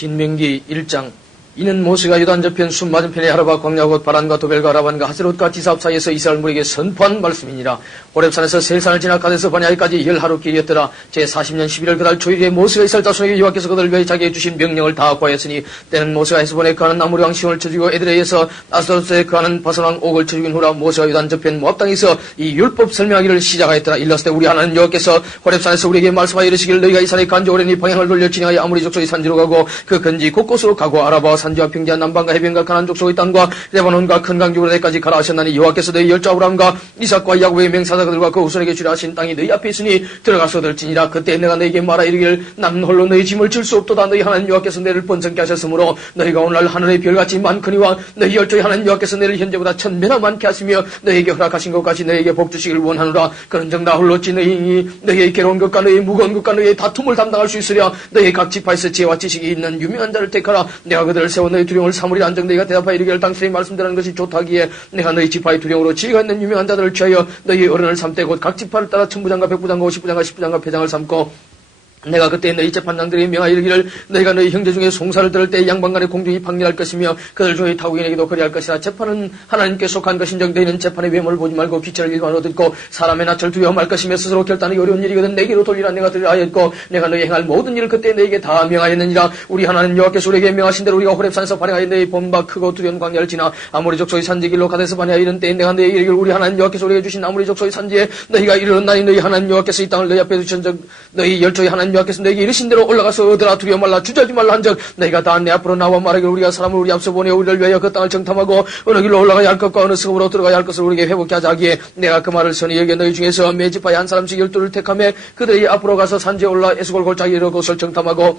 신명기 1장. 이는 모세가 요단 저편 순 맞은편에 아라바 광야곧 바란과 도벨과 라반과 하세롯과 디삽 사이에서 이스라엘 무리에게 선포한 말씀이니라. 호렙산에서 세 산을 지나 가데스 바네아까지 열하루 길이었더라. 제40년 11월 그달 초일에 모세가 이스라엘 자손에게 여호와께서 그들을 위하여 자기에게 주신 명령을 다 고하였으니 때는 모세가 헤스본에 거하는 아모리 왕 시온을 쳐 죽이고 에드레에서 아스도스에 거하는 바산 왕 옥을 쳐 죽인 후라. 모세가 요단 저편 모압 땅에서 이 율법 설명하기를 시작하였더라. 일렀을 때 우리 하나님 여호와께서 호렙산에서 우리에게 말씀하여 이르시기를 너희가 이 산에 간절히 방향을 돌려 진행하여 아모리 족속의 산지로 가고 그 근지 곳곳으로 가고 아라바와 산지와 평지와 남방과 해변과 가나안 족속의 땅과 레바논과 큰 강주 그네까지 가라 하셨나니 여호와께서 너희 열조 아브라함과 이삭과 야곱의 맹사자들과 그 후손에게 주라 하신 땅이 너희 앞에 있으니 들어가서 들지니라. 그때 내가 너희에게 말하 이르기를 나는 홀로 너희 짐을 질 수 없도다. 너희 하나님 여호와께서 너희를 번성케 하셨으므로 너희가 오늘날 하늘의 별같이 많거니와 너희 열조의 하나님 여호와께서 너희를 현재보다 1000배나 많게 하시며 너희에게 허락하신 것까지 너희에게 복 주시기를 원하노라. 그런즉 나 홀로 찌 너희의 괴로운 것과 너희의 무거운 것과 너희의 다툼을 담당할 수 있으랴. 너희 각 지파에서 지혜와 지식이 있는 유명한 자를 택하라. 내가 그들을 세워 너희 두려움을 사무리라. 안정 너희가 대답하여 이르기를 당신의 말씀대로하는 것이 좋다기에 내가 너희 지파의 두려움으로 지혜가 있는 유명한 자들을 취하여 너희 어른을 삼되 곧 각 지파를 따라 천부장과 백부장과 오십부장과 십부장과 패장을 삼고 내가 그때 너희 재판장들이 명하여 이르기를 너희가 너희 형제 중에 송사를 들을 때 양반간의 공중이 방렬할 것이며 그들 중에 타국인에게도 그리할 것이라. 재판은 하나님께 속한 것인즉 너희는 재판의 외모를 보지 말고 귀체를 일반으로 듣고 사람의 낯을 두려워할 것이며 스스로 결단하기 어려운 일이거든 내게로 돌리라. 내가 들으라 하였고 내가 너희 행할 모든 일을 그때 너희에게 다 명하였느니라. 우리 하나님 여호와께서 우리에게 명하신 대로 우리가 호렙산에서 발행하여 너희 본바 크고 두려운 광야를 지나 아모리 족속의 산지 길로 가데스 바네아 이른 때에 내가 너희에게 이르기를 우리 하나님 여호와께서 우리에게 주신 아모리 족속의 산지에 너희가 이르렀나니 너희 하나님 여호와께서 이 땅을 너희 앞에 두신 적 너희 열조의 하나님 여호와께서 너희에게 이르신 대로 올라가서 얻으라. 두려워 말라 주저하지 말라 한적 너희가 다 내 앞으로 나와 말하기를 우리가 사람을 우리 앞서 보내어 우리를 위하여 그 땅을 정탐하고 어느 길로 올라가야 할 것과 어느 성읍으로 들어가야 할 것을 우리에게 회복케 하자 하기에 내가 그 말을 선히 여겨 너희 중에서 매지파에 한 사람씩 12를 택하며 그들이 앞으로 가서 산지에 올라 에스골 골짜기에 이르러 그것을 정탐하고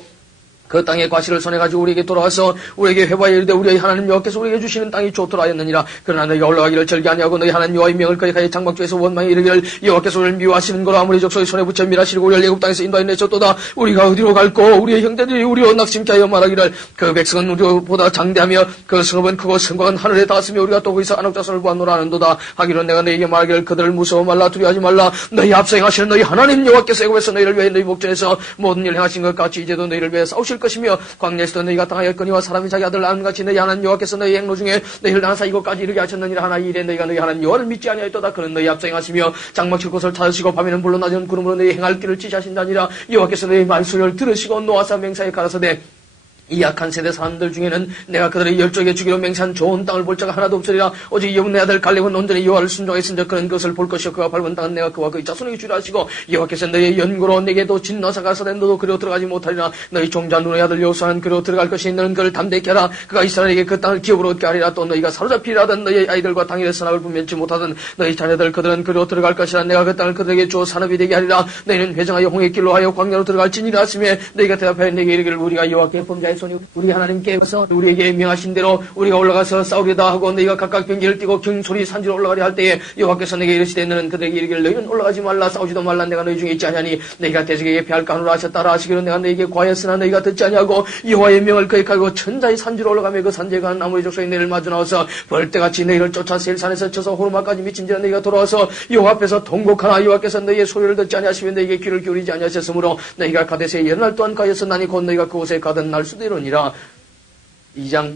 그 땅의 과실을 손해가지고 우리에게 돌아와서 우리에게 회바에 이르되 우리의 하나님 여호와께서 우리에게 주시는 땅이 좋더라 하였느니라. 그러나 너희가 올라가기를 절개 아니하고 너희 하나님 여호와의 명을 거역하여 장막주에서 원망에 이르기를 여호와께서 우리를 미워하시는 거로 아무리 족속의 손에 붙여 밀하시고 우리를 애굽 땅에서 인도하여 내셨도다. 우리가 어디로 갈꼬. 우리의 형제들이 우리로 낙심케 하여 말하기를 그 백성은 우리보다 장대하며 그 성읍은 크고 성곽은 하늘에 닿았으며 우리가 또 거기서 안옥자손을 보았노라 하는도다. 하기로 내가 너희에게 말하기를 그들을 무서워 말라 두려워하지 말라. 너희 앞서 행하시는 너희 하나님 여호와께서 애굽에서 너희를 위해 너희 목전에서 모든 일 행하신 것 같이 이제도 너희를 위해 싸우실 것이며 광야에서도 너희가 당하였거니와 사람이 자기 아들 낳은 같이 너희 하나님 여호와께서 너희 행로 중에 너희를 낳아서 이곳까지 이르게 하셨느니라. 하나 이 일에 너희가 너희 하나님 여호와를 믿지 아니하였도다. 그는 너희 앞서 행하시며 장막칠 곳을 찾으시고 밤에는 불로 낮에는 구름으로 너희 행할 길을 지시하신다니라. 여호와께서 너희 말소리를 들으시고 노아사 맹사에 가라사대 이 약한 세대 사람들 중에는 내가 그들의 열조에게 주기로 맹세한 좋은 땅을 볼 자가 하나도 없으리라. 오직 여분의 아들 갈렙은 온전히 여호와를 순종했은즉 그는 그것을 볼 것이요 그가 밟은 땅은 내가 그와 그의 자손에게 주라 하시고 여호와께서 너희의 연고로 내게도 진노사 가사대 너도 그리로 들어가지 못하리라. 너희 종자 눈의 아들 여호수아는 그리로 들어갈 것이니 너는 그를 담대케 하라. 그가 이스라엘에게 그 땅을 기업으로 얻게 하리라. 또 너희가 사로잡히려 하던 너희 아이들과 당일의 선악을 분면치 못하던 너희 자녀들 그들은 그리로 들어갈 것이라. 내가 그 땅을 그들에게 주어 산업이 되게 하리라. 너희는 회정하여 홍해길로 하여 광야로 들어갈지니라 하시며 너희가 대답하여 내게 이르기를 우리가 여호와께 본자의 손이 우리 하나님께 와서 우리에게 명하신 대로 우리가 올라가서 싸우리다 하고 너희가 각각 병기를 띠고 경솔히 산지로 올라가려 할 때에 여호와께서 내게 이르시되 너는 그들에게 이르기를 너희는 올라가지 말라 싸우지도 말라 내가 너희 중에 있지 아니하니 너희가 대적에게 패할까 하노라 하셨다라 하시기로 내가 너희에게 과하였으나 너희가 듣지 아니하고 여호와의 명을 거역하고 천자의 산지로 올라가며 그 산지에 간 아모리 족속의 너희를 마주 나와서 벌떼같이 너희를 쫓아 셀산에서 쳐서 호르마까지 미친지라 너희가 돌아와서 여호와 앞에서 통곡하나 여호와께서 너희의 소리를 듣지 아니하시며 너희에게 귀를 기울이지 아니하셨으므로 너희가 가데스에 열날 동안 가였으나니 곧 너희가 그곳에 가던 날 수도 이루니라. 2장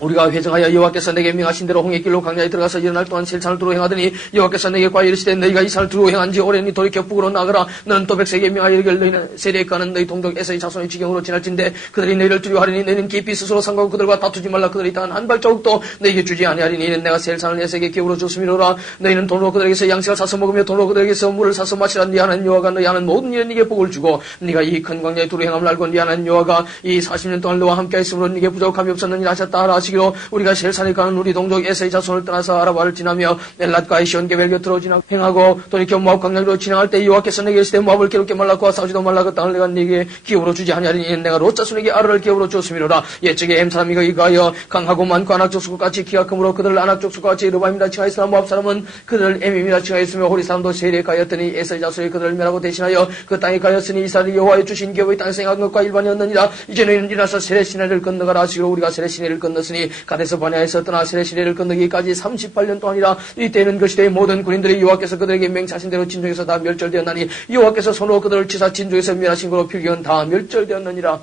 우리가 회정하여 여호와께서 내게 명하신 대로 홍해길로 광야에 들어가서 일어날 동안 셀산을 두루 행하더니 여호와께서 내게 과히 이르시되 너희가 이 산을 두루 행한 지 오래니 돌이켜 북으로 나가라. 너는 또 백성에게 명하여 이르기를 너희는 세례에 가는 너희 동족 에서의 자손의 지경으로 지날진대 그들이 너희를 두려워하리니 너희는 깊이 스스로 상관하고 그들과 다투지 말라. 그들이 당한 한 발자국도 너희에게 주지 아니하리니 이는 내가 셀산을 에서에게 기업으로 줬음이로라. 너희는 돈으로 그들에게서 양식을 사서 먹으며 돈으로 그들에게서 물을 사서 마시라. 네 하나님 여호와가 너희 하는 모든 일에 네게 복을 주고 네가 이 큰 광야에 두루 행함을 알고 네 하나님 여호와가 이 40년 동안 너와 함께 했으므로 네게 부족함이 없었느니라 하셨다 하라 하시기로 우리가 셀산에 가는 우리 동족 에서의 자손을 떠나서 아라바를 지나며 엘랏과 시온게벨 곁으로 지나 행하고 돌이켜 모압 광야로 지나갈 때 여호와께서 내게 이르시되 모압을 괴롭게 말라 그와 싸우지도 말라. 그 땅을 내가 네게 기업으로 주지 아니하리니 내가 롯 자손에게 아르를 기업으로 줬음이로라. 옛적에 엠 사람이 거기 가여 강하고 많고 아낙 족속과 같이 키가 크므로 그들 아낙 족속과 같이 르바임이라 칭하였으나 모압 사람은 그들 엠임이라 칭하였으며 호리 사람도 세례에 가였더니 에서의 자손이 그들을 멸하고 대신하여 그 땅에 가였으니 이스라엘이 여호와의 주신 기업의 땅에서 행한 것과 일반이었느니라. 이제 너희는 일어나서 세례 시내를 건너가라 하시기로 우리가 세례 시내를 건넜으니 가데스 바네아에서 떠나 세례 시내를 건너기까지 38년 동안이라. 이때는 그 시대의 모든 군인들이 여호와께서 그들에게 맹세하신 대로 진중에서 다 멸절되었나니 여호와께서 손으로 그들을 치사 진중에서 멸하신 거로 필경은 다 멸절되었느니라.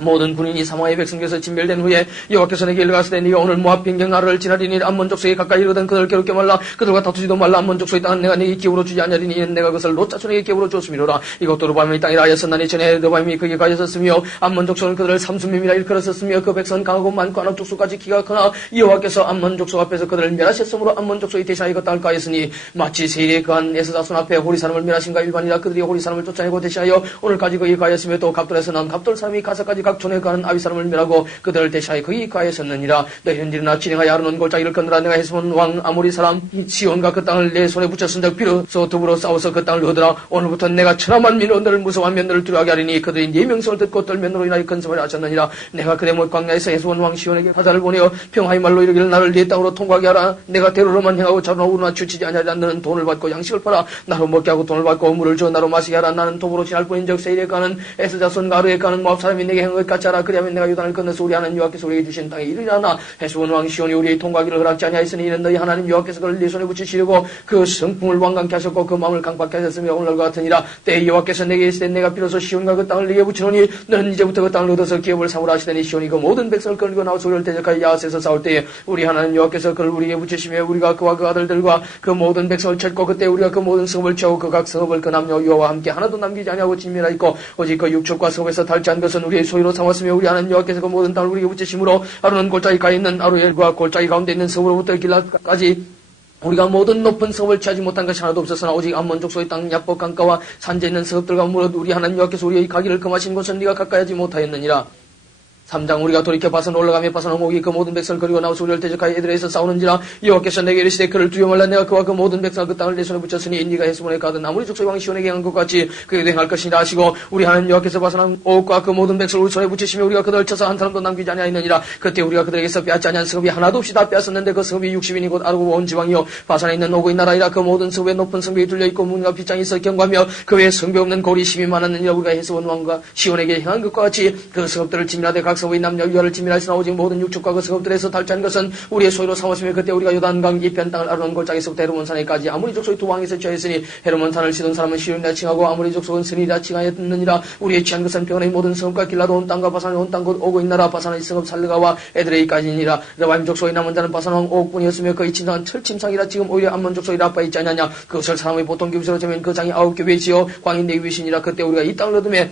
모든 군인이 사마의 백성에서 진멸된 후에 여호와께서 내게 일러가시되 네가 오늘 모압 빈경 나라를 지나리니 암몬 족속에 가까이 이르거든 그들을 괴롭게 말라 그들과 다투지도 말라 암몬 족속의 땅은 내가 네게 기업으로 주지 아니하리니 이는 내가 그것을 롯 자손에게 기업으로 줬음이로라 이것도 르바임의 땅이라 하였었나니 전에 르바임이 그에게 가졌으며 암몬 족속은 그들을 삼수밈이라 일컬었었으며 그 백성은 강하고 많고 안악 족속까지 기가 크나 여호와께서 암몬 족속 앞에서 그들을 멸하셨으므로 암몬 족속이 대신하여 그 땅을 가하였으니 마치 세일에 그한 에스 자손 앞에 호리 사람을 멸하신가 일반이라 그들이 호리 사람을 쫓아내고 대신하여 오늘까지 거기 가하였으며 또 갑돌에서 난 갑돌 사람이 가사까지 각 촌에 가는 아비 사람을 멸하고 그들을 대신하여 거기 가하였었느니라 너희는 일어나 진행하여 아르논 골짜기를 건너라 내가 헤스본 왕 아모리 사람 이 시온과 그 땅을 내 손에 붙였은즉 비로소 더불어 싸워서 그 땅을 얻으라 오늘부터 내가 천하만 민으로 너를 무서워하며 너를 두려워하게 하리니 그들이 네 명성을 듣고 떨며 너로 인하여 큰 소리를 하셨느니라 내가 그대 못 광야에서 헤스본 왕 시온에게 바다를 보내어 평화의 말로 이르기를 나를 네 땅으로 통과하게 하라 내가 대로로만 행하고 자로나 주치지 아니하리라 너는 돈을 받고 양식을 팔아 나로 먹게 하고 돈을 받고 물을 줘 나로 마시게 하라 나는 도보로 지날 뿐인즉 세일에 가는 에스자손과 아르에 가는 모압 사람이 내게 한 것 같이 하라 그리하면 내가 요단을 건너서 우리 하나님 여호와께서 우리에게 주신 땅에 이르리라나 헤스본 왕 시온이 우리의 통과하기를 허락지 아니하였으니 이는 너희 하나님 여호와께서 그를 네 손에 붙이시려고 그 성품을 완강케 하셨고 그 마음을 강팍케 하셨으며 오늘과 같으니라 때에 여호와께서 내게 이르시되 내가 비로소 시온과 그 땅을 네게 붙이노니 너는 이제부터 그 땅을 얻어서 기업을 삼으라 하시더니 시온이 그 모든 백성을 끌고 나와서 우리를 대적하여 야하스에서 싸울 때에 우리 하나님 여호와께서 그를 우리에게 붙이시며 우리가 그와 그 아들들과 그 모든 백성을 쳤고 그때 우리가 그 모든 성읍을 채우고 그 각 성읍을 그 남녀 여호와 함께 하나도 남기지 아니하고 진멸하였고 오직 그 육축과 성읍에서 탈취한 것은 우리의 소유로 삼았으며 우리 하나님 여호와께서 그 모든 땅을 우리에게 붙이심으로 아르논 골짜기 가에 있는 아로엘과 골짜기 가운데 있는 성읍으로부터 길앗까지 우리가 모든 높은 성을 취하지 못한 것이 하나도 없었으나 오직 암몬 족속의 땅 약복 강가와 산지에 있는 성읍들과 무릇 우리 하나님 여호와께서 우리의 가기를 금하신 곳은 네가 가까이 하지 못하였느니라. 3장 우리가 돌이켜 바산 올라가며 바산 왕옥이 그 모든 백성을 그리고 나와서 우리를 대적하여 에드레에서 싸우는지라 여호와께서 내게 이르시되 그를 두려워 말라 내가 그와 그 모든 백성을 그 땅을 내 손에 붙였으니 네가 헤스본에 가든 아무리 족속의 왕 시온에게 한 것 같이 그에게 행할 것이라 하시고 우리 하나님 여호와께서 바산 왕옥과 그 모든 백성을 우리 손에 붙이시며 우리가 그들을 쳐서 한 사람도 남기지 아니하였느니라. 그때 우리가 그들에게서 빼앗지 아니한 성읍이 하나도 없이 다 빼앗았는데 그 성읍이 60인이 곧 아르고 온 지방이요 바산에 있는 오고의 나라이라. 그 모든 성읍에 높은 성벽이 둘려있고 문과 빗장이 있어 경과하며 그 외에 성벽 없는 고리 10이 많았느니라. 우리가 헤스본 왕과 시온에게 행한 것과 같이 그 성읍들을 지민하되 각 성읍의 남녀 위아를 지민하시나 오직 모든 육축과 그 성읍들에서 탈취한 것은 우리의 소유로 삼았으며 그때 우리가 요단강 이편 땅을 아르논 골짜기에서부터 헤르몬 산에까지 아무리 족속이 두 왕에서 취하였으니 헤르몬 산을 치던 사람은 시온이라 칭하고 아무리 족속은 스니라 칭하였느니라. 우리의 취한 것은 변의 모든 성읍과 길라도 온 땅과 바산의 온 땅 곧 오고 있나라. 바산의 성읍 살르가와 에드레이까지니라. 르바임 족속의 남은 자는 바산 왕 옥뿐이었으며 그의 침상은 철침상이라. 지금 오히려 암몬 족속이 라빠 있지 않냐냐. 그것을 사람의 보통 규비로 재면 그 장이 9교배지요 광인 네 위신이라. 그때 우리가 이 땅을 얻으며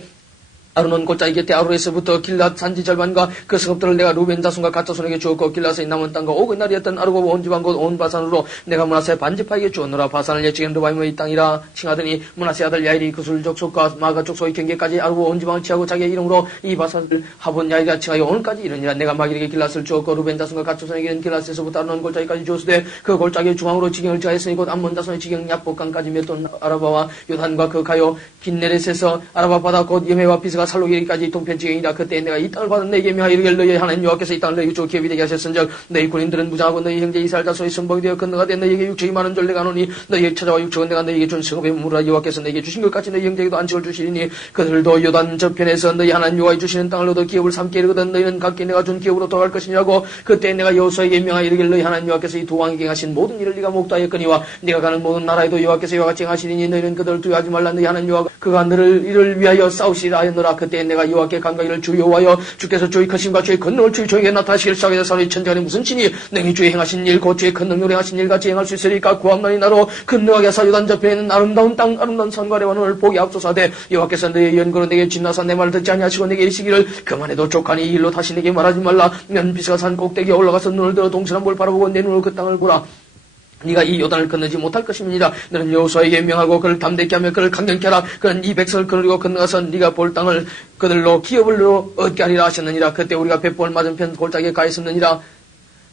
아르논 골짜기 곁에 아로에서부터 길랏 산지 절반과 그 성읍들을 내가 루벤 자손과 갓 자손에게 주었고 길랏의 남은 땅과 오고 날이었던 아르고 온 지방 곧 온 바산으로 내가 므낫세 반지파에게 주었노라. 바산을 예측한 르바임의 땅이라 칭하더니 므낫세 아들 야일이 그술 족속과 마가 족속의 경계까지 아르고 온 지방을 취하고 자기의 이름으로 이 바산을 하본 야일이라 칭하여 오늘까지 이르니라. 내가 마길에게 길랏을 주었고 루벤 자손과 갓 자손에게는 길랏에서부터 아르논 골짜기까지 주었으되 그 골짜기의 중앙으로 지경을 취하였으니 곧 암몬 자손의 지경 약복강까지 몇 돈 아라바와 요단과 그 가요 긴네렛에서 아라바 바다 곧 여메와 비스가 살로기까지 동편지경이라. 그때 내가 이 땅을 받은 너희에게 명하여 이르기를 너희의 하나님 여호와께서 이 땅을 너희 주 기업이 되게 하셨은즉 너희 군인들은 무장하고 너희 형제 이스라엘 자손이 선봉이 되어 건너가 된 너희에게 육적이 많은 줄 내가 노니 너희의 처자와 육적은 내가 너희에게 준 성읍의 무라 여호와께서 너희에게 주신 것 같이 너희 형제에게도 안식을 주시리니 그들도 요단 저편에서 너희 하나님 여호와의 주시는 땅을 얻어 기업을 삼게 이르거든 너희는 각기 내가 준 기업으로 돌아갈 것이니라고. 그때 내가 여호수아에게 명하여 이르기를 너희 하나님 여호와께서 이 두 왕이 행하신 모든 일을 네가 목도하였거니와 네가 가는 모든 나라에도 여호와께서 이와 같이 행하시리니 너희는 그들을 두려워하지 말라. 너희 하나님 여호와 그가 너를 이를 위하여 싸우시리라 하였노라. 그때 내가 여호와께 간과기를 주 여호와여 주께서 주의 크심과 주의 큰 능을 주의 종에게 나타나시기를 시작해서 사람이 천지간에 무슨 친히 능히 주의 행하신 일 곧 주의 큰 능력을 행하신 일 같이 행할 수 있으리까. 구함나니 나로 근능하게 하사 요단 저편에 있는 아름다운 땅 아름다운 산과 레바논을 보기 앞서사되 여호와께서 너의 연고로 내게 진나사 내 말을 듣지 아니하시고 내게 이르시기를 그만해도 족하니 이 일로 다시 내게 말하지 말라. 면 비스가 산 꼭대기에 올라가서 눈을 들어 동서남 볼 바라보고 내 눈으로 그 땅을 보라. 네가 이 요단을 건너지 못할 것임이니라. 너는 여호수아에게 명하고 그를 담대케 하며 그를 강경케 하라. 그는 이 백성을 거느리고 건너가서 네가 볼 땅을 그들로 기업을로 얻게 하리라 하셨느니라. 그때 우리가 벳볼 맞은편 골짜기에 가 있었느니라.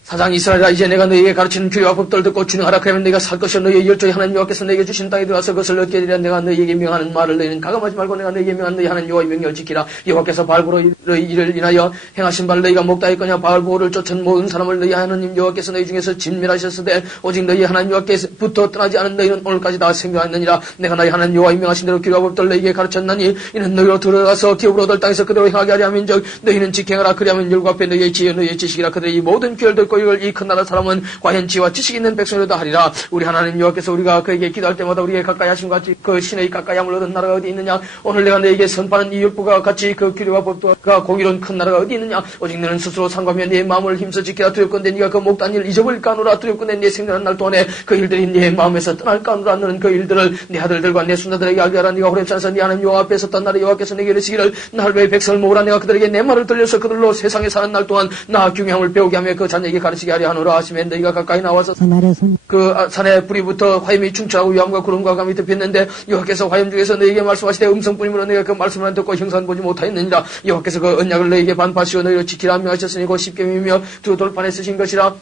사장 이스라엘아 이제 내가 너희에게 가르치는 규례와 법들을 듣고 준행하라. 그러면 너희가 살 것이요 너희의 열조의 하나님 여호와께서 너희에게 주신 땅에 들어가서 그것을 얻게 되리라. 내가 너희에게 명하는 말을 너희는 가감하지 말고 내가 너희에게 명한 너희 하나님 여호와의 명령을 지키라. 여호와께서 바알보로 이를 인하여 행하신 바를 너희가 목다했거냐. 바알보를 쫓은 모든 사람을 너희 하나님 여호와께서 너희 중에서 진멸하셨으되 오직 너희 하나님 여호와께서부터 떠나지 않은 너희는 오늘까지 다 생명하였느니라. 내가 너희 하나님 여호와의 명하신 대로 규례와 법들을 너희에게 가르쳤나니 이는 너희로 들어가서 기업으로 얻을 땅에서 그대로 행하게 하려 함인즉 너희는 지켜하라. 그리하면 율과 앞에 너희의 지혜 너희의 지식이라. 그들이 이 모든 규례를 듣고 이걸 이 큰 나라 사람은 과연 지와 지식 있는 백성이라도 하리라. 우리 하나님 여호와께서 우리가 그에게 기도할 때마다 우리에게 가까이 하신 같이 그 신의 가까이 함을 얻은 나라가 어디 있느냐. 오늘 내가 너에게 선포하는 이 율법과 같이 그 규례와 법도가 공의로운 큰 나라가 어디 있느냐. 오직 너는 스스로 상관하며 네 마음을 힘써 지키라. 두렵건대 네가 그 못한 일 잊어버릴까 하노라. 두렵건대 네 생존한 날 동안에 그 일들이 네 마음에서 떠날까 하노라. 너는 그 일들을 네 아들들과 내 손자들에게 알게 하라. 네가 호렙산에서 네 하나님 여호와 앞에 섰던 날에 여호와께서 내게 이르시기를 나를 왜 백성을 모으라. 내가 그들에게 내 말을 들려서 그들로 세상에 사는 날 동안 나 경영을 배우게 하며 그 자녀에게 가르치게 하려 하노라 하시면 너희가 가까이 나와서 그 산에 불이부터 화염이 충천하고 위암과 구름과 감이 덮였는데 여호와께서 화염 중에서 너희에게 말씀하시되 음성뿐이므로 너희가 그 말씀을 안 듣고 형상 보지 못하였느니라. 여호와께서 그 언약을 너희에게 반파시오 너희를 지키라 명하셨으니 곧 십계명이며 두 돌판에 쓰신 것이라.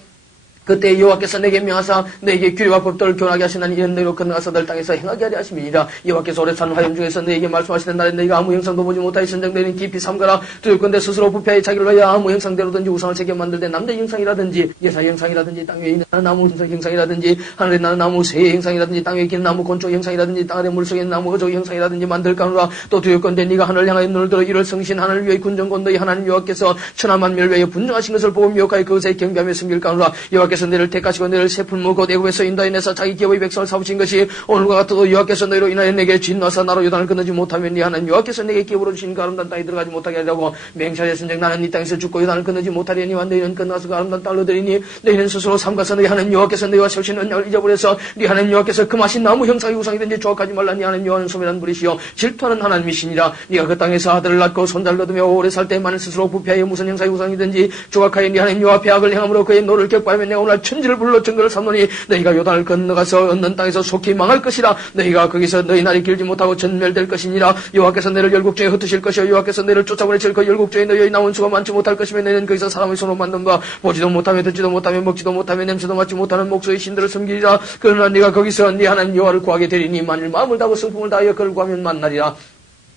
그때 여호와께서 내게 명하사 너에게 규례와 법도를 교훈하게 하시나니 이는 너희로 건너가서 널 땅에서 행하게 하려 하심이니라. 여호와께서 오래 산 화염 중에서 너에게 말씀하시는 날에 너희가 아무 형상도 보지 못하였은즉 너희는 깊이 삼가라. 두렵건대 스스로 부패하여 자기를 위하여 아무 형상대로든지 우상을 새겨 만들되 남의 형상이라든지 예사의 형상이라든지 땅 위에 있는 나무 형상이라든지 하늘에 나는 나무 새의 형상이라든지 땅 위에 있는 나무 곤충 형상이라든지 땅 아래 물속에 있는 나무 어족 형상이라든지 만들까 하노라. 또 두렵건대 네가 하늘을 향하여 눈을 들어 이를 성신 하늘을 위하여 군정권 너희 하나님 여호와께서 천하만 멸위하여 분정하신 것을 보고 미혹하여 그것에 경배하며 숨길까 하노라. 여호와께서 너희를 택하시고 너희를 새 풀무 곧 애굽에서 인도해내서 자기 기업의 백성을 삼으신 것이 오늘과 같아도 여호와께서 너희로 인하여 내게 진노하사 나로 요단을 건너지 못하면 네 하나님 여호와께서 내게 기업으로 주신 그 아름다운 땅에 들어가지 못하게 하려고 맹세하였은즉 나는 이 땅에서 죽고 요단을 건너지 못하려니와 너희는 건너가서 그 아름다운 땅을 얻으리니 너희는 스스로 삼가서 너희 하나님 여호와께서 너희와 세우신 언약을 잊어버려서 네 하나님 여호와께서 금하신 나무 형상이 우상이든지 조각하지 말라. 네 하나님 여호와는 소멸한 분이시요 질투하는 하나님이시니라. 네가 그 땅에서 아들을 낳고 손자를 얻으며 오래 살 때만을 스스로 부패하여 무슨 형상이 우상이든지 조각하여 네 하나님 여호와 앞에 악을 행함으로 그의 노를 격파하며 내가 오늘 천지를 불러 증거를 삼노니 너희가 요단을 건너가서 얻는 땅에서 속히 망할 것이라. 너희가 거기서 너희 날이 길지 못하고 전멸될 것이니라. 여호와께서 너희를 열국중에 흩으실 것이요 여호와께서 너희를 쫓아보내실 그 열국중에 너희의 나온 수가 많지 못할 것이며 너희는 거기서 사람의 손으로 만든 바 보지도 못하며 듣지도 못하며 먹지도 못하며 냄새도 맡지 못하는 목소의 신들을 섬기리라. 그러나 네가 거기서 네 하나님 여호와를 구하게 되리니 만일 마음을 다하고 성품을 다하여 그를 구하면 만나리라.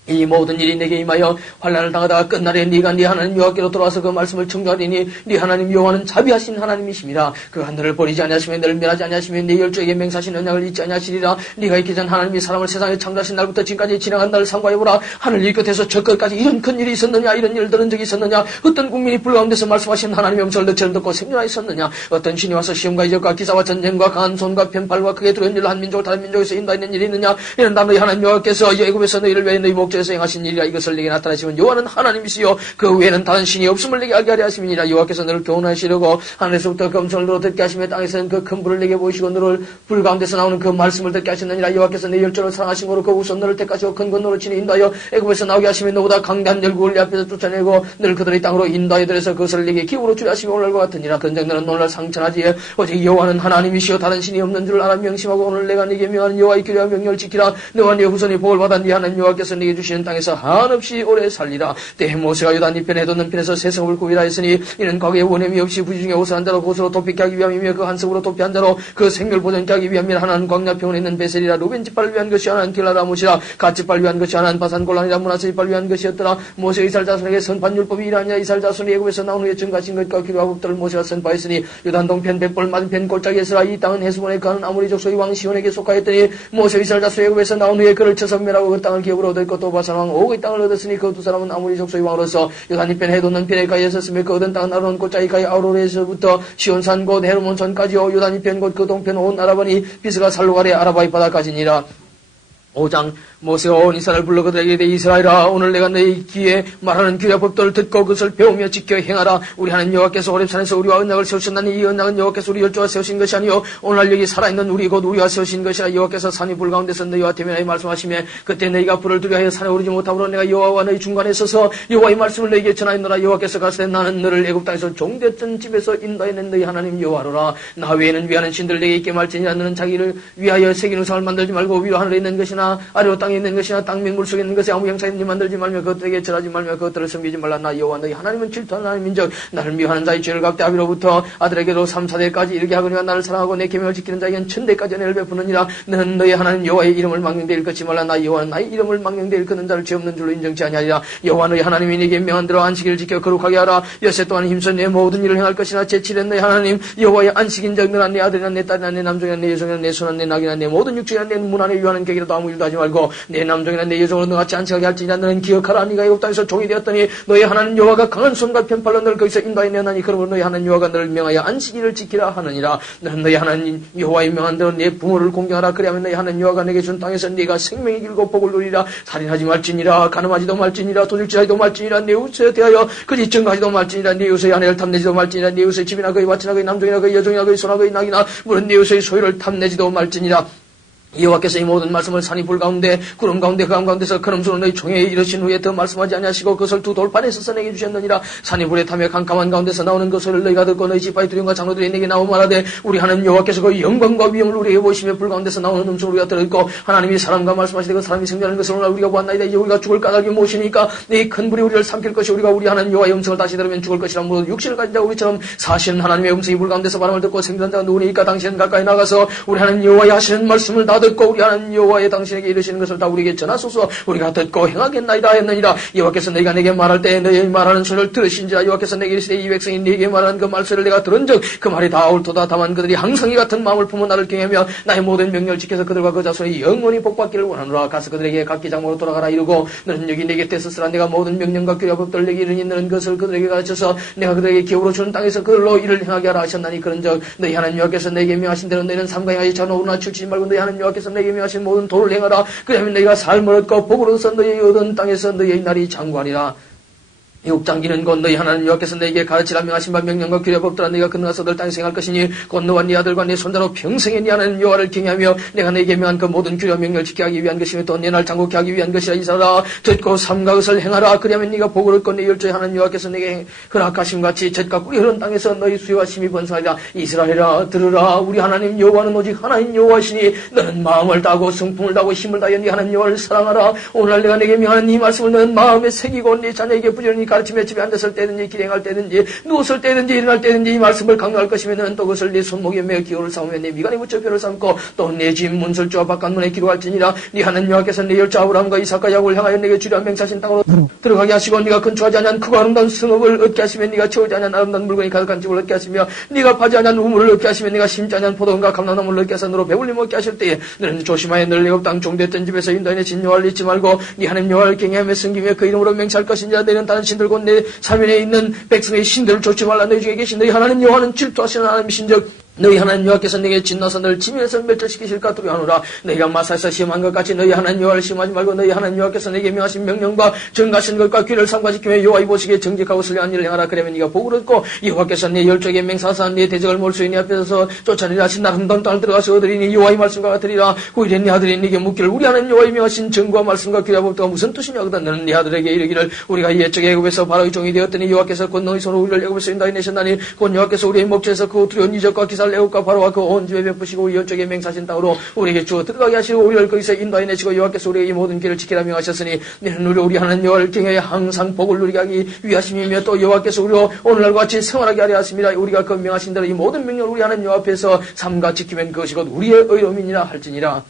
이 모든 일이 내게 임하여 환난을 당하다가 끝날에 네가 네 하나님 여호와께로 돌아와서 그 말씀을 청구하리니 네 하나님 여호와는 자비하신 하나님이십니다. 그 하늘을 버리지 아니하시며 너를 멸하지 아니하시며 네 열조에게 맹사하신 언약을 잊지 아니하시리라. 네가 있기 전 하나님이 사람을 세상에 창조하신 날부터 지금까지 지나간 날을 상고해보라. 하늘 이 끝에서 저 끝까지 이런 큰 일이 있었느냐. 이런 일들은 적이 있었느냐. 어떤 국민이 불 가운데서 말씀하신 하나님의 음성을 너처럼 듣고 생존하였었느냐. 어떤 신이 와서 시험과 이적과 기사와 전쟁과 강한 손과 편팔과 크게 두려운 일로 한 민족을 다른 민족에서 인도하는 일이 있느냐. 이런 다 너희 하나님 여호와께서 애굽에서 너희를 위해 너희 목전에서 행하신 일이라. 이것을 내게 나타내시면 여호와는 하나님이시요 그 외에는 다른 신이 없음을 내게 알게 하려 하심이니라. 여호와께서 너를 교훈하시려고 하늘에서부터 그 음성을 너로 듣게 하시며 땅에서는 그 큰 불을 내게 보이시고 너를 불 가운데서 나오는 그 말씀을 듣게 하셨느니라. 여호와께서 내 열조를 사랑하신 거로 그 우선 너를 택하시고 큰 권노를 친히 인도하여 애굽에서 나오게 하시며 너보다 강대한 열국을 내 앞에서 쫓아내고 너를 그들의 땅으로 인도하여 들여서 그것을 내게 기업으로 주려 하시며 오늘과 같으니라. 그런즉 너는 오늘날 상천하지 오직 여호와는 하나님이시여 다른 신이 없는 줄을 알아 명심하고 오늘 내가 네게 명하는 여호와의 규례와 명령을 지키라. 너와 네 후손이 복을 받아 네 하나님 여호와께서 네게 주시는 땅에서 한없이 오래 살리라. 때에 모세가 요단 이편에 돋는 편에서 새 성을 구이라 했으니 이는 과거에 원함이 없이 부지중에 오스한 자로 곳으로 도피케 하기 위함이며 그 한 성으로 도피한 자로 그 생멸 보존케 하기 위함이라. 하나는 광야평원에 있는 베셀이라. 루벤 지파를 위한 것이 하나는 길라라 무시라. 갓 지파를 위한 것이 하나는 바산 골란이라. 문하세 지파를 위한 것이었더라. 모세 이스라엘 자손에게 선판 율법이 이러하니라. 이스라엘 자손이 애굽에서 나온 후에 증가하신 것과 규례와 법도를 모세가 선파했으니 요단 동편 백볼 맞은편 골짜기에서라. 이 땅은 해수본에 거하는 아모리 족속의 왕 시온에게 속하였더니 모세 이스라엘 자손이 애굽에서 나온 후에 그를 쳐서 멸하고 그 땅을 기업으로 얻었고 또 바산 왕 옥의 땅을 얻었으니 그 두 사람은 아모리 족속의 왕으로서 요단 이편 해돋는 편에 가에 있었으며 그 얻은 땅은 아론 골짜기 가에 아우로에서부터 시온산 곧 헤르몬산까지요. 요단 이편 곧 그 동편 온 아라바니 비스가 살로 아래 아라바이 바다까지니라. 5장 모세가 온 이스라엘 불러 그들에게 이르되 이스라엘아 오늘 내가 너희 귀에 말하는 규례 법도를 듣고 그것을 배우며 지켜 행하라. 우리 하나님 여호와께서 호렙산에서 우리와 언약을 세우셨나니 이 언약은 여호와께서 우리 열조와 세우신 것이 아니요 오늘날 여기 살아있는 우리 곧 우리와 세우신 것이라. 여호와께서 산이 불 가운데서 너희와 대면하여 말씀하시며 그때 너희가 불을 두려하여 산에 오르지 못하므로 내가 여호와와 너희 중간에 서서 여호와의 말씀을 너희에게 전하였노라. 여호와께서 가시되 나는 너를 애굽 땅에서 종되었던 집에서 인도해낸 너희 하나님 여호와로라. 나 외에는 위하는 신들 내게 있게 말지니라. 너는 자기를 위하여 새긴 우상을 만들지 말고 위로 하늘에 있는 것이나 아래로 땅에 있는 것이나 땅 맹물 속에 있는 것이 아무 형상인지 만들지 말며 그것들에게 절하지 말며 그것들을 섬기지 말라. 나 여호와 너희 하나님은 질투하는 하나님인즉 나를 미워하는 자의 죄를 갚되 아비로부터 아들에게도 3, 4대까지 이르게 하거니와 나를 사랑하고 내 계명을 지키는 자에게는 1000대까지 은혜를 베푸느니라. 너는 너희 하나님 여호와의 이름을 망령되이 일컫지 말라. 나 여호와는 나의 이름을 망령되이 일컫는 자를 죄 없는 줄로 인정치 아니하리라. 여호와 너희 하나님이 네게 명한 대로 안식일을 지켜 거룩하게 하라. 엿새 동안 힘써 내 모든 일을 행할 것이나 제7일은 너희 하나님 여호와의 안식인즉 너나 내 아들이나 내 딸이나 내 남종이나 내 여종이나 내 손이나 내 낙이나 내 모든 육체나 내 문 안에 유하는 객이라도 아무 일도 하지 말고 내 남종이나 내 여종으로 너가 짠치하게 할지니라. 너는 기억하라. 네가 애굽 땅에서 종이 되었더니 너희 하나님 여호와가 강한 손과 편팔로 너를 거기서 인도하여 내었나니 그러므로 너희 하나님 여호와가 너를 명하여 안식일을 지키라 하느니라. 너는 너희 하나님 여호와의 명한 대로 내 부모를 공경하라. 그리하면 너희 하나님 여호와가 내게 준 땅에서 네가 생명이 길고 복을 누리라. 살인하지 말지니라. 가늠하지도 말지니라. 도둑질하지도 말지니라. 내 이웃에 대하여 그리 증거하지도 말지니라. 네 이웃의 아내를 탐내지도 말지니라. 네 이웃의 집이나 그의 밭이나 그의 남종이나 그의 여종이나 그의 소나 그의 낙이나 물은 네 이웃의 소유를 탐내지도 말지니라. 여호와께서 이 모든 말씀을 산이 불 가운데 구름 가운데 그 가운데서 그름수로 너희 총회에 이르신 후에 더 말씀하지 아니하시고 그것을 두 돌판에 써서 내게 주셨느니라. 산이 불에 타며 캄캄한 가운데서 나오는 그 소리를 너희가 듣고 너희 지파의 두령과 장로들이 내게 나오고 말하되 우리 하나님 여호와께서 그 영광과 위엄을 우리에게 보이시며 불 가운데서 나오는 음성을 우리가 들었고 하나님이 사람과 말씀하시되 그 사람이 생존하는 것을 오늘 우리가 보았나이다. 이제 우리가 죽을 까닭이 무엇이니까 이 큰 불이 우리를 삼킬 것이 우리가 우리 하나님 여호와의 음성을 다시 들으면 죽을 것이라. 모두 육신을 가진 자 우리처럼 사실은 하나님의 음성이 불 가운데서 바람을 듣고 생존한 자가 누구니까 당신은 가까이 나가서 우리 하나님 여호와의 하시는 말씀을 다 듣고 우리 하나님 여호와의 당신에게 이르시는 것을 다 우리에게 전하소서. 우리가 듣고 행하겠나이다 했느니라. 여호와께서 너희가 내게 말할 때 너희 말하는 소리를 들으신지라. 여호와께서 내게 이르시되 이 백성이 네게 말하는 그 말소리를 내가 들은즉 그 말이 다 옳도다. 다만 그들이 항상 이 같은 마음을 품어 나를 경외하며 나의 모든 명령을 지켜서 그들과 그 자손이 영원히 복받기를 원하노라. 가서 그들에게 각기 장모로 돌아가라 이르고 너는 여기 내게 떼서 쓰라. 내가 모든 명령과 규례와 법도를 내게 이르니 너는 그것을 그들에게 가르쳐서 내가 그들에게 기업으로 주는 땅에서 그들로 일을 행하게 하라 하셨나니 그런즉 너희 하나님 여호와께서 내게 명하신 대로 너희는 삼가 행하지 자노우나 치우치지 말고 너희 하나님 여호와께서 내게 명하신 모든 도를 행하라. 그러면 너희가 삶을 얻고 복을 얻어서 너희 얻은 땅에서 너희의 날이 장구하리라. 애굽 장기는 곧 너희 하나님 여호와께서 너희에게 가르치라 명하신 바 명령과 규례 법도라. 너희가 건너가서 들 땅에 생할 것이니 곧 너와 네 아들과 네 손자로 평생에 네 하나님 여호와를 경외하며 내가 너희에게 명한 그 모든 규례와 명령을 지키게 하기 위한 것이며 또 내 날 장구케 하기 위한 것이라. 이사라 듣고 삼가 것을 행하라. 그리하면 네가 복을 얻고 내 열조의 하나님 여호와께서 내게 허락하심같이 젖과 꿀이 흐른 땅에서 너희 수요와 심이 번성하리라. 이스라엘아 들으라. 우리 하나님 여호와는 오직 하나님 여호와시니 너는 마음을 다하고 성품을 다하고 힘을 다하여 네 하나님 여호와를 사랑하라. 오늘 내가 내게 명하는 이 말씀을 너는 마음에 새기고 네 자녀에게 부지런히 가르치며 집에 앉았을 때든지 길행할 때든지 누웠을 때든지 일어날 때든지 이 말씀을 강조할 것이면 너는 또 그것을 네 손목에 매어 기호를 삼으며 네 미간에 붙여 표를 삼고 또 내 집 문설주와 바깥문에 기록할지니라. 네 하나님 여호와께서 네 열조 아브라함과 이삭과 야곱을 향하여 내게 주려 맹사신 땅으로 들어가게 하시고 네가 건축하지 않은 크고 아름다운 성읍을 얻게 하시며 네가 채우지 않은 아름다운 물건이 가득한 집을 얻게 하시며 네가 파지 않은 우물을 얻게 하시며 네가 심지 않은 포도원과 감람나무를 얻게 하사 너로 배불리 먹게 하실 때에 너는 조심하여 너를 애굽 땅 종되었던 집에서 인도인의 진 여호와를 잊지 말고 네 하나님 여호와를 경외하며 섬기며 그 이름으로 맹세할 것이니라. 너는 다른 신들 곧 내 사면에 있는 백성의 신들을 좇지 말라. 너희 중에 계신 너희 하나님 여호와는 질투하시는 하나님이신즉 너희 하나님 여호와께서 내게 진노서 너를 지면에서 멸절시키실까 두려워하노라. 너희가 마사에서 시험한 것 같이 너희 하나님 여호와를 시험하지 말고 너희 하나님 여호와께서 내게 명하신 명령과 정하신 것과 귀를 삼가지키며 여호와의 보시기에 정직하고 선량한 일을 행하라. 그러면 네가 복을 얻고 여호와께서 네 열조에게 맹세하사 네 대적을 몰수히 네 앞에서 쫓아내라 하신 아름다운 땅을 들어가서 얻으리니 여호와의 말씀과 같으리라. 후일에 네 아들이 네게 묻기를 우리 하나님 여호와의 명하신 정과 말씀과 규례와 법도가 무슨 뜻이냐 하거든 너는 네 아들에게 이르기를 우리가 옛적에 애굽에서 바로의 종이 되었더니 여호와께서 곧 너희 손으로 우리를 애굽에서 인도하여 내셨나니 곧 여호와께서 우리의 목전에서 그 두려운 이적과 기사를 애굽과 바로와 그 온 집에 베푸시고 우리 열적에 맹사신 땅으로 우리에게 주어 들어가게 하시고 우리를 거기서 인도하여 내시고 여호와께서 우리에게 이 모든 길을 지키라 명하셨으니 너는 우리 하나님 여호와를 경외하여 항상 복을 누리게 하기 위하심이며 또 여호와께서 우리로 오늘날과 같이 생활하게 하려 하심이라. 우리가 그 명하신 대로 이 모든 명령을 우리 하나님 여호와 앞에서 삼가 지키면 그것이 곧 우리의 의로움이니라 할지니라.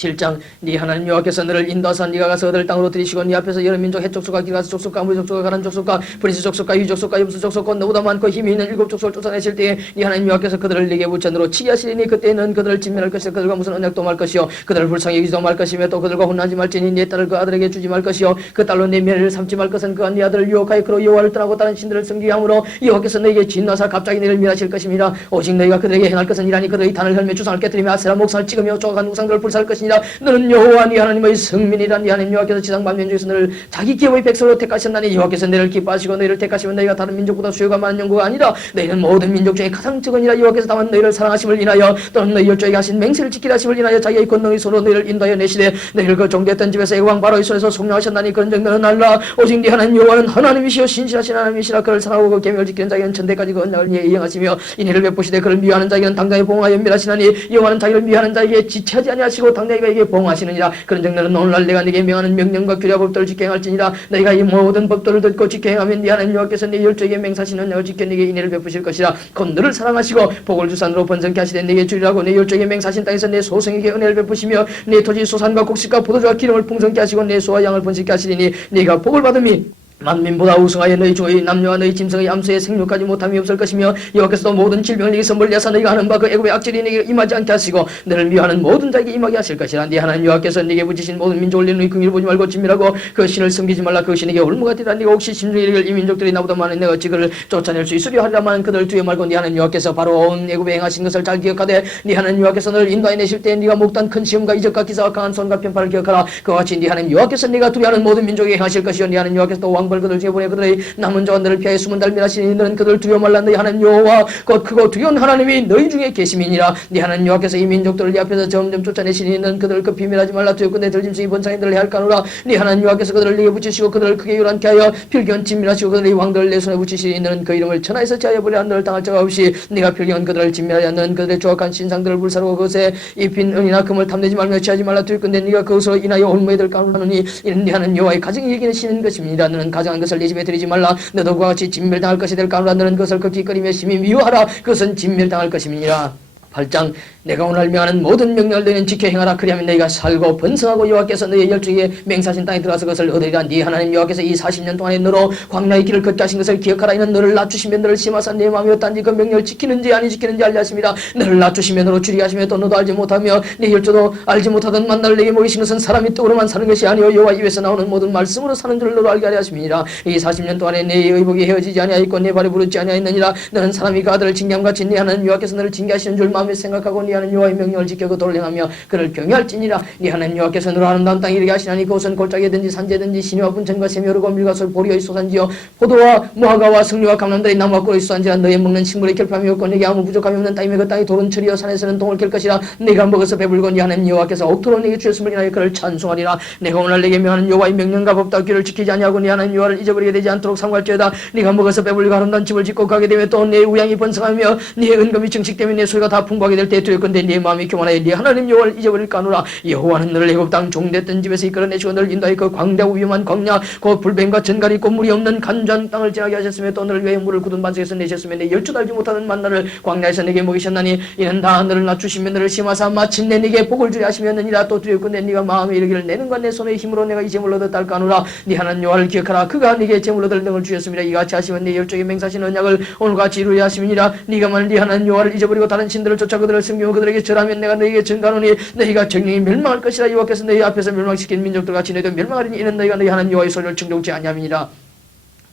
7장 네 하나님 여호와께서 너를 인도하사 네가 가서 얻을 땅으로 들이시고 네 앞에서 여러 민족 헷족속과 기가스 족속과 아무리 족속과 가난 족속과 브리스 족속과 유족속과 엽수 족속과 너보다 많고 힘이 있는 7 족속을 쫓아내실 때에 네 하나님 여호와께서 그들을 네게 불천으로 치게 하시리니 그때는 그들을 진멸할 것이요 그들과 무슨 언약도 말 것이요 그들을 불쌍히 여기지도 말 것이며 또 그들과 혼나지 말지니 네 딸을 그 아들에게 주지 말 것이요 그 딸로 네 매를 삼지 말 것은 그가 네 아들을 유혹하여 그로 여호와를 떠나고 다른 신들을 섬기게 하므로 여호와께서 너에게 진노하사 갑자기 너를 멸하실 것입니다. 오직 너희가 그들에게 행할 것은 이라니 그들의 단을 헐며 주상을 깨뜨리며 아세라 목상을 찍으며 조각한 우상들을 불사할 것이니라. 너는 여호와 네 하나님의 성민이라. 네 하나님 여호와께서 지상 만민 중에서 너를 자기 기업의 백성으로 택하셨나니 여호와께서 너를 기뻐하시고 너희를 택하시면 너희가 다른 민족보다 수요가 많은 영구가 아니라 너희는 모든 민족 중에 가장 적으니라. 여호와께서 다만 너희를 사랑하심을 인하여 또는 너희 열조에게 하신 맹세를 지키라 하심을 인하여 자기의 권능의 손으로 너희를 인도하여 내시되 너희를 그 종되었던 집에서 애굽왕 바로의 손에서 속량하셨나니 그런즉 너는 알라. 오직 네 하나님 여호와는 하나님이시여 신실하신 하나님이시라. 그를 사랑하고 그 계명을 지키는 자에게는 천대까지 그 언약을 위해 이행하시며 인애를 베푸시되 그를 미워하는 자에게는 당장에 봉하여 멸하시나니 여호와는 자기를 미워하는 자에게 지체하지 아니하시고 당장에 그에게 봉하시느니라. 그런즉 너는 오늘날 내가 네게 명하는 명령과 규례와 법도를 지켜 행할지니라. 너희가 이 모든 법도를 듣고 지켜 행하면 네 하나님 여호와께서 네 열조에게 맹사하시는 언약을 지켜 네게 인애를 베푸실 것이라. 곧 너를 사랑하시고 복을 주산으로 번성케 하시되 네게 주리라고 네 열조에게 맹사하신 땅에서 내 소생에게 은혜를 베푸시며 네 토지 소산과 곡식과 포도주와 기름을 풍성케 하시고 내 소와 양을 번식케 하시리니 네가 복을 받음이 만민보다 우승하여 너희 주의 남녀와 너희 짐승의 암소의 생육까지 못함이 없을 것이며 여호와께서도 모든 질병을 네게 선물하사 너희가 하는 바 그 애굽의 악질이 네게 임하지 않게 하시고 너를 위하는 모든 자에게 임하게 하실 것이라. 네 하나님 여호와께서 네게 붙이신 모든 민족을 너희 긍휼을 보지 말고 진멸하고 그 신을 섬기지 말라. 그 신에게 올무가 되라. 네가 혹시 심중에 이르길 이 민족들이 나보다 많은 내가 지그를 쫓아낼 수 있으려 하리라만 그들을 두려 말고 네 하나님 여호와께서 바로 온 애굽에 행하신 것을 잘 기억하되 네 하나님 여호와께서 너를 인도해 내실 때 네가 목단 큰 시험과 이적과 기사와 강한 손과 편파를 기억하라. 그와 같이 네 하나님 여호와께서 네가 두려워하는 모든 민족에게 행하실 것이요 네 하나님 여호와께서 또 왕벌 그들 중에 보내 그들의 남은 자와 너를 피하여 숨은 달미하시니 너는 그들을 두려워 말라. 너희 하나님 여호와 곧 크고 두려운 하나님이 너희 중에 계심이니라. 네 하나님 여호와께서 이 민족들을 네 앞에서 점점 쫓아내시니 너는 그들을 급히 멸하지 말라. 두렵고 내 들짐승이 번창에 너를 해할까노라. 네 하나님 여호와께서 그들을 네게 붙이시고 그들을 크게 요란케 하여 필경 진멸하시고 그들의 왕들을 내 손에 붙이시니 너는 그 이름을 천하에서 제하여 버려 너를 당할 자가 없이 네가 필경 그들을 진멸하여 너는 그들의 조악한 신상들을 불사르고 그것에 입힌 은이나 금을 탐내지 말며 취하지 말라. 두렵고 네가 그것으로 인하여 올무에들 까노라느니 이는 네 하나님 여호와의 가정이 이기시는 것입니다. 너는 가정한 것을 네 집에 들이지 말라. 너도 그와 같이 진멸당할 것이 될 까노라. 너는 그것을 급히 꺼리며 심히 미워하라. 그것은 진멸당할 것임이니라. 8장 내가 오늘 명하는 모든 명령을 너희는 지켜 행하라. 그리하면 너희가 살고 번성하고 여호와께서 너희의 열중에 맹사신 땅에 들어가서 그것을 얻으리라. 네 하나님 여호와께서 이 40년 동안에 너로 광야의 길을 걷게 하신 것을 기억하라. 이는 너를 낮추시면 너를 심하사 네 마음이 어떠한지 그 명령을 지키는지 아니 지키는지 알리 하십니다. 너를 낮추시면 너로 주리하시며 또 너도 알지 못하며 네 혈조도 알지 못하던 만나를 내게 먹이신 것은 사람이 떡으로만 사는 것이 아니요 여호와 입에서 나오는 모든 말씀으로 사는 줄을 너로 알게 하려 하십니다. 이 40년 동안에 내 의복이 헤어지지 아니하였고 내 발이 부르지 아니하였느니라. 너는 사람이 그 아들을 징계함같이 네 하나님 여호와께서 너를 징계하시는 줄 마음에 생각하고 네 하나님 여호와의 명령을 지켜도 돌려하며 그를 경외할지니라. 네 하나님 여호와께서 너로 아름다운 땅에 이르게 하시나니 그곳은 골짜기든지 산지든지 시내와 분천과 샘이 흐르고 밀과 솔 보리의 소산지요 포도와 무화과와 승리와 감람들의 나무와 꿀의 수산지라. 너의 먹는 식물의 결함이 없고 내게 아무 부족함이 없는 땅이며 그 땅이 돌은 철이여 산에서는 동을 캘 것이라. 네가 먹어서 배불고 네 하나님 여호와께서 옥토로 내게 주셨음을 인하여 그를 찬송하리라. 내가 오늘 내게 명하는 여호와의 명령과 법도와 규를 지키지 아니하고 네 하나님 여호와를 잊어버리게 되지 않도록 삼갈지어다. 네가 먹어서 배불리고 아름다운 집을 짓고 가게 되면 또 내 우양이 번성하며 네 은금이 증식되면 내 소유가 다 풍부하게 될 때에 되었건대 네 마음이 교만하여 네 하나님 여호와를 잊어버릴까노라. 여호와는 너를 애굽 땅 종됐던 집에서 이끌어내시고 너를 인도하여 그 광대하고 위험한 광야 곧 불뱀과 전갈이 있고 물이 없는 간절한 땅을 지나게 하셨으며 또 너를 위하여 물을 굳은 반석에서 내셨으며 내 열주 달지 못하는 만나를 광야에서 내게 먹이셨나니 이는 다 너를 낮추시며 너를 심하사 마침내 네게 복을 주려 하시면느니라. 또 두렵건대 네가 마음에 이르기를 내 눈과 내 손의 힘으로 내가 이 재물로 얻었달까노라. 네 하나님 여호와를 기억하라. 그가 네게 재물로 얻을 등을 주셨습니다. 이같이 하시면 네 열정에 맹사신 언약을 오늘같이 이루려 하심이니라. 네가 만일 네 하나님 여호와를 잊어버리고 다른 신들을 쫓아 그들을 섬기고 그들에게 절하면 내가 너희에게 증가하노니 너희가 정령이 멸망할 것이라. 여호와께서 너희 앞에서 멸망시킨 민족들 같이 너희도 멸망하리니 이는 너희가 너희 하나님 여호와의 소리를 충족지 아니함이니라.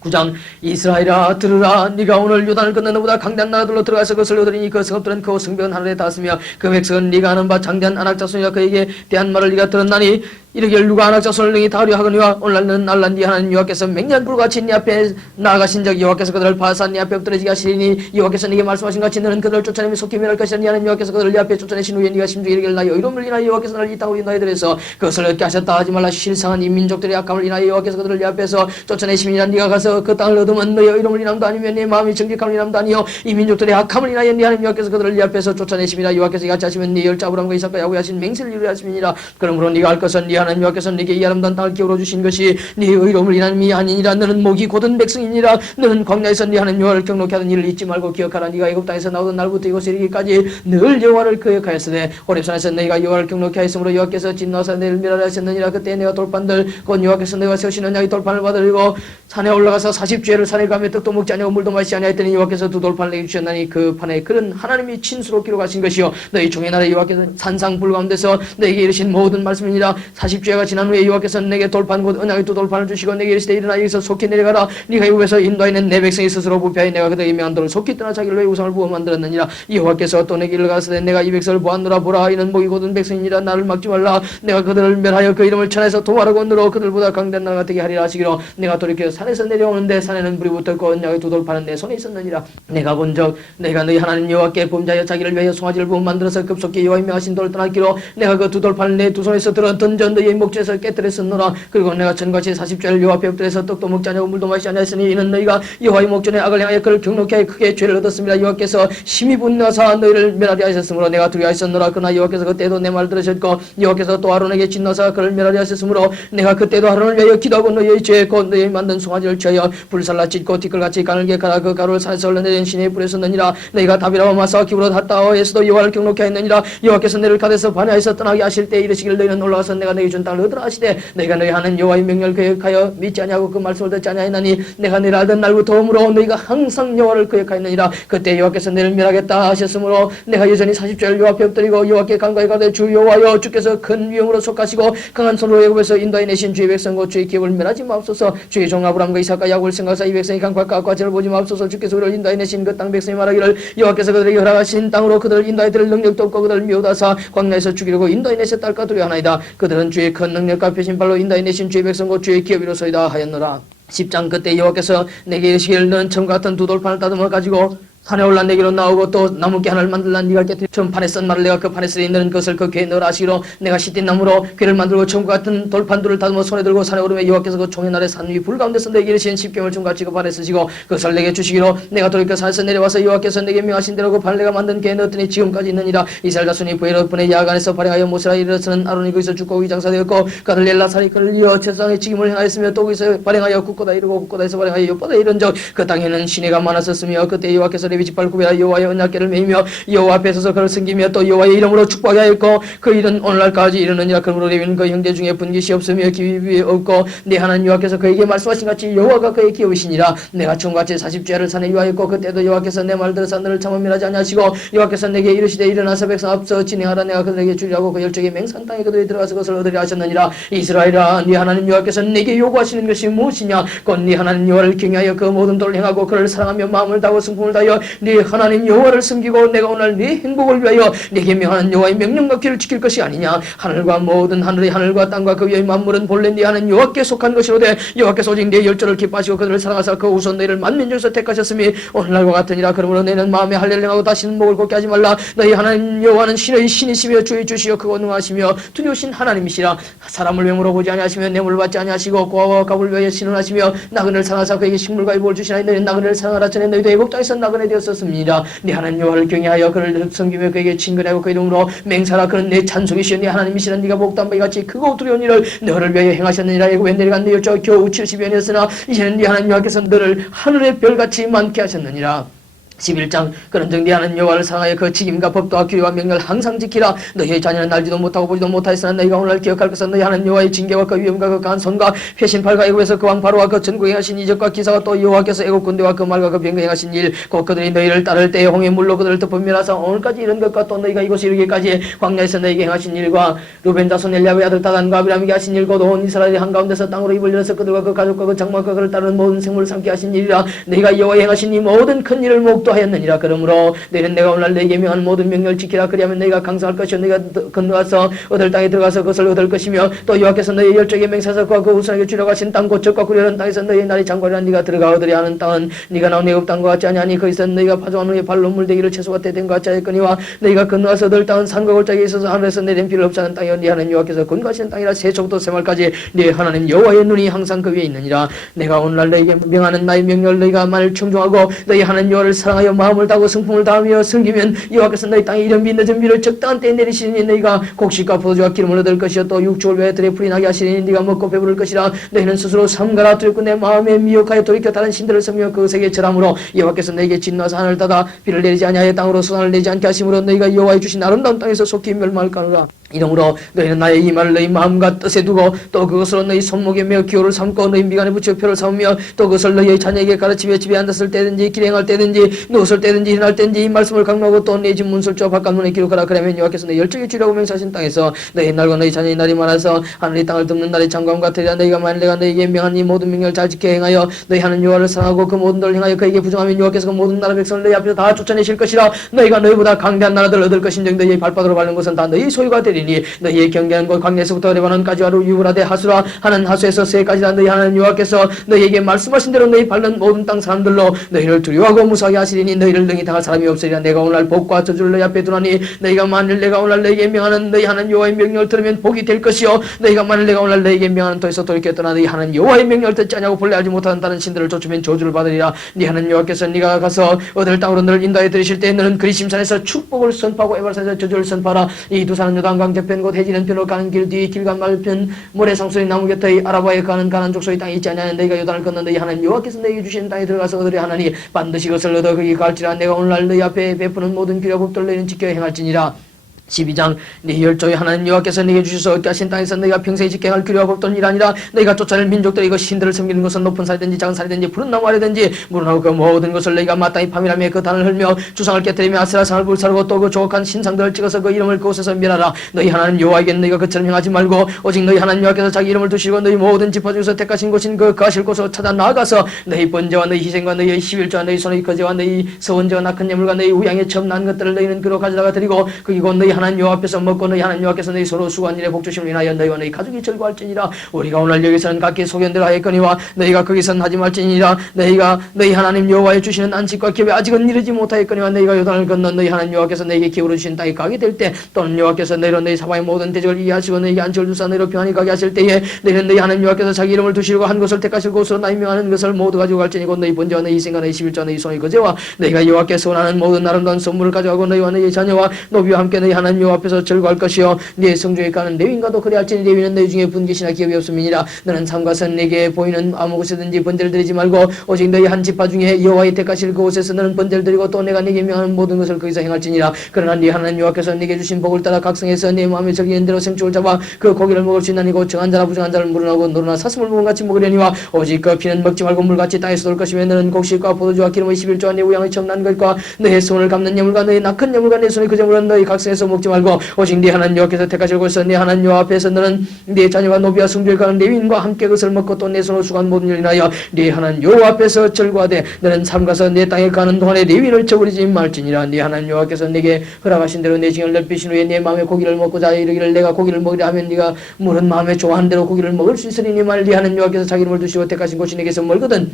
9장 이스라엘아 들으라. 네가 오늘 요단을 건너는 보다 강대한 나라들로 들어가서 그것을 얻으리니 그 성읍들은 그 성벽은 하늘에 닿았으며 그 백성은 네가 하는 바 장대한 안악자손이라. 그에게 대한 말을 네가 들었나니 이르기를 누가 안악자손을 능히 다하려 하거니와 오늘날은 날란 네 하나님 여호와께서 맹렬불같이 네 앞에 나아가신 적 여호와께서 그들을 파사 네 앞에 엎드러지게 하시니 여호와께서 네게 말씀하신 같이 너는 그들을 쫓아내며 속히 멸할 것이라. 네 하나님 여호와께서 그들을 네 앞에 쫓아내신 후에 네가 심중에 이르기를 나의 의로움을 인하여 여호와께서 나를 이 땅으로 인도하여 들여서 그것을 얻게 하셨다 하지 말라. 실상은 이 민족들의 악함을 인하여 여호와께서 그들을 네 앞에서 쫓아내심이니라. 네가 가서 그 땅을 얻으면 너의 의로움을 인함도 아니며 내 마음이 정직함을 인함도 아니요 이 민족들의 악함을 인하여 네 하나님 여호와께서 그들을 네 앞에서 쫓아내심이라. 여호와께서 이같이 하시면 네 열자 아브라함과 이삭과 야곱에 하신 맹세를 이루게 하심이니라. 그러므로 네가 할 것은 네 하나님 여호와께서 네게 이 아름다운 땅을 기울어 주신 것이 네 의로움을 인함이 아니니라. 너는 목이 곧은 백성이니라. 너는 광야에서 네 하나님 여호와를 경록케 하는 일을 잊지 말고 기억하라. 네가 애굽 땅에서 나오던 날부터 이곳에 이르기까지 늘 여호와를 기억하였으되 호렙산에서 네가 여호와를 경록케 하였으므로 여호와께서 진노하사 너를 멸하려 하셨느니라. 그때 내가 돌판들 곧 여호와께서 너와 세우신 언약의 돌판을 받으리고 산에 올라가서 40주야를 산에 가며 떡도 먹지 아니하고 물도 마시지 아니하였더니 여호와께서 두 돌판을 내게 주셨나니 그 판에 글은 하나님이 친수로 기록하신 것이요 너희 종의 나라 여호와께서 산상불 가운데서 너에게 이르신 모든 말씀이니라. 40주야가 지난 후에 여호와께서 내게 돌판 곧 언약의 두 돌판을 주시고 내게 이르시되 일어나 여기서 속히 내려가라. 네가 애굽에서 인도하는 내 백성이 스스로 부패하여 내가 그들에게 명한대로 속히 떠나 자기를 위해 우상을 부어 만들었느니라. 여호와께서 또 내게 일러가시되 내가 이 백성을 보았노라. 보라 이는 목이 곧은 백성이니라. 나를 막지 말라. 내가 그들을 멸하여 그 이름을 천에서 도하라고 너로 그들보다 강대한 나라가 되게 하리라 하시기로 내가 돌이켜 산에서 내려오는데 산에는 불이 붙었고 언약의 두 돌판은 내 손에 있었느니라. 내가 본적 내가 너희 하나님 여호와께 범죄하여 자기를 위하여 송아지를 부어 만들어서 급속히 여호와의 명하신 돌을 떠났기로 내가 그 두 돌판을 내 두 손에서 들어 던져 너희의 목전에서 깨뜨렸었노라. 그리고 내가 전같이 40주를 여호와 앞에 엎드려서 떡도 먹지 아니하고 물도 마시지 아니하였으니 이는 너희가 여호와의 목전에 악을 행하여 그를 경록케 하여 크게 죄를 얻었습니다. 여호와께서 심히 분노하사 너희를 멸하게 하셨으므로 내가 두려워하였노라. 그러나 여호와께서 그때도 내 말 들으셨고 여호와께서 또 아론에게 진노하사 그를 멸하게 하셨으므로 내가 그때도 아론을 위하여 기도하고 너희의 죄 곧 너희 만든 송아지를 쳐여 불살라 찢고 티끌같이 가늘게 갈아 그 가루를 산에서 흘러내린 시내에 뿌렸었느니라. 너희가 다비라와 마사와 기브롯 핫다와에서도 여호와를 경록케 하였느니라. 여호와께서 너를 가데서 반야에서 떠나게 하실 때 이르시기를 너희는 올라가서 내가 너희 너희 준 땅을 얻으라 하시되 너희가 너희 하는 여호와의 명령을 거역하여 믿지 아니하고 그 말씀을 듣지 아니하였나니 내가 너희를 알던 날부터므로 너희가 항상 여호와를 거역하였느니라. 그때 여호와께서 너희를 멸하겠다 하셨으므로 내가 여전히 40죄를 여호와 앞에 엎드리고 여호와께 간과히 가되 주 여호와여 주께서 큰 위엄으로 속하시고 강한 손으로 애굽에서 인도해 내신 주의 백성과 주의 기업을 멸하지 마옵소서. 주의 종 아브람과 이삭과 야곱을 생각하사 이 백성이 강과 과죄를 보지 마옵소서. 주께서 그들을 인도해 내신 그 땅 백성이 말하기를 여호와께서 그들에게 허락하신 땅으로 그들을 인도해 드릴 능력도 없고 그들을 미워하사 광야에서 죽이려고 인도해 내셨다 할까 두려워하나이다. 그들은 주의 큰 능력과 펴신 발로 인도해 내신 주의 백성과 주의 기업이로소이다 하였노라. 10장 그때 여호와께서 내게 이르시기를 너는 천 같은 두 돌판을 다듬어 가지고 산에 올라 내게로 나오고 또 나무께 하나를 만들라. 네가 곁에 전 판에 쓴 말을 내가 그 판에 쓰여 있는 것을 그 궤에 넣으라 하시기로 내가 시딘 나무로 궤를 만들고 천과 같은 돌판들을 다듬어 손에 들고 산에 오르며 여호와께서 그 종의 날에 산 위 불 가운데서 내게 이르신 십계명을 준같이 그 판에 쓰시고 그것을 내게 주시기로 내가 또 그 산에서 내려와서 여호와께서 내게 명하신 대로 그 판을 내가 만든 궤에 넣었더니 지금까지 있느니라. 이스라엘 자손이 부엘의 분의 야간에서 발행하여 모세라 이르러서는 아론이 거기서 죽고 위장사되었고 그들 엘라살이 그를 이어 제사장의 직임을 행하였으며 또 거기서 발행하여 굳고다 이르고 굳고다에서 발행하여 욕보다 이른적 그 땅에는 시내가 많았었으며 그때 여호와께서 레위 지파를 구별하여 여호와의 언약궤를 메이며 여호와 앞에 서서 그를 섬기며 또 여호와의 이름으로 축복하였고 그 일은 오늘날까지 이르느니라. 그러므로 레위는 그 형제 중에 분깃이 없으며 기업이 없고 네 하나님 여호와께서 그에게 말씀하신 같이 여호와가 그의 기업이시니라. 내가 총같이 40죄를 산에 유하였고 그때도 여호와께서 내 말 들으사 너를 참음멸하지 아니하시고 여호와께서 내게 이르시되 일어나서 백성 앞서 진행하라. 내가 그들에게 주려고 그 열정의 맹산 땅에 그들이 들어가서 그것을 얻으려 하셨느니라. 이스라엘아 네 하나님 여호와께서 내게 요구하시는 것이 무엇이냐. 곧 네 하나님 여호와를 경외하여 그 모든 도를 행하고 그를 사랑하며 마음을 다하고 승품을 다하여 네 하나님 여호와를 섬기고 내가 오늘 네 행복을 위하여 네게 명하는 여호와의 명령과 규를 지킬 것이 아니냐. 하늘과 모든 하늘의 하늘과 땅과 그 위의 만물은 본래 네 하나님 여호와께 속한 것이로되 여호와께서 오직 네 열조를 기뻐하시고 그들을 사랑하사 그 우선 너희를 만민 중에서 택하셨으니 오늘날과 같으니라. 그러므로 너희는 마음에 할례를 행하고 다시는 목을 곱게 하지 말라. 너희 하나님 여호와는 신의 신이시며 주의 주시여 크고 능하시며 두려우신 하나님이시라. 사람을 외모로 보지 아니하시며 뇌물을 받지 아니하시고 고아와 갑을 위하여 신원하시며 나그네를 사랑하사 그에게 식물과 이복을 주시나니 너희는 나그네를 사랑하라. 전에 너희도 애국 땅에서 나그네 되었었습니다. 네 하나님 여호와를 경외하여 그를 섬기며 그에게 친근하고 그 이름으로 맹세하라. 그는 내 찬송이시여 네 하나님이시라. 네가 복담 바위 같이 크고 두려운 일을 너를 위하여 행하셨느니라. 애굽에 내려간 네 열조 겨우 70년이었으나 이제는 네 하나님 여호와께서 너를 하늘의 별같이 많게 하셨느니라. 11장 그런즉 네 하나님 여호와를 사랑하여 그 직임과 법도와 규례와 명령을 항상 지키라. 너희의 자녀는 알지도 못하고 보지도 못하였으나 너희가 오늘 기억할 것은 너희 하나님 여호와의 징계와 그 위엄과 그 강한 손과 표신팔과 애굽에서 그 왕 바로와 그 전국에 행하신 이적과 기사와 또 여호와께서 애굽 군대와 그 말과 그 병거에 행하신 일 곧 그들이 너희를 따를 때에 홍해 물로 그들을 덮으면서 오늘까지 이런 것과 또 너희가 이곳에 이르기까지 광야에서 너희에게 행하신 일과 루벤 자손 엘리압의 아들 다단과 아비람에게 하신 일 곧 온 이스라엘의 한가운데서 땅으로 입을 열어서 그들과 그 가족과 그 장막과 그를 따르는 모든 생물을 삼게 하신 일이라. 너희가 여호와의 행하신 이 모든 큰 일을 목도하였느니라. 그러므로 너희는 내가 오늘 너희에게 명한 모든 명령을 지키라. 그리하면 너희가 강성할 것이요 너희가 건너가서 얻을 땅에 들어가서 그것을 얻을 것이며 또 여호와께서 너희의 열정의 맹사석과 그 우선에게 주려고 하신 땅 곧 적과 구려는 땅에서 너희의 날이 장관이라. 네가 들어가 얻으려 하는 땅은 네가 나온 애굽 땅과 같지 아니하니 거기서 너희가 파종한 후에 발로 물대기를 채소가 때된 것 같지 않거니와 너희가 건너가서 얻을 땅은 산과 골짜기에 있어서 하늘에서 내린 비를 없이 하는 땅이요 네 하나님 여호와께서 건거하시는 땅이라. 새초부터 새말까지 네 하나님 여호와의 눈이 항상 그 위에 있느니라. 내가 오늘날 너희에게 명하는 나의 명령을 너희가 만일 충성하고 너희 하나님 여호와를 사랑하여 마음을 다하고 승풍을 다하며 섬기면 여호와께서 너희 땅에 이런 비 늦은 비를 적당한 때에 내리시니 너희가 곡식과 포도주와 기름을 얻을 것이요 또 육축을 위하여 들에 풀이 나게 하시니 네가 먹고 배부를 것이라. 너희는 스스로 삼가라 두렵고 내 마음에 미혹하여 돌이켜 다른 신들을 섬기며 그것에게 절함으로 여호와께서 너희에게 진노하사 하늘을 닫아 비를 내리지 아니하여 땅으로 수산을 내지 않게 하심으로 너희가 여호와의 주신 아름다운 땅에서 속히 멸망할까노라. 이러므로 너희는 나의 이 말을 너희 마음과 뜻에 두고 또 그것으로 너희 손목에 매어 기호를 삼고 너희 미간에 붙여 표를 삼으며 또 그것을 너희의 자녀에게 가르치며 집에 앉았을 때든지 길에 행할 때든지 누웠을 때든지 일어날 때든지 이 말씀을 강론하고 또 내 집 문설주와 바깥문에 기록하라. 그러면 여호와께서 너희 열정에 주라고 맹세하신 땅에서 너희 날과 너희 자녀의 날이 많아서 하늘이 땅을 덮는 날이 장관 같으리라. 너희가 만일 내가 너희에게 명한 이 모든 명령을 잘 지켜 행하여 너희 하는 여호와를 사랑하고 그 모든 걸 행하여 그에게 부정하면 여호와께서 그 모든 나라 백성을 너희 앞에서 다 쫓아내실 것이라. 너희가 너희보다 강대한 나라들을 얻을 것인즉 너희의 발바닥으로 밟는 것은 다 너희 소유가 되리니 너희의 경계한 곳 광야에서부터 레바논까지 하루 유브라데 하수라 하는 하수에서 세까지라. 너희 하나님 여호와께서 너희에게 말씀하신 대로 너희 밟는 모든 땅 사람들로 너희를 두려워하고 무사하게 하시리니 너희를 능히 당할 사람이 없으리라. 내가 오늘 복과 저주를 너희 앞에 두나니 너희가 만일 내가 오늘 너희에게 명하는 너희 하나님 여호와의 명령을 들으면 복이 될 것이요 너희가 만일 내가 오늘 너희에게 명하는 터에서 돌이켜 떠나 너희 하나님 여호와의 명령을 듣지 아니하고 본래 알지 못하는 다른 신들을 쫓으면 저주를 받으리라. 네 하나님 여호와께서 네가 가서 얻을 땅으로 너를 인도하여 들이실 때 너는 그리심산에서 축복을 선포하고 에발산에서 저주를 선포하라. 이 두 산은 요단강 저편 곧 해지는 편으로 가는 길 뒤 길간 말편 모래상소리 나무 곁의 아라바에 가는 가나안 족속의 땅이 있지 않냐는 너희가 요단을 건너 너희 하나님 여호와께서 너희에게 주신 땅에 들어가서 얻으려 하나니 반드시 그것을 얻어 거기 갈지라. 내가 오늘날 너희 앞에 베푸는 모든 규례법들 너희는 지켜 행할지니라. 12장 네 열조의 하나님 여호와께서 네게 주셔서 얻게 하신 땅에서 너희가 평생에 직행할 규례와 법도는 일 아니라 너희가 쫓아낼 민족도 이것 신들을 섬기는 것은 높은 산이든지 작은 산이든지 푸른 나무 아래든지 물은하고 그 모든 것을 너희가 마땅히 파멸하며 그 단을 흘며 주상을 깨뜨리며 아세라상을 불사르고 또 그 조각한 신상들을 찍어서 그 이름을 그곳에서 멸하라. 너희 하나님 여호와에게는 너희가 그처럼 행하지 말고 오직 너희 하나님 여호와께서 자기 이름을 두시고 너희 모든 지파 중에서 택하신 곳인 그 거하실 곳으로 찾아 나아가서 너희 번제와 너희 희생과 너희 십일조와 너희 손의 거제와 너희 서원제와 낙한 예물과 너희 우양의 처음 난 것들을 너희는 그로 가져다가 드리고 그리고 너희 하나님 여호와 앞에서 먹고 너희 하나님 여호와께서 너희 서로 수고한 일에 복주심을 인하여 너희와 너희 가족이 즐거워할지니라. 우리가 오늘 여기서는 각기 소견대가 하였거니와 너희가 거기서는 하지 말지니라. 너희가 너희 하나님 여호와의 주시는 안식과 기업에 아직은 이르지 못하였거니와 너희가 요단을 건너 너희 하나님 여호와께서 너희에게 기울어 주신 땅에 가게 될 때 또는 여호와께서 너희로 너희 사방의 모든 대적을 이해하시고 너희에게 안식을 주사 너희로 평안히 가게 하실 때에 너희는 너희 하나님 여호와께서 자기 이름을 두시고 한 곳을 택하실 곳으로 나이 명하는 것을 모두 가지고 갈지니고 너희 번제와 너희 희생과 너희 십일조와 너희 손의 거제와 너희가 여호와께서 원하는 모든 아름다운 선물을 가져가고 너희와 너희 자녀와 노비와 함께 너희 하나님 여호와 앞에서 즐거워할 것이요 네 성중에 가는 레위인과도 그리할지니 레위는 너희 중에 분깃이나 기업이 없음이니라. 너는 삼가 선 내게 보이는 아무 곳에든지 번제를 드리지 말고 오직 너희 한 지파 중에 여호와의 택하실 그곳에서 너는 번제를 드리고 또 내가 네게 명하는 모든 것을 거기서 행할지니라. 그러나 네 하나님 여호와께서 네게 주신 복을 따라 각성해서 네 마음에 적이는 대로 생축을 잡아 그 고기를 먹을 수 있나니고 정한 자나 부정한 자를 물어나고 노르나 사슴을 먹은같이 먹으려니와 오직 그 피는 먹지 말고 물같이 땅에서 돌 것이며 너는 곡식과 포도주와 기름의 11조와 네 우양의 처음 난 것과 너의 손을 감는 예물과 너의 낙한 예물과 내 손의 그 재물은 너희 각성해서 먹지 말고 오직 네 하나님 여호와께서 택하시고 있어 네 하나님 여호와 앞에서 너는 네 자녀와 노비와 승주에 가는 레위인과 함께 그것을 먹고 또 내 손을 수고한 모든 일을 인하여 네 하나님 여호와 앞에서 즐거워하되 너는 삼가서 내 땅에 가는 동안에 레위인을 저버리지 말지니라. 네 하나님 여호와께서 내게 허락하신 대로 내 징을 넓히신 후에 내 마음에 고기를 먹고자 이르기를 내가 고기를 먹으려 하면 네가 물은 마음에 좋아하는 대로 고기를 먹을 수 있으니 네 말 네 하나님 여호와께서 자기 이름을 두시고 택하신 곳이 내게서 멀거든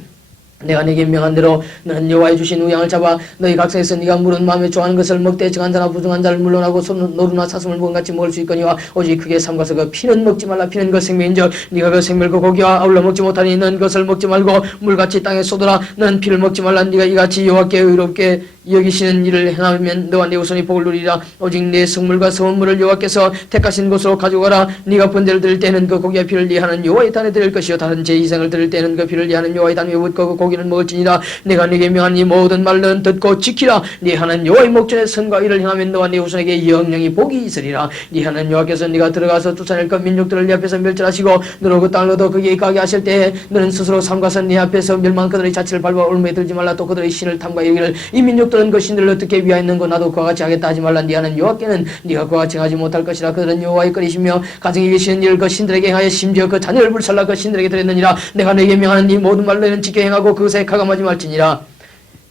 내가 네게 명한 대로 너는 여호와의 주신 우양을 잡아 너희 각성에서 네가 물은 마음에 좋아하는 것을 먹되 정한 자나 부정한 자를 물러나고 노루나 사슴을 먹은같이 먹을 수 있거니와 오직 크게 삼가서 그 피는 먹지 말라. 피는 그 생명인즉 네가 그 생명 그 고기와 아울러 먹지 못하니 너는 그것을 먹지 말고 물같이 땅에 쏟으라. 너는 피를 먹지 말라. 네가 이같이 여호와께 의롭게 여기시는 일을 행하면 너와 네 후손이 복을 누리라. 오직 내 성물과 서원물을 여호와께서 택하신 곳으로 가져가라. 네가 번제를 드릴 때는 그 고기의 피를 네 하는 여호와의 단에 드릴 것이요 다른 제 이상을 드릴 때는 그 피를 네 하는 여호와의 단에 묻고 그 고기는 먹을지니라. 내가 네게 명한 이 모든 말은 듣고 지키라. 네 하는 여호와의 목전에 선과 일을 행하면 너와 네 후손에게 영영이 복이 있으리라. 네 하는 여호와께서 네가 들어가서 쫓아낼 것 민족들을 네 앞에서 멸절하시고 너로 그 땅을 얻어 거기에 가게 하실 때에 너는 스스로 삼가서 네 앞에서 멸망 그들의 자취를 밟아 올무에 들지 말라. 또 그들의 신을 탐과 여기를 이 민족 그 신들을 어떻게 위하였는고 나도 그와 같이 하겠다 하지 말라. 네 하는 여호와께는 네가 그와 같이 하지 못할 것이라. 그들은 여호와의 거리시며 가정에 계시는 일을 그 신들에게 행하여 심지어 그 자녀를 불살라 그 신들에게 드렸느니라. 내가 너에게 명하는 이 모든 말로 너희는 지켜 행하고 그것에 가감하지 말지니라.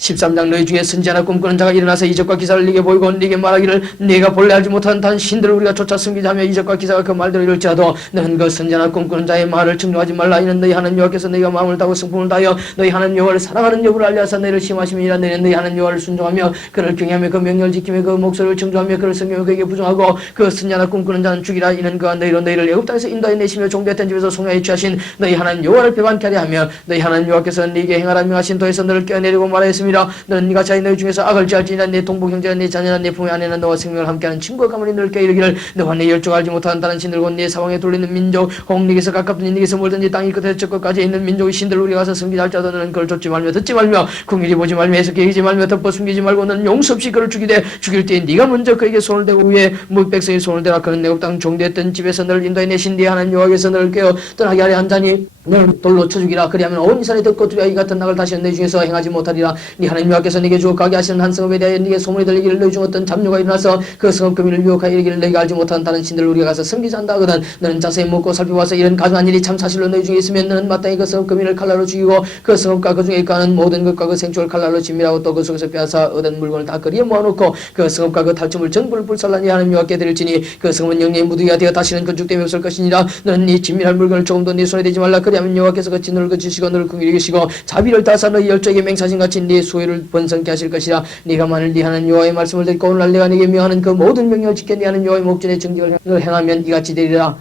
13장 너희 중에 선지 하나 꿈꾸는 자가 일어나서 이적과 기사를 네게 보이고 네게 말하기를 네가 본래 알지 못한 다른 신들을 우리가 쫓아 숨기자 하며 이적과 기사가 그 말대로 이럴지라도 너는 그 선지 하나 꿈꾸는 자의 말을 증조하지 말라. 이는 너희 하나님 여호와께서 너희가 마음을 다하고 성품을 다하여 너희 하나님 여호와를 사랑하는 여부를 알려서 너희를 시험하심이니라. 너희는 너희 하나님 여호와를 순종하며 그를 경외하며 그 명령을 지키며 그 목소리를 청조하며 그를 섬기며 그에게 부정하고 그 선지 하나 꿈꾸는 자는 죽이라. 이는 그가 너희로 너희를 애굽 땅에서 인도해 내시며 종되었던 집에서 송야에 취하신 너희 하나님 여호와를 배반케 하려 하며 너희 하나님 여호와께서 네게 행하라 명하신 도에서 너를 껴내리고 말하였습니다. 너는 네가 자기 너희 중에서 악을 지을지니라. 내 동복 형제와 내 자녀나 내 부모의 아내나 너와 생명을 함께하는 친구와 가문이 너를 껴이르기를 너와 내 열조가 알지 못하는 다른 신들과 내 사방에 돌리는 민족 혹 네게서 가깝든지 네게서 멀든지 땅이 끝에서 저 끝까지 있는 민족의 신들을 우리가 가서 섬기자 할지라도 너는 그걸 좇지 말며 듣지 말며 궁일이 보지 말며 해석해 이지 말며 덮어 숨기지 말고 너는 용서 없이 그를 죽이되 죽일 때에 네가 먼저 그에게 손을 대고 후에 백성이 손을 대가 그는 애굽 땅 종되었던 집에서 너를 인도해 내신 네 하나님 여호와께서 너를 깨어 떠나게 하려 한자니 너는 돌로 쳐 죽이라. 그리하면 온 이스라엘이 듣고 두려워 이 같은 낙을 다시 너희 중에서 행하지 못하리라. 네 하나님 여호와께서 네게 주어 가게 하시는 한 성읍에 대하여 네게 소문이 들리기를 너희 중 어떤 잡녀가 일어나서 그 성읍 금인을 유혹하여 이르기를 너희가 알지 못하는 다른 신들을 우리가 가서 섬기자 한다 하거든 너는 자세히 묻고 살펴봐서 이런 가증한 일이 참 사실로 너희 중에 있으면 너는 마땅히 그 성읍 금인을 칼날로 죽이고 그 성읍과 그 중에 있가는 모든 것과 그 생축을 칼날로 진멸하고 또 그 속에서 빼앗아 얻은 물건을 다 거리에 모아놓고 그 성읍과 그 탈춤을 전부를 불살라니 하는 여호와께 드릴지니 그 성읍은 영예의 무드가 되어 다시는 건축됨이 없을 것이니라. 너는 네 진밀한 물건을 조금도 네 손에 대지 말라. 그리하면 여호와께서 그 진노를 그치시고 너를 긍휼히 여기시고 자비를 다사 너희 열조에게 맹사신같이 네 수혜를 번성케 하실 것이라. 네가 만일 네 하는 여호와의 말씀을 듣고 오늘날 내가 네게 명하는 그 모든 명령을 지켜 네 하는 여호와의 목전에 정직을 행하면 이같이 되리라.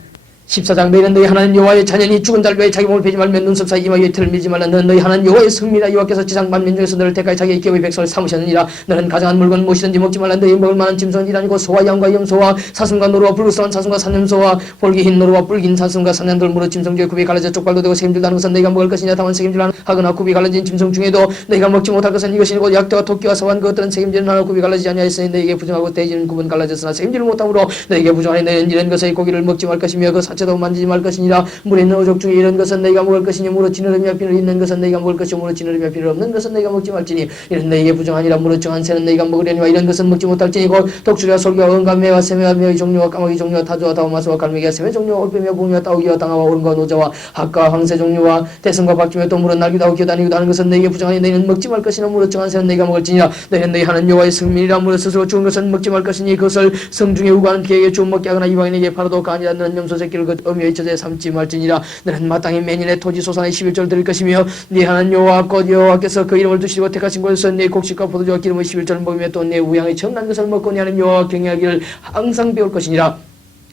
14장 너희는 너희 하나님 여호와의 자녀니 죽은 자를 위하여 자기 몸을 베지 말며 눈썹 사이 이마에 틀을 밀지 말라. 너는 너희 하나님 여호와의 성민이라. 여호와께서 지상 만민 중에서 너를 택하여 자기의 기업의 백성을 삼으셨느니라. 너는 가장한 물건 무엇이든지 먹지 말라. 너희 먹을 만한 짐승은 이라니고 소와 양과 염소와 사슴과 노루와 붉은성한 사슴과 산염소와 볼기 흰 노루와 붉은 사슴과 산양돌 무릇 짐승 중에 굽이 갈라져 쪽발도 되고 책임질도 하는 것은 너희가 먹을 것이냐. 다만 책임질 하거나 굽이 갈라진 짐승 중에도 너희가 먹지 못할 것은 이것이니 곧 약도와 토끼와 서한 그것들은 책임지는 하나 굽이 갈라지지 아니하였으니 너희에게 부정하고 돼지는 굽은 갈라졌으나 책임지를 못하므로 너희에게 부정하여 너희는 이런 것의 고기를 먹지 말 것이며 그 사체도 만지지 말 것이니라. 물에 있는 어족 중에 이런 것은 너희가 먹을 것이니 무릇 지느러미와 비늘 있는 것은 너희가 먹을 것이요 무릇 지느러미와 비늘 없는 것은 너희가 먹지 말지니 이런 너희에게 부정하니라. 무릇 정한 새는 너희가 먹으려니와 이런 것은 먹지 못할지니 곧 독수리와 소기와 은감매와 새매와 매의 종류와 까마귀 종류와 타조와 다우마스와 갈매기와 새매 종류와 올빼미와 붕이와 따오기와 당아와 오름과 노자와 학과 황새 종류와 대승과 박쥐며 또 무릇 나귀도 하고 기어다니기도 하는 것은 너희에게 부정하니 너희는 먹지 말 것이나 무릇 정한 새는 너희가 먹을지니라. 너희는 너희 하나님 여호와의 성민이라. 무릇 스스로 죽은 것은 먹지 말 것이니 그것을 성중에 우고하는 개에게 주워 먹게 하거나 이방인에게 팔아도 가니라. 너는 염소 새끼를 그 어미의 처제에 삼지 말지니라. 너는 마땅히 매년의 토지 소산의 11조를 드릴 것이며 네 하나님 여호와 곧 여호와께서 그 이름을 두시고 택하신 곳에서 네 곡식과 포도주와 기름의 11조를 먹으며 또 네 우양의 청난 것을 먹고 네 하나님 여호와 경외하기를 항상 배울 것이니라.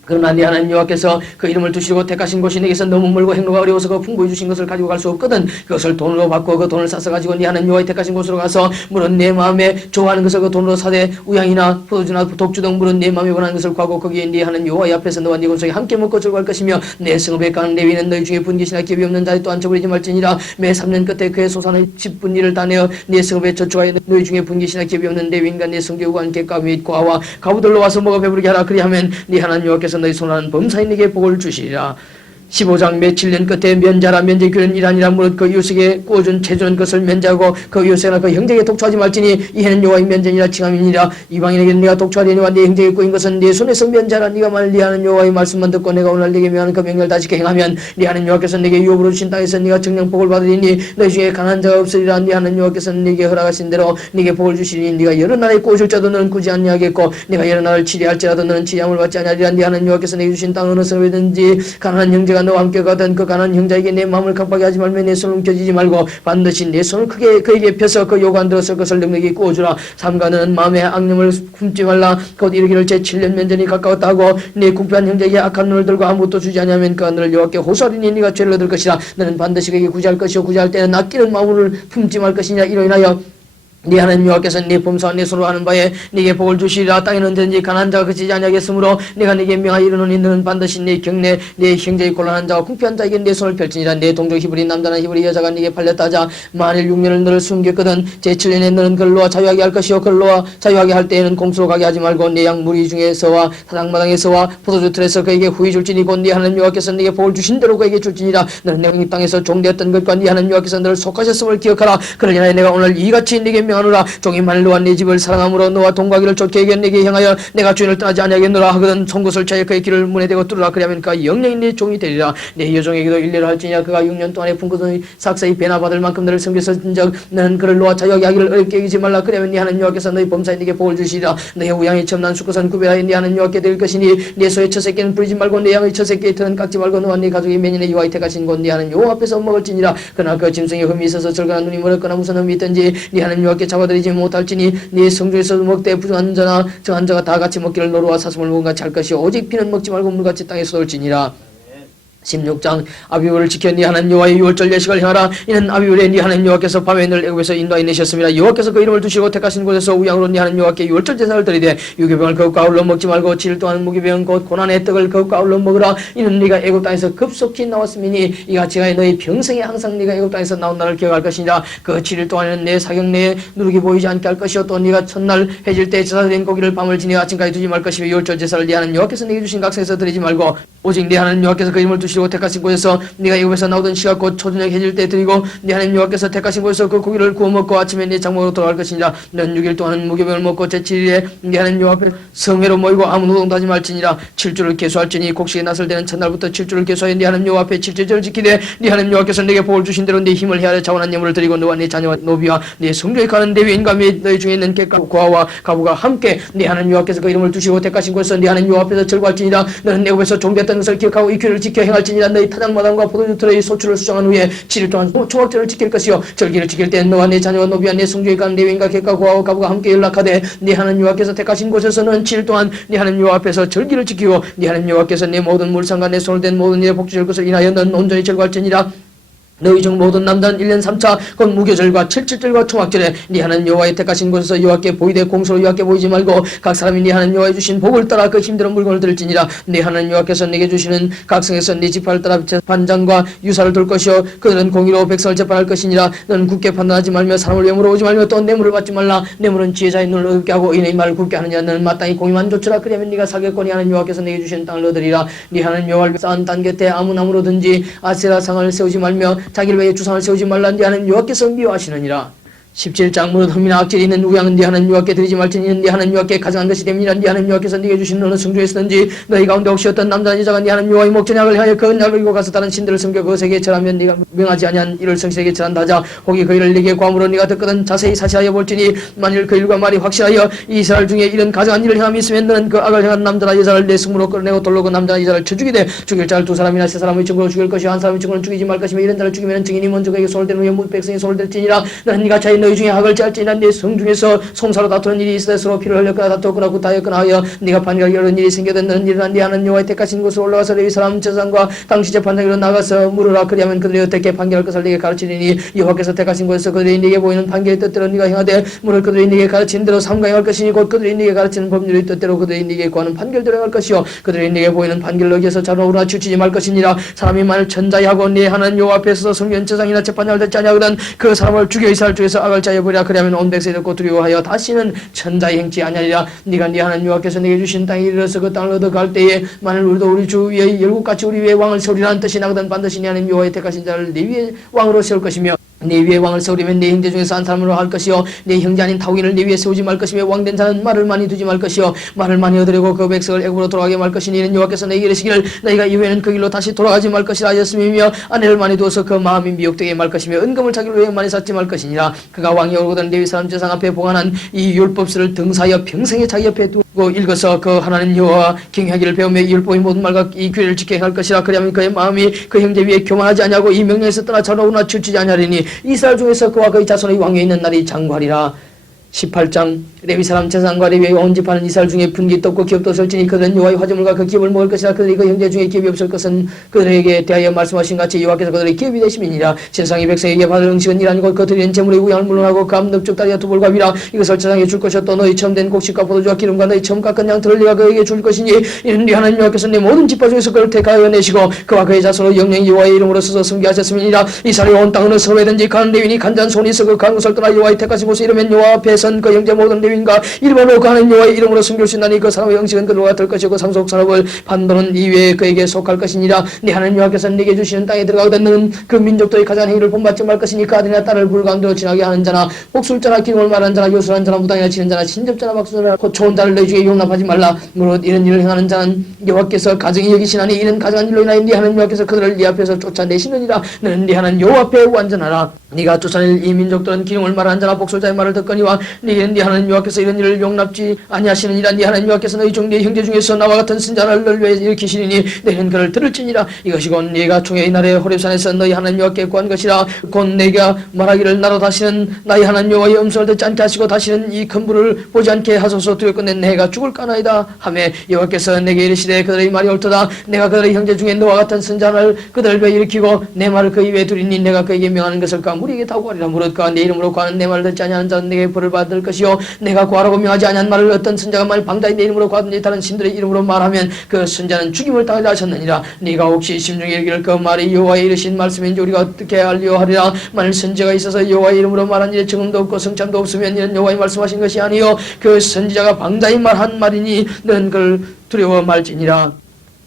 그러나 네 하나님 여호와께서 그 이름을 두시고 택하신 곳이 내게서 너무 멀고 행로가 어려워서 그 풍부해 주신 것을 가지고 갈 수 없거든. 그것을 돈으로 받고 그 돈을 싸서 가지고 네 하나님 여호와의 택하신 곳으로 가서 물은 내 마음에 좋아하는 것을 그 돈으로 사되 우양이나 포도주나 독주 등 물은 내 마음에 원하는 것을 구하고 거기에 네 하나님 여호와의 앞에서 너와 네 권속이 함께 먹고 즐거워할 것이며 내 성읍에 가는 레위는 너희 중에 분깃이나 기업이 없는 자에 또 앉혀버리지 말지니라. 매 3년 끝에 그의 소산의 10분의 1을 다 내어 네 성읍에 저축하여 너희 중에 분깃이나 기업이 없는 레위인과 네 성교우가 객과 및 과와 가부들로 와서 먹어 배부르게 하라. 그리하면 네 하나님 여호와께서 너희 손하는 범사인에게 복을 주시리라. 15장 며칠 년 끝에 면자라 면제교는 일하니라. 무릇 그 이웃에게 꾸어준 채준 것을 면제하고 그 이웃에나 그 형제에게 독초하지 말지니 이해는 여호와의 면제니라. 칭함이니라. 이방인에게는 네가 독초하려니와 네 형제에게 꾸인 것은 네 손에서 면제하라. 네가 만일 네 하는 여호와의 말씀만 듣고 내가 오늘 네게 명하는 그 명령을 다시 행하면 네 하는 여호와께서 네게 유업으로 주신 땅에서 네가 정령 복을 받으리니 너희 중에 강한 자가 없으리라. 네 하는 여호와께서는 네게 허락하신 대로 네게 복을 주시리니 네가 여러 나라에 꾸어줄 자도 너는 꾸지 아니하겠고 네가 여러 나라를 치리할지라도 너는 치리함을 받지 아니하리라. 네 하는 여호와께서 네게 주신 땅 어느 성이든지 가난한 형제가 너와 함께 가든 그 가난한 형제에게 내 마음을 강박하게 하지 말며 내 손을 움켜쥐지 말고 반드시 내 손을 크게 그에게 펴서 그 요구한 대로 쓸 것을 능력이 꾸어주라. 삼가는 마음의 악념을 품지 말라. 곧 이르기를 제 7년 면전이 가까웠다 하고 네 궁핍한 형제에게 악한 눈을 들고 아무것도 주지 아니하면 그 하늘을 여호와께 호소하리니 네가 죄를 얻을 것이라. 너는 반드시 그에게 구제할 것이요 구제할 때는 아끼는 마음을 품지 말 것이냐. 이로 인하여 네 하나님 여호와께서 네 범사와 네 손으로 하는 바에 네게 복을 주시리라. 땅에는 언제든지 가난한 자가 그치지 아니하겠으므로 내가 네게 명하여 이르노니 너는 반드시 네 경내 네 형제의 곤란한 자와 궁핍한 자에게 내 손을 펼치니라. 네 동족 히브리 남자나 히브리 여자가 네게 팔렸다 하자 만일 6년을 너를 숨겼거든 제7년에 너는 근로와 자유하게 할 것이요 근로와 자유하게 할 때에는 공수로 가게 하지 말고 네 양 무리 중에서와 사장마당에서와 포도주 틀에서 그에게 후히 줄지니 곧 네 하나님 여호와께서 네게 복을 주신 대로 그에게 줄지니라. 너는 내가 이 땅에서 종되었던 것과 네 하나님 여호와께서 너를 속하셨음을 기억하라. 그러나 내가 오늘 이같이 네게 명하노라. 종이 만일 너와 네 집을 사랑함으로 너와 동거하기를 좋게 하게 네게 향하여 내가 주인을 떠나지 아니하겠노라 하거든 송곳을 차여 그의 길을 문에 대고 뚫으라. 그리하면 그가 영영이 네 종이 되리라. 내 여종에게도 일례를 할지니라. 그가 6년 동안에 품고던 삭사히 배나 받을 만큼 너를 섬겼을진즉 너는 그를 너와 자유하게 하기를 어렵게 여기지 말라. 그러면 네 하나님 여호와께서 너희 범사에 네게 복을 주시리라. 너의 우양이 첨난 수컷은 구별하여 네 하나님 여호와께 될 것이니 네 소의 첫 새끼는 부리지 말고 네 양의 첫 새끼의 털은 깎지 말고 너와 네 가족이 매년에 여호와의 택하신 곳 네 하나님 여호와 앞에서 먹을지니라. 그러나 그 짐승에 흠이 있어서 절간한 눈이 멀었거나 무슨 흠이 있든지 네 하나님 여호와께 잡아들이지 못할지니 네 성중에서도 먹되 부정한 자나 정한 자가 다 같이 먹기를 노루와 사슴을 먹은 같이 할 것이 오직 피는 먹지 말고 물같이 땅에 쏟을지니라. 16장 아비후를 지켜 네 하나님 여호와의 유월절 예식을 행하라. 이는 아비후에 네 하나님 여호와께서 밤에 너를 애굽에서 인도하여 내셨습니다. 여호와께서 그 이름을 두시고 택하신 곳에서 우양으로 네 하나님 여호와께 유월절 제사를 드리되 유교병을 거룩과 아울러 먹지 말고 7일 동안 무교병 곧 고난의 떡을 거룩과 아울러 먹으라. 이는 네가 애굽 땅에서 급속히 나왔음이니 이같이 하여 너희 평생에 항상 네가 애굽 땅에서 나온 날을 기억할 것이니라. 그 7일 동안에는 내 사경 내에 누룩이 보이지 않게 할 것이요 또 네가 첫날 해질 때 제사된 고기를 밤을 지내 아침까지 두지 말 것이며 유월절 제사를 네 하나님 여호와께서 네게 주신 각성에서 드리지 말고 오직 네 하나님 여호와께서 그 이름을 두시고 택하신 곳에서 네가 애굽에서 나오던 시가 곧 초저녁 해질 때 드리고 네 하나님 여호와께서 택하신 곳에서 그 고기를 구워 먹고 아침에 네 장막으로 돌아갈 것이니라. 너는 6일 동안 무교병을 먹고 제7일에 네 하나님 여호와 앞에 성회로 모이고 아무 노동도 하지 말지니라. 7주를 계수할지니 곡식이 나설 때는 첫날부터 7주를 계수하여 네 하나님 여호와 앞에 7제절을 지키되 네 하나님 여호와께서 네게 복을 주신 대로 네 힘을 헤아려 자원한 예물을 드리고 너와 네 자녀와 노비와 네 성중에 가는 레위인과 및 너희 중에 있는 객과 고아와 가부가 함께 네 하나님 여호와께서 그 이름을 두시고 택하신 곳에서 네 하나님 여호와 앞에서 절구할지니라. 너는 애굽에서 종됐던 것을 기억하고 이 규례를 지켜 행할지니 말지니라. 너희 타작마당과 포도주터의 소출을 수정한 후에 7일 동안 초막절을 지킬 것이요 절기를 지킬 때 너와 내 자녀와 노비와 내 성주의가 레위인과 객과 고아와 가부가 함께 연락하되 네 하나님 여호와께서 택하신 곳에서는 7일 동안 네 하나님 여호와 앞에서 절기를 지키고 네 하나님 여호와께서 내 모든 물상과 내 손을 댄 모든 일에 복주실 것을 인하여 너는 온전히 절거할지니라. 너희 중 모든 남자는 1년 3차 곧 무교절과 칠칠절과 초막절에 네 하나님 여호와의 택하신 곳에서 여호와께 보이되 공소로 여호와께 보이지 말고 각 사람이 네 하나님 여호와의 주신 복을 따라 그 힘들은 물건을 들을지니라. 네 하나님 여호와께서 내게 주시는 각 성에서 네 지파를 따라 반장과 유사를 돌 것이요 그들은 공의로 백성을 재판할 것이니라. 너는 굳게 판단하지 말며 사람을 영으로 오지 말며 또 뇌물을 받지 말라. 뇌물은 지혜자의 눈을 어둡게 하고 이내 말을 굳게 하느냐. 너는 마땅히 공의만 조치라. 그러면 네가 사겠거니 하나님 여호와께서 내게 주신 땅을 얻으리라. 네 하나님 여호와를 딴 곁에 아무 나무로든지 아세라상을 세우지 말며 자기를 위해 주상을 세우지 말라. 네 하나님 여호와께서 미워하시느니라. 17장 무릇 흠이나 악질이 있는 우양은 네 하나님 여호와께 드리지 말지니 네 하나님 여호와께 가져간 것이 됩니다. 네 하나님 여호와께서 네게 주신 너는 성중에서든지 너희 가운데 혹시 어떤 남자나 여자가 네 하나님 여호와의 목전약을 향하여 그 약을 이고 가서 다른 신들을 섬겨 그것에게 절하면 네가 명하지 아니한 이를 성실에게 절한다 하자. 혹이 그 일을 네게 구함으로 네가 듣거든 자세히 사시하여 볼지니 만일 그 일과 말이 확실하여 이스라엘 중에 이런 가져간 일을 행함이 있으면 너는 그 악을 행한 남자나 여자를 내 승무로 끌어내고 돌로 그 남자나 여자를 쳐 죽이되 죽일 자를 두 사람이나 세 사람의 증거로 죽일 것이요 한 사람의 증거는 죽이지 말 것이며 이런 자를 죽이면 증인이 먼저 그에게 손을 대는 후에 모든 백성이 손을 댈지니라. 너는 네가 자기 너희 중에 악을 짤지니라. 네 성중에서 송사로 다투는 일이 있어 서로 피를 흘렸거나 다투었거나 구타하였거나 하여 네가 판결 이런 일이 생겨든 너는 일어난 네 하나님 여호와의 택하신 곳으로 올라가서 레위 사람 제사장과 당시 재판장으로 나가서 물으라. 그리하면 그들이 어떻게 판결할 것을 네게 가르치리니 여호와께서 택하신 곳에서 그들이 네게 보이는 판결의 뜻대로 네가 행하되 물을 그들이 네게 가르치는 대로 삼가행할 것이니 곧 그들이 네게 가르치는 법률의 뜻대로 그들이 네게 구하는 판결대로 행할 것이요 그들이 네게 보이는 판결을 어기서 자로우나 치우치지 말 것이니라. 사람이 만일 천자하고 네 하나님 여호와 앞에서 성전 제사장이나 재판장을 듣지 아니하거든 그 사람을 죽여 이스라엘 중에서 악을 짜여버리라. 그리하면 온 백성이 듣고 두려워하여 다시는 천자의 행치 아니하리라. 네가 네 하나님 여호와께서 내게 주신 땅에 이르러서 그 땅을 얻어갈 때에 만일 우리도 우리 주 위에 열국같이 우리 위에 왕을 세우리라는 뜻이 나거든 반드시 네 하나님 여호와의 택하신 자를 네 위에 왕으로 세울 것이며 네 위에 왕을 세우려면 네 형제 중에서 한 사람으로 할 것이요 네 형제 아닌 타국인을 네 위에 세우지 말 것이며 왕된 자는 말을 많이 두지 말 것이요 말을 많이 얻으려고 그 백성을 애굽으로 돌아가게 말 것이니 이는 여호와께서 내게 이르시기를 너희가 이후에는 그 길로 다시 돌아가지 말 것이라 하였음이며 아내를 많이 두어서 그 마음이 미혹되게 말 것이며 은금을 자기를 위해 많이 쌓지 말 것이니라. 그가 왕이 오거든 레위 사람 제사장 앞에 보관한 이 율법서를 등사하여 평생에 자기 옆에 두고 읽어서 그 하나님 여호와 경외하기를 배우며 이 율법의 모든 말과 이 규례를 지켜야 할 것이라. 그리하면 그의 마음이 그 형제 위에 교만하지 아니하고 이 명령에서 떠나 자로우나 치우치지 아니하리니 이스라엘 중에서 그와 그의 자손의 왕에 있는 날이 장구하리라. 18장 레위 사람 제사장과 레위의 온 지파는 이스라엘 중에 분깃도 없고 기업도 없을지니 그들은 여호와의 화제물과 그 기업을 먹을 것이라. 그들이 그 형제 중에 기업이 없을 것은 그들에게 대하여 말씀하신 같이 여호와께서 그들의 기업이 되심이니라. 세상의 백성에게 받을 응식은 이라는 것 그들은 재물의 우양을 물론하고 감 넉적 다리와 두볼과 비라 이것을 제사장에 줄 것이요 또 너희 처음 된 곡식과 포도주와 기름과 너희 처음 깎은 양털을 네가 그에게 줄 것이니 이는 네 하나님 여호와께서 내 모든 지파 중에서 그를 택하여 내시고 그와 그의 자손을 영영 여호와의 이름으로 써서 섬기하셨음이니라. 이스라엘 온 땅은 서로든지 간 레위니 간단 손이 쓰고 강ус을 떠나 여호와의 택하신 곳에 이르면 여호와 앞에선 그 형제 모든 레위인가 이름으로 가는 여호와의 이름으로 섬길 수 있나니 그 사람의 영식은 그로가 될 것이고 상속 사람을 반동은 이외에 그에게 속할 것이니라. 네 하나님 여호와께서 네게 주시는 땅에 들어가거든 너는 그 민족들의 가장 행위를 본받지 말 것이니까 아들이나 딸을 불가운데로 지나게 하는 자나 복술자나 기름을 말하는 자나 요술하는 자나 무당이나 치는 자나 신접자나 박수자나 곧 좋은 딸을 너희 중에 용납하지 말라. 무릇 이런 일을 행하는 자는 여호와께서 가정이 여기시나니 이는 가정한 일로 인하여 네 하나님 여호와께서 그들을 네 앞에서 쫓아내시느니라. 너는 네 하나님 여호와 앞에 완전하라. 네가 쫓아낼 이 민족들은 기름을 말하는 자나 복술자의 말을 듣거니와 네는 네 하나님 여호와께서 이런 일을 용납지 아니하시느니라. 네 하나님 여호와께서 너희 중 네 형제 중에서 나와 같은 선자를 널 위해 일으키시리니 너희는 그를 들을지니라. 이것이 곧 네가 총회의 날에 호렙산에서 너희 하나님 여호와께 구한 것이라. 곧 내가 말하기를 나로 다시는 나의 하나님 여호와의 음성을 듣지 않게 하시고 다시는 이 큰 불을 보지 않게 하소서. 두렵건대 내가 죽을까나이다 하매 여호와께서 내게 이르시되 그들의 말이 옳도다. 내가 그들의 형제 중에 너와 같은 선자를 그들을 위해 일으키고 내 말을 그 입에 두리니 내가 그에게 명하는 것을 그 무리에게 다구하리라. 무릇 그가 내 이름으로 구하는 내 말을 듣지 아니하는 자는 내게 벌을 받을 것이요 내가 구하라고 명하지 아니한 말을 어떤 선자가 만일 방자히 내 이름으로 구하든지 다른 신들의 이름으로 말하면 그 선자는 죽임을 당하자 하셨느니라. 네가 혹시 심중에 여기를 그 말이 여호와의 이르신 말씀인지 우리가 어떻게 알려 하리라. 만일 선지자가 있어서 여호와의 이름으로 말한 일에 증언도 없고 성찬도 없으면 이는 여호와의 말씀하신 것이 아니요 그 선지자가 방자히 말한 말이니 너는 그를 두려워 말지니라.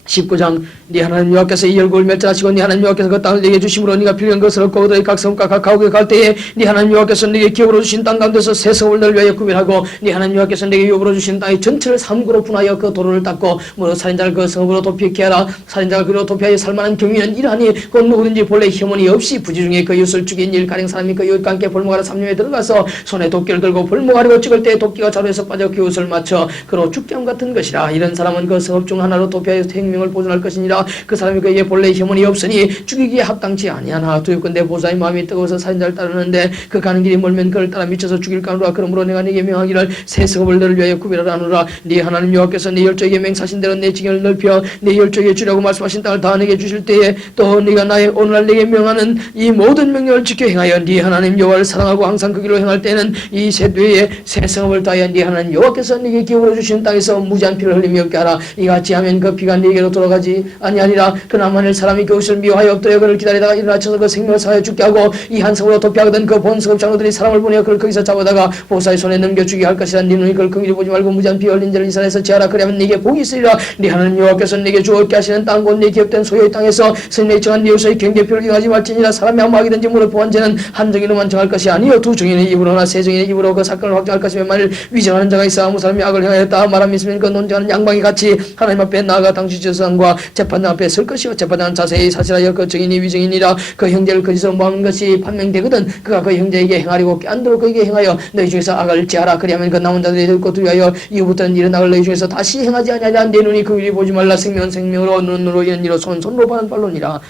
19장 네 하나님 여호와께서 이 열국을 멸절하시고 네 하나님 여호와께서 그 땅을 내게 주심으로 네가 필요한 것을 얻고 그들의 각 성과 각 가옥에 갈 때에 네 하나님 여호와께서 내게 기업으로 주신 땅 가운데서 새 성을 널 위하여 구별하고 네 하나님 여호와께서 내게 유업으로 주신 땅의 전체를 삼구로 분하여 그 도로를 닦고 무릇 살인자를 그 성읍으로 도피케 하라. 살인자가 그로 도피하여 살만한 경위는 이러하니 곧 누구든지 본래 혐언이 없이 부지 중에 그 이웃을 죽인 일 가령 사람이 그 이웃과 함께 볼모하러 삼림에 들어가서 손에 도끼를 걸고 볼모하려고 찍을 때 도끼가 자루에서 빠져 그 이웃을 맞춰 그로 죽게 함 같은 것이라. 이런 사람은 그 성읍 중 하나로 도피하여 생명을 보존할 것이니라. 그 사람이 그에게 본래 혐언이 없으니 죽이기에 합당치 아니하나 두렵건대 보사의 마음이 뜨거워서 살인자를 따르는데 그 가는 길이 멀면 그를 따라 미쳐서 죽일까 하노라. 그러므로 내가 네게 명하기를 새 성읍을 너를 위하여 구별하라 하노라. 네 하나님 여호와께서 네 열조에게 맹사신 대로 내 징역을 넓혀 네 열조에게 주라고 말씀하신 땅을 다 내게 주실 때에 또 네가 나의 오늘날 내게 명하는 이 모든 명령을 지켜 행하여 네 하나님 여호와를 사랑하고 항상 그 길로 행할 때는 이 세대에 새 성읍을 다하여 네 하나님 여호와께서 네게 기울여 주신 땅에서 무지한 피를 흘리며 없게 하라. 이같이 하면 그 피가 네게로 돌아가지 아니하리라. 그러나 만일 사람이 그것을 미워하여 또 그를 기다리다가 일어나쳐서 그 생명을 사하여 죽게 하고 이 한 성으로 도피하거든 그 본 성읍 장로들이 사람을 보내어 그를 거기서 잡아다가 보사의 손에 넘겨 주게 할 것이라. 네 눈이 그를 긍휼히 보지 말고 무지한 피 흘린 자를 이스라엘에서 제하라. 그리하면 네게 복이 있으리라. 네 하나님 여호와께서 네게 주었게 하시는 땅 곧 네 기업된 소유의 땅에서 선내에 정한 네 요소의 경계표를 이용하지 말지니라. 사람이 아무 악이든지 물을 보한 죄는 한 정인으로만 정할 것이 아니요 두 정인의 입으로나 세 정인의 입으로 그 사건을 확정할 것이며 만일 위정하는 자가 있어 아무 사람이 악을 행하였다 말함이 있으면 그 논쟁하는 양방이 같이 하나님 앞에 나아가 당시 재판과 재판장 앞에 설 것이요 재판장은 자세히 사실하여 그 정인이 위정이니라. 그 형제를 거기서 모하는 것이 판명되거든 그가 그 형제에게 행하려고 깐도록 그에게 행하여 너희 중에서 악을 제하라. 그리하면 그 남은 자들이 들고 두려하여 이후부터는 이런 악을 너희 중에서 다시 행하지 아니하리라. 내 눈이 그 위를 보지 말라. 생명은 생명으로 눈으로 이런 이로 손으로 보는 발론이라.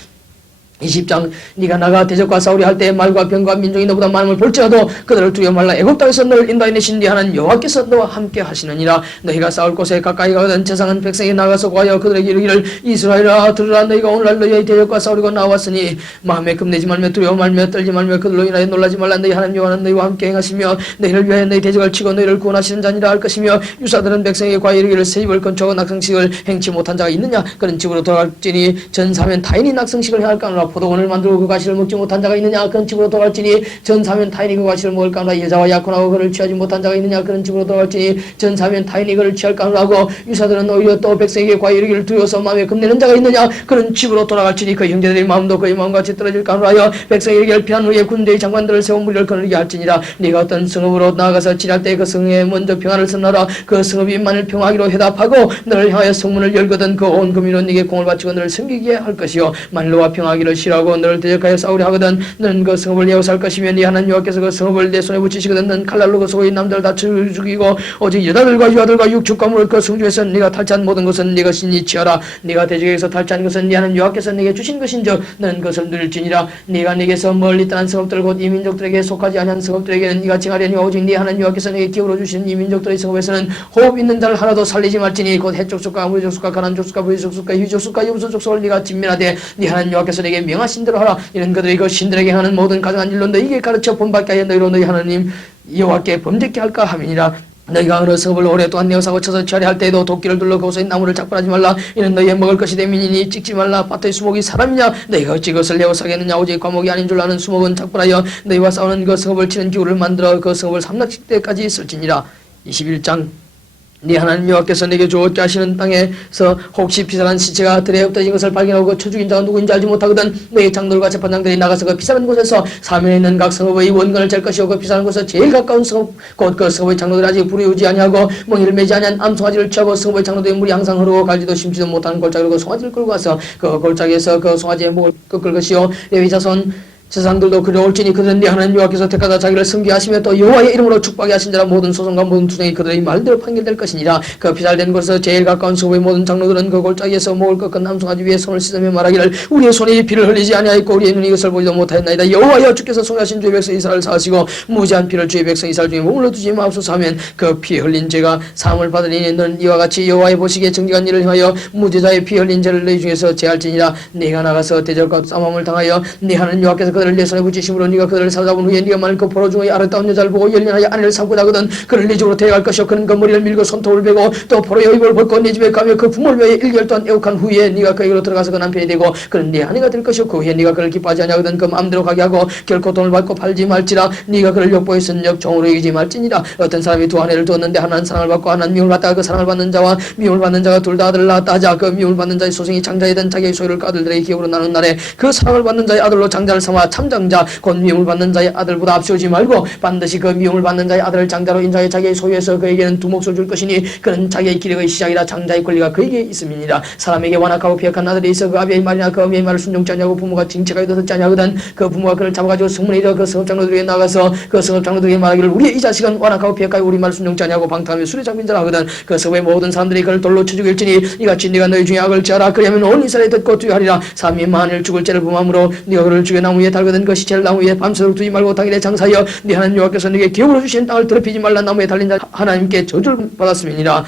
20장 네가 나가 대적과 싸우려 할 때 말과 병과 민족이 너보다 마음을 볼지라도 그들을 두려워 말라. 애굽 땅에서 너를 인도하여 내신 네 하나님 여호와께서 너와 함께 하시느니라. 너희가 싸울 곳에 가까이 가거든 제상한 백성이 나가서 구하여 그들에게 이르기를 이스라엘아 들으라. 너희가 오늘날 너희의 대적과 싸우려고 나왔으니 마음에 겁내지 말며 두려워 말며 떨지 말며 그들로 인하여 놀라지 말라. 너희 하나님 여호와는 너희와 함께 행하시며 너희를 위하여 너희 대적을 치고 너희를 구원하시는 자니라 할 것이며 유사들은 백성에게 과히 이르기를 새 집을 건축하고 낙성식을 행치 못한 자가 있느냐. 그런 집으로 들어갈지니 전사면 타인이 낙성식을 행할까 하노라. 포도원을 만들고 그 가시를 먹지 못한 자가 있느냐. 그런 집으로 돌아갈지니 전사면 타인이 그 가시를 먹을까 하노라. 여자와 약혼하고 그를 취하지 못한 자가 있느냐. 그런 집으로 돌아갈지니 전사면 타인이 그를 취할까 하노라고. 유사들은 오히려 또 백성에게 과히 이르기를 두려워서 마음에 겁내는 자가 있느냐. 그런 집으로 돌아갈지니 그 형제들의 마음도 그의 마음같이 떨어질까 하노라여. 백성에게 피한 후에 군대의 장관들을 세워 무리를 거느리게 할지니라. 네가 어떤 성읍으로 나아가서 지날 때 그 성에 먼저 평화를 선하라. 그 성읍이 만일 평화하기로 해답하고 너를 향하여 성문을 열거든 그 온 금이로 네게 공을 바치고 너를 섬기게 할 것이요 만일 너와 평화하기를 싫어하고 너를 대적하여 싸우려 하거든 너는 그 성읍을 예우살 것이며 네 하나님 여호와께서 그 성읍을 내 손에 붙이시거든 너는 칼날로 그 속의 남자를 다 죽이고 오직 여자들과 유아들과 육축과 물을 그 성중에서 네가 탈취한 모든 것은 네 것이니 취하라. 네가 대적에서 탈취한 것은 네 하나님 여호와께서 네게 주신 것인즉 너는 그것을 누릴지니라. 네가 네게서 멀리 떠난 성읍들 곧 이 민족들에게 속하지 않은 성읍들에게는 네가 징하려니 오직 네 하나님 여호와께서 네게 기울여 주신 이 민족들의 성읍에서는 호흡 있는 자를 하나도 살리지 말지니 곧 해족속과 아무리족속과 가난족속과 부리족속과 유족속과 염소족속을 네가 진멸하되 네 하나님 여호와께서 네게 명하신 대로 하라. 이는 그들이 그 신들에게 하는 모든 가증한 일로 너희에게 가르쳐 본받게 하여 너희로 너희 하나님 여호와께 범죄케 할까 함이니라. 너희가 어느 성읍을 오랫동안 내어사고 쳐서 처리할 때에도 도끼를 둘러 거기서 나무를 작별하지 말라. 이는 너희의 먹을 것이 되민이니 찍지 말라. 밭의 수목이 사람이냐. 너희가 어찌 그것을 내어사겠느냐. 오직 과목이 아닌 줄 아는 수목은 작별하여 너희와 싸우는 그 성읍을 치는 기후를 만들어 그 성읍을 삼락칠 때까지 있을지니라. 21장 네 하나님 여호와께서 내게 주었자 하시는 땅에서 혹시 비상한 시체가 들에 엎드진 것을 발견하고 그 처죽인 자가 누구인지 알지 못하거든 내 장로들과 재판장들이 나가서 그 비상한 곳에서 사면에 있는 각 성읍의 원관을 잴 것이요 그 비상한 곳에서 제일 가까운 성읍 곧 그 성읍의 장로들이 아직 불이 오지 아니하고 멍이를 매지 아니한 암송아지를 취하고 성읍의 장로들의 물이 항상 흐르고 갈지도 심지도 못하는 골짜기로 그 송아지를 끌고 가서 그 골짜기에서 그 송아지의 목을 꺾을 것이요 레위 자손 세상들도 그려올지니 그들은 네 하나님 여호와께서 택하다 자기를 섬기하시며 또 여호와의 이름으로 축복하게 하신 자라 모든 소송과 모든 투쟁이 그들의 말대로 판결될 것이니라. 그 피살된 곳에서 제일 가까운 성읍의 모든 장로들은 그 골짜기에서 목을 꺾은 남송아지 위에 손을 씻으며 말하기를 우리의 손이 피를 흘리지 아니하였고 우리의 눈이 이것을 보지도 못하였나이다. 여호와여 주께서 송하신 주의 백성 이스라엘을 사하시고 무지한 피를 주의 백성 이스라엘 중에 머물러 두지 마옵소서 하면 그 피 흘린 죄가 사함을 받으니 너는 이와 같이 여호와의 보시기에 정직한 일을 하여 무죄자의 피 흘린 죄를 너희 중에서 제할지니라. 네가 나가서 대적과 싸움을 당하여 네 하나님 여호와께서 그들을 내 손에 붙이심으로 네가 그들을 사로잡은 후에 네가 만일 그 포로 중의 아름다운 여자를 보고 열련하여 아내를 삼고 나거든 그를 네 집으로 데려갈 것이요 그는 그 머리를 밀고 손톱을 베고 또 포로의 입을 벗고 네 집에 가며 그 부모를 위하여 1개월 동안 애국한 후에 네가 그에게로 들어가서 그 남편이 되고 그는 네 아내가 될 것이요 그 후에 네가 그를 기뻐하지 아니하거든 그 마음대로 가게 하고 결코 돈을 받고 팔지 말지라. 네가 그를 욕보에 쓴적 종으로 이기지 말지니라. 어떤 사람이 두 아내를 두었는데 하나는 사랑을 받고 하나는 미움을 받다가 그 사랑을 받는 자와 미움을 받는 자가 둘 다 아들을 낳았다 하자. 그 미움을 받는 자의 소생이 장자이든 자기의 소유를 그 아들들의 기업으로 나눈 날에 그 사랑을 받는 자의 아들로 장자를 삼아 참장자 곧 미움을 받는 자의 아들보다 앞세우지 말고 반드시 그 미움을 받는 자의 아들을 장자로 인자해 자기의 소유에서 그에게는 두 몫을 줄 것이니 그는 자기의 기력의 시작이라 장자의 권리가 그에게 있음이니라. 사람에게 완악하고 피약한 아들이 있어 그 아비의 말이나 그 어미의 말을 순종치 아니하고 부모가 징체가 듣지 아니하거든 그 부모가 그를 잡아가지고 성문에 이르러 그 성읍장로들에게 나가서 그 성읍장로들에게 말하기를 우리의 이 자식은 완악하고 피약하여 우리 말을 순종치 아니하고 방탕하며 술에 잠긴 자라 하거든. 그 성읍의 모든 사람들이 그를 돌로 쳐 죽일지니 이같이 네가 너희 중에 악을 지하라. 그리하면 온 이스라엘이 듣고 두려하리라. 사람이 만일 죽을 죄를 범함으로 네가 그를 죽여 나무 위에 달거든 그 시체를 나무 위에 밤새도록 두지 말고 당일에 장사하여 네 하나님 여호와께서 네게 기업으로 주신 땅을 더럽히지 말라. 나무에 달린 자 하나님께 저주를 받았음이니라.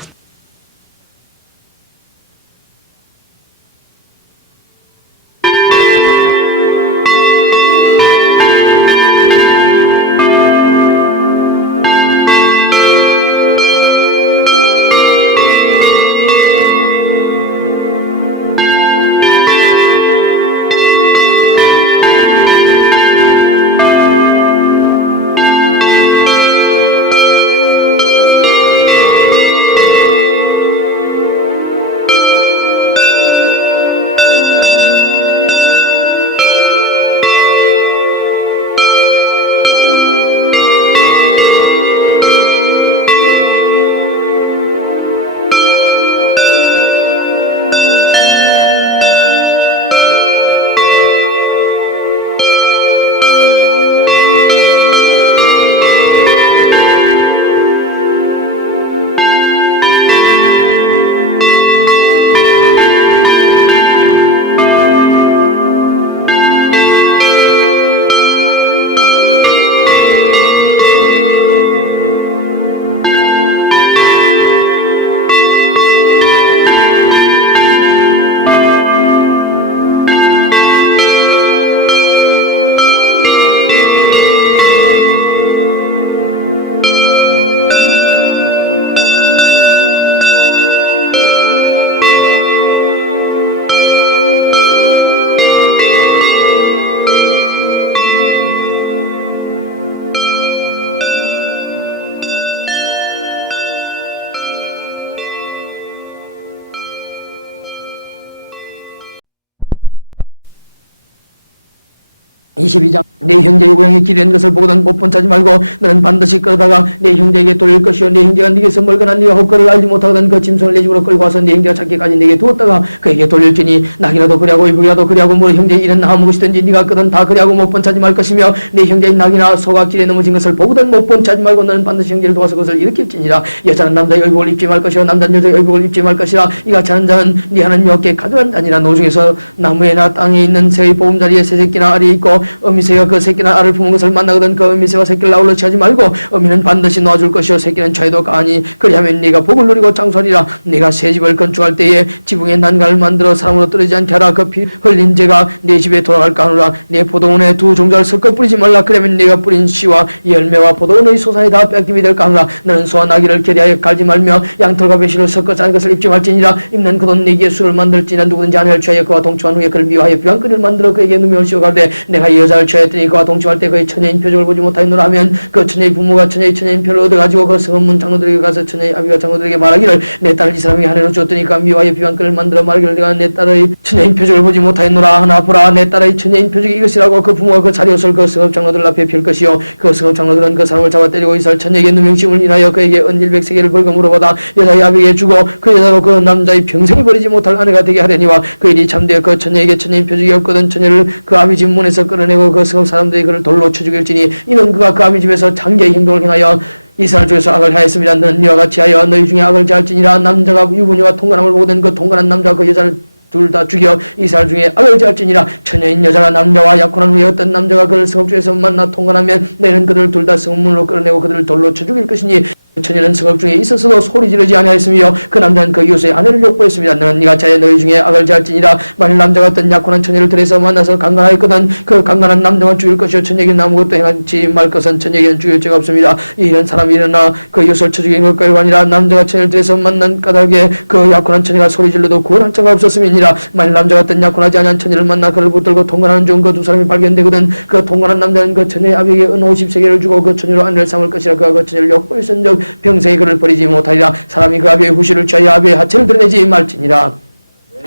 내 형제의 고향에 기댄 것을 보거든 못 본 차지 말고 너는 반드시 끌어다가 내 형제에게 돌릴 것이요 내 형제가 네게서 멀거나 네가 헛걸을 알지 못하거든 그 짐승을 내 집으로 끌고 와서 네 형제가 찾기까지 네게 두었다가 그에게 돌릴지니 낙이라도 그리하고 이북이라도 그리하고 뭐 형제의 일은 아무 것이든지 네가 끄든 다 그리하고 못 본 차지 말 것이며 내 형제의 낙이나 소가 길에 넘어진 것을 보거든 못 본 차지 말고 너는 반드시 형제를 도와서 그것을 일으킬지니라. 여자는 남자의 의복을 입지 말 것이요 남자는 여자의 의복을 입지 말 것이라. 이같이 하는 자는 네 하나님 여호와께 가져간 자니라. 노중에서 나무에나 땅에 있는 새의 보금자리에 새 새끼나 알이 있고 어미새가 그 새끼나 알을 품은 것을 만나거든 그 어미새와 새끼를 아울러 취하지 말고 어미는 반드시 놓아줄 것이요 새끼는 취해도 까하니 그리하면 네가 복을 누리고 장수하리라. 네가 새 집을 건축할 때에 지붕에 난간을 만들어 사람으로 떨어지지 않게 하라. 그 피 흘린 재가 네 집에 돌아갈까 하노라. 네 포도원에 두 종자를 섞어 뿌리지 말라. 그러면 네가 뿌린 씨와 열매와 포도원의 소산이 다 뺏김이 될까 하노라. 너는 소와 나귀를 결의하여 갈지 말며 양털과 배실을 섞어 짠 것을 입지 말지니라. 입는 그돈 네게 술을 만들지나 누구든지 아내를 취하여 그와 동침한 후에 그를 미워하여 비방거리를 만들어 그에게 누명을 씌워가되 내가 이 여자를 취하였더니 그와 동침할 때 그의 처녀인 표적을 보지 못하였노라 하면 그 처녀의 부모가 처녀의 처녀인 표를 얻어가지고 그 성문 장로들에게 가서 처녀의 아비가 장로들에게 말하기를 내 딸을 이 사람에게 아내로 주었더니 그가 미워하여 비방거리를 만들어 말하기를 내가 내 딸의 처녀인 표적을 보지 못하였노라 하나 보라 내 딸의 처녀인 표적이 이것이라고. 그 부모가 그 자리옷을 그 성읍 장로들 앞에 펼 것이요 그 성읍 장로들은 그 사람을 잡아 때리고 이스라엘 처녀에게 누명심을 인하여 그에게 은질 100세겔을 벌금으로 받아 여자의 아비에게 주고 그 여자로 그 남자의 평생이 버리지 못할 아내가 되게 하려니와 그 일이 참되어 그 처녀에게 처녀인 표적이 없거든 처녀를 그 아비 집 문에서 끌어내고 그 성읍 사람들이 그를 돌로 쳐 죽일지니 이는 그가 그 아비 집에서 장개의 행동을 행하여 이스라엘 중에서 악을 하였습니다. 너는 이와 같이 하여 너희 중에 악을 지할지니라. 남자가 유부녀와 통관함을 보거든 그 통관한 남자와 그 여자를 둘 다 죽여 이스라엘 중에 악을 지할지니라. 처녀인 여자가 남자와 약혼한 후에 어떤 남자가 그를 성읍 중에서 만나 통관하면 너희는 그들을 둘 다 성문으로 끌어내고 그들을 돌로 쳐 죽일 것이니 처녀는 성읍 중에 있어서도 소리 지르지 아니하였으며 그 남자는 그 이웃의 아내를 욕보했습니다. 너는 이같이 하여 너희 중에 악을 지할지니라. 만일 남자가 어떤 약혼한 처녀를 들여서 만나서 강간하였거든 그 강간한 남자만 죽일 것이요 처녀에게는 아무것도 행하지 말 것은 처녀에게는 죽일 죄가 없습니다. 이런 사람이 일어나 그 이웃을 쳐 죽인 것과 아니라 남자가 처녀를 들여서 만난 까닭에 그 약혼한 처녀가 소리 질러도 구원할 자가 없었음이니라. 만일 남자가 어떤 약혼하지 않은 처녀를 만나 그를 붙들고 통관하는 중 그 두 사람이 발견되거든 그 통관한 남자는 그 처녀의 아비에게 은 50세겔을 주고 그 처녀로 아내를 삼을 것이라. 그가 그 처녀를 욕보했은즉 평생에 그를 버리지 못하리라. 사람이 그 아비의 후시를 취하여 아비의 하체를 드러내지 말지니라.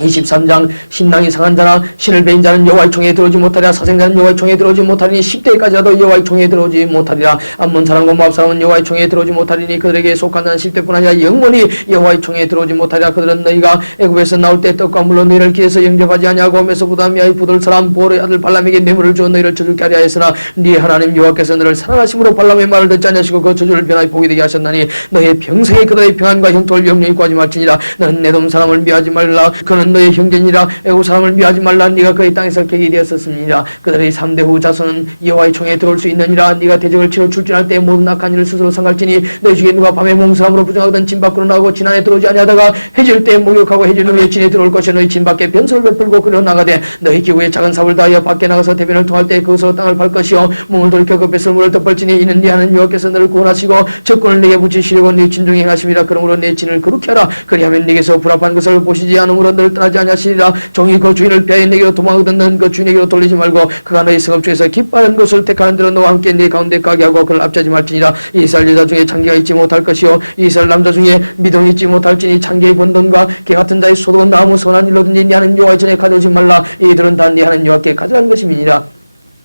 23장 신랑이 상한 자나 신을 베인 자는 여호와의 총에 들어오지 못하리라. 사생자는 여호와의 총에 들어오지 못하리니 10대까지라도 여호와의 총에 들어오지 못하리라. 암몬 사람과 모압 사람은 여호와의 총에 들어오지 못하리니 그들에게 속한 자는 10대뿐 아니라 영원히 여호와의 총에 들어오지 못하리라. 그들은 너희가 애굽에서 나올 때 떡과 물로 너희를 길에서 영접하지 아니하고 메소포타미아의 부들 사람 보올의 아들 발람에게 뇌물을 주어 너희를 저주게 하려 했으나 네 하나님 여호와께서 너를 사랑하심으로 발람의 말을 듣지 아니하시고 그 저주를 변하여 복이 되게 하셨나니 너의 평생에 그들의 평안과 형통을 영영히 구하지 말지니라. 너는 내돔 사람을 미워하지 말라. 그는 너의 형제니라. 애국 사람을 미워하지 말라. 네가 그의 땅에서 객이 되었었습니다. 그들의 3대 후 자손은 여호와의 총에 들어올 수 있느니라. 네가 대적을 치러 출전할 때 모든 악한 일을 스스로 상갈지니 너희 중에 누가 밤에 몽사함으로 부정하거든 진 밖으로 나가고 진 안에 들어오지 아니하다가 해질 때 목욕하고 해질 후에 진에 들어올 것이 너희 진 밖에 변소를 베풀고 그려 나가되 너희 기후에 작은 삽을 다하여 밖에 나가서 대변을 통할 때 그것으로 땅을 밟을 것이요 몸을 돌이켜 그 뱃설물을 덮을지니 이는 네 하나님 여호와께서 너를 구원하시고 적군을 네게 붙이시려고 네 진중에 행하십니다. 그러므로 내 진을 거룩히 하라. 그리하면 네게서 불합한 것을 보시지 않으므로 너를 떠나지 아니하시리라. 종이 그 주인을 피하여 네게로 도망하거든 너는 그 주인에게로 돌리지 말고 그가 너희 성읍 중에서 기뻐하는 것을 택하는 대로 너와 함께 네 가운데 가게 하고 그를 압제하지 말지니라. 이스라엘 여자 중에 창기가 있지 못할 것이요 이스라엘 남자 중에 미동이 있지 못할지니 창기의 권능과 개 같은 자의 소득은 아무 선한 일로든지 네 하나님 여호와의 전에 가져오지 말라. 이들은 다 네 하나님 여호와께 가져가는 것임이니라.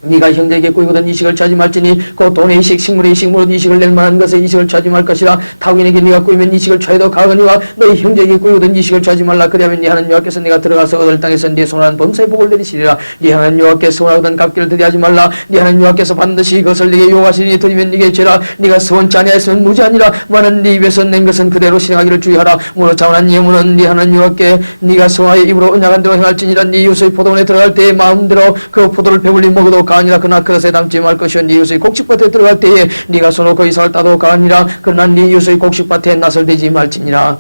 네가 형제에게 꾸이거든 이식을 취하지 말지니 곧 돈의 이식, 식물의 이식, 무릇 이식을 낼 만한 것에 이식을 취하지 말 것이라. 타국인에게 네가 꾸이면 이식을 취하여도 가거니와 너희 형제에게 꾸이거든 이식을 취하지 말라. 그리하면 네 하나님 여호와께서 네가 들어가서 얻을 땅에서 네 손한 범사의 복을 내리시리라. 네 하나님 여호와께서 원하거든 값기를 들이하지 말라. 네 하나님 여호와께서 반드시 그것을 네게 요구하시니 드리면 네게 죄라. 네가 서원치 아니하였으면 무지하니라. 만은 네 입에서 낸 것은 그대로 실행하기를 주의하라. 무릇 자원한 예물은 네 하나님 여호와께 네가 성화의 입으로 언약한 대로 행할지니라. 네 이웃의 포도원에 들어갈 때에 마음대로 그 포도를 배불리 먹어도 가니라. 그러나 그릇에 담지 말 것이요 네 이웃의 곡식밭에 들어갈 때에 네가 손으로 그 이삭을 따도 가니라. 그러나 네 이웃의 곡식밭에 낯을 대지 말지니라.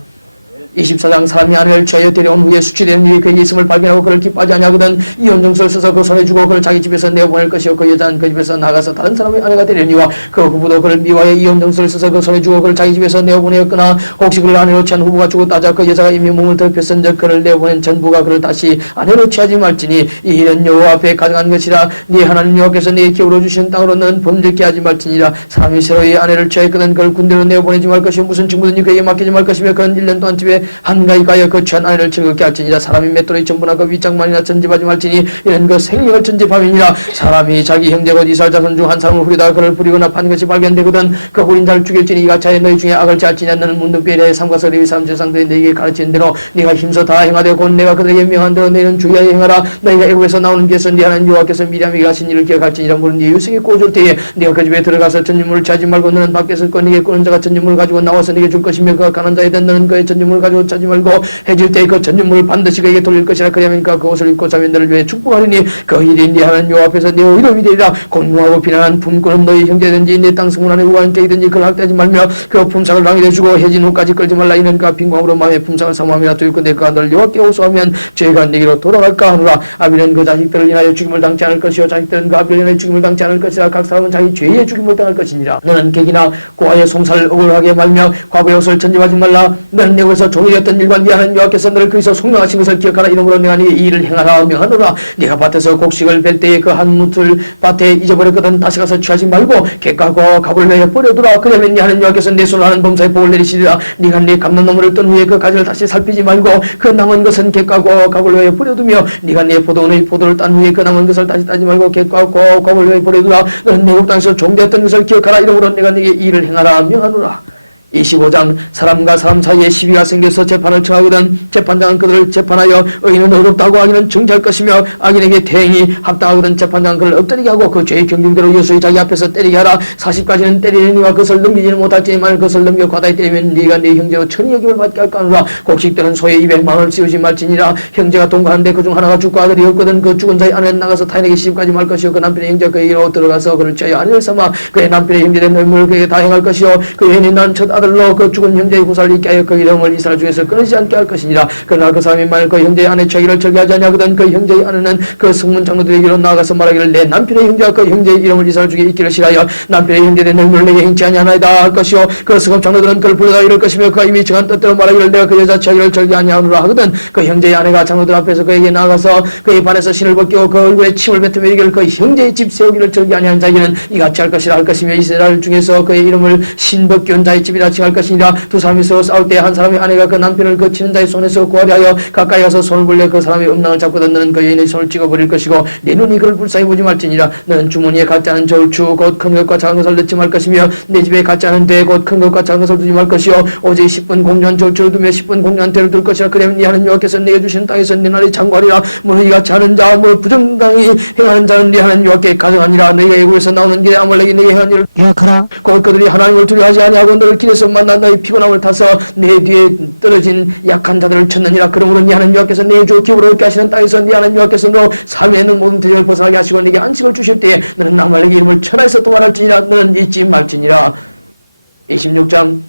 24장 사람이 아내를 취하여 데려온 후에 수치되는 일이 그에게 있음을 발견하고 그를 기뻐하지 아니하거든 이혼정서를 써서 그 손에 주고 그를 자기 집에서 내어보낼 것이요 그 여자는 그 집에서 나가서 다른 사람의 아내가 되려니와 그 후부도 그를 미워하여 이혼정서를 써서 그 손에 주고 그를 자기 집에서 내어보내었거나 혹시 그를 아내로 취한 후부가 주고 따자 그 여자가 이미 몸을 더럽혔은즉 그를 내어보낸 전부가 그를 다시 아내로 취하지 말지니 이 일은 여호와 앞에 가져간 것이라. 네 하나님 여호와께서 네게 기울어 주신 땅으로 너는 범죄케 하지 말지니라. 사람이 새로이 아내를 취하였거든 그를 군대로 내어보내지 말 것이요 무슨 직무든지 그에게 맡기지 말 것이며 그는 1년 동안 집에 한가히 가여 그 취한 아내를 즐겁게 할지니라. 사람이 맷돌의 전부나 그 윗장만이나 전집하지 말지니 이는 그 생명을 전집함이니라. 사람이 자기 형제 곧 이스라엘 자손 중 한 사람을 후리다가 그를 부리거나 판 것이 발견되거든 그 후린 자를 죽일지니 이가 차에 너희 중에 악을 취할지냐. 너는 문득비례의 삼가서 레위 사람 제상들이 너희에게 가르치는 대로 네가 힘써 다 행하되 곧 내가 그들에게 명한 대로 너희는 주의하여 행하라. 너희가 애굽에서 나오는 길에서 네 하나님 여호와께서 미리암에게 하신 일을 기억할지니라. 무릇 네 유색이 꼬줄 때에 네가 그 집에 들어가서 전유물을 취하지 말고 너는 밖에서 꺼내게 꾸는 자가 전유물을 가지고 나와서 네게 줄 것이며 그가 가난 자이든 너는 그의 전유물을 가지고 차지 말고 해질 때 그 전유물을 반드시 그에게 돌릴 것이라. 그리하면 그가 그것을 입고 자면 너를 위해 축복하리니 그 일이 네 하나님 여호와 앞에서 네 의로움이 되리라. 공공하고 비난한 품꾼은 너희 형제든지 내 땅 성문 안에 우한자이든지 그를 학대하지 말며 그 품삯을 낭비해 주고 해진 후까지 끌지 말라. 이는 그가 빈공함으로 마음의 품삯을 사모함이라. 두일건대 그가 너를 여호와께 호소하면 죄가 네게로 돌아갈까 하노라. 아비는 그 자식들을 인하여 죽임을 당치 않을 것이요 자식들은 그 아비를 인하여 죽임을 당치 않을 것이라. 각 사람은 자기 죄의 죽임을 당할 것이니라. 너는 객이나 고아의 송사를 억울하게 말며 과부의 옷을 전집하지 말라. 너는 내게서 종이었던 일과 네 하나님 여호와께서 너를 거기서 속명하신 것을 기억하라. 이러므로 내가 네게 이 일을 행하라 명하노라. 네가 밭에서 곡식을 벨 때에 그 한 무틀 밭에 잊어버렸거든 다시 가서 취하지 말고 객가고 갑을 내어 버려두라. 그러면 네 하나님 여호와께서 내 손을 하는 범사에 복을 내리시리라. 네가 네 갚는 나무를 뜬 후에 그 가지를 다시 살피지 말고 그 남은 것은 객가고 갑을 내어 버려두며 네가 네 포도원의 포도를 딴 후에 그 남은 것을 다시 따지 말고 객가고 갑을 내어 버려두라. 너는 내국 땅에서 종되었던 것을 기억하라. 이러므로 내가 네게 이 일을 행하라 명하노라. 25장 사람과 사람 사이에 시비가 생겨서 재판을 청하거든 재판장은 그들을 재판하여 의인은 의롭다고 악인은 정죄할 것이며 악인에게 대행이 합당하거든 재판장은 그를 엎드리게 하고 그 죄의 경중대로 여수의 자기 앞에서 때리게 하라. 40까지는 때리려니와 그것을 넘기지는 못할지만 그것을 넘겨 과다히 때리면 네가 네 형제로 천히 여김을 받게 할까 하노라. 곡식들은 소의 입에 망을 씌우지 말지니라. 형제가 동거하는데 그중 하나가 죽고 아들이 없거든 그 죽은 자의 아내는 나가서 타인에게 시집까지 말 것이요 그 남편의 형제가 그에게로 들어가서 그를 취하여 아내를 삼아 그의 남편의 형제된 뇌물을 그에게 다 행할 것이요 그 여인이 난 첫 아들로 그 죽은 형제의 후사를 잊게 하여 그 이름을 이스라엘 중에서 끊이지 않게 할 것이니라. 그러나 그 사람이 만일 그 형제의 아내 취하기를 절개하지 아니하거든 그 형제의 아내는 그 성문 장로들에게로 나아가서 말하기를 내 남편의 형제가 그 형제의 이름을 이스라엘 중에 잊기를 싫어하여 남편의 형제된 뇌물을 내게 행치 아니하나이다 할 것이요 그 성읍 장로들은 그를 불러다 이럴 것이며 그가 이미 정한 뜻대로 말하기를 내가 그 여자 취하기를 절개 아니하노라 하거든 그 형제의 아내가 장로들 앞에서 그에게 나아가서 그의 반에서 신을 벗기고 그 얼굴에 침을 뱉으며 이기를 그 형제의 집 세우기를 절개 아니한 자에게는 이같이 할 것이라 할 것이며 이스라엘 중에서 그의 이름을 신 벗기운 자의 집이라 칭할 것이니라. 두 사람이 서로 싸울 때 한 사람의 아내가 그 남편을 그 치는 자의 손에서 구하려 하여 가까이 가서 손을 벌려 그 사람의 음낭을 잡거든 너는 그 여인의 손을 찍어버릴 것이고 내 눈이 그를 불쌍히 보지 말지니라. 너는 주머니에 갖지 않은 저울추 곧 큰 것과 작은 것을 넣지 말 것이며 내 집에 갖지 않은 대 곧 큰 것과 작은 것을 두지 말 것이요 오직 10분 공유한 저울추를 두며 10분 공유한 대를 둘 것이라. 그러면 네 하나님 여호와께서 내게 주신 땅에서 네 날이 장구하리라. 무릇 이같이 하는 자 부정당히 행하는 자는 네 하나님 여호와께 가증하니라. 너희가 애굽에서 나오는 길에 아말렉이 너희 행한 일을 기억하라. 곧 그들이 하나님을 두려워하지 아니하고 너를 길에서 만난 너희 피곤함을 타서 내 뒤에 떨어진 약한 자들을 쳤느니라. 그러므로 네 하나님 여호와께서 내 주 기업으로 얻게 하시는 땅에서 네 하나님 여호와께서 너 삶에 있는 모든 대적을 벗어나게 하시고 네게 안식을 주실 때에 너는 아말렉의 이름을 천하에서 도말할지니라. 너는 잊지 말지니라. 26장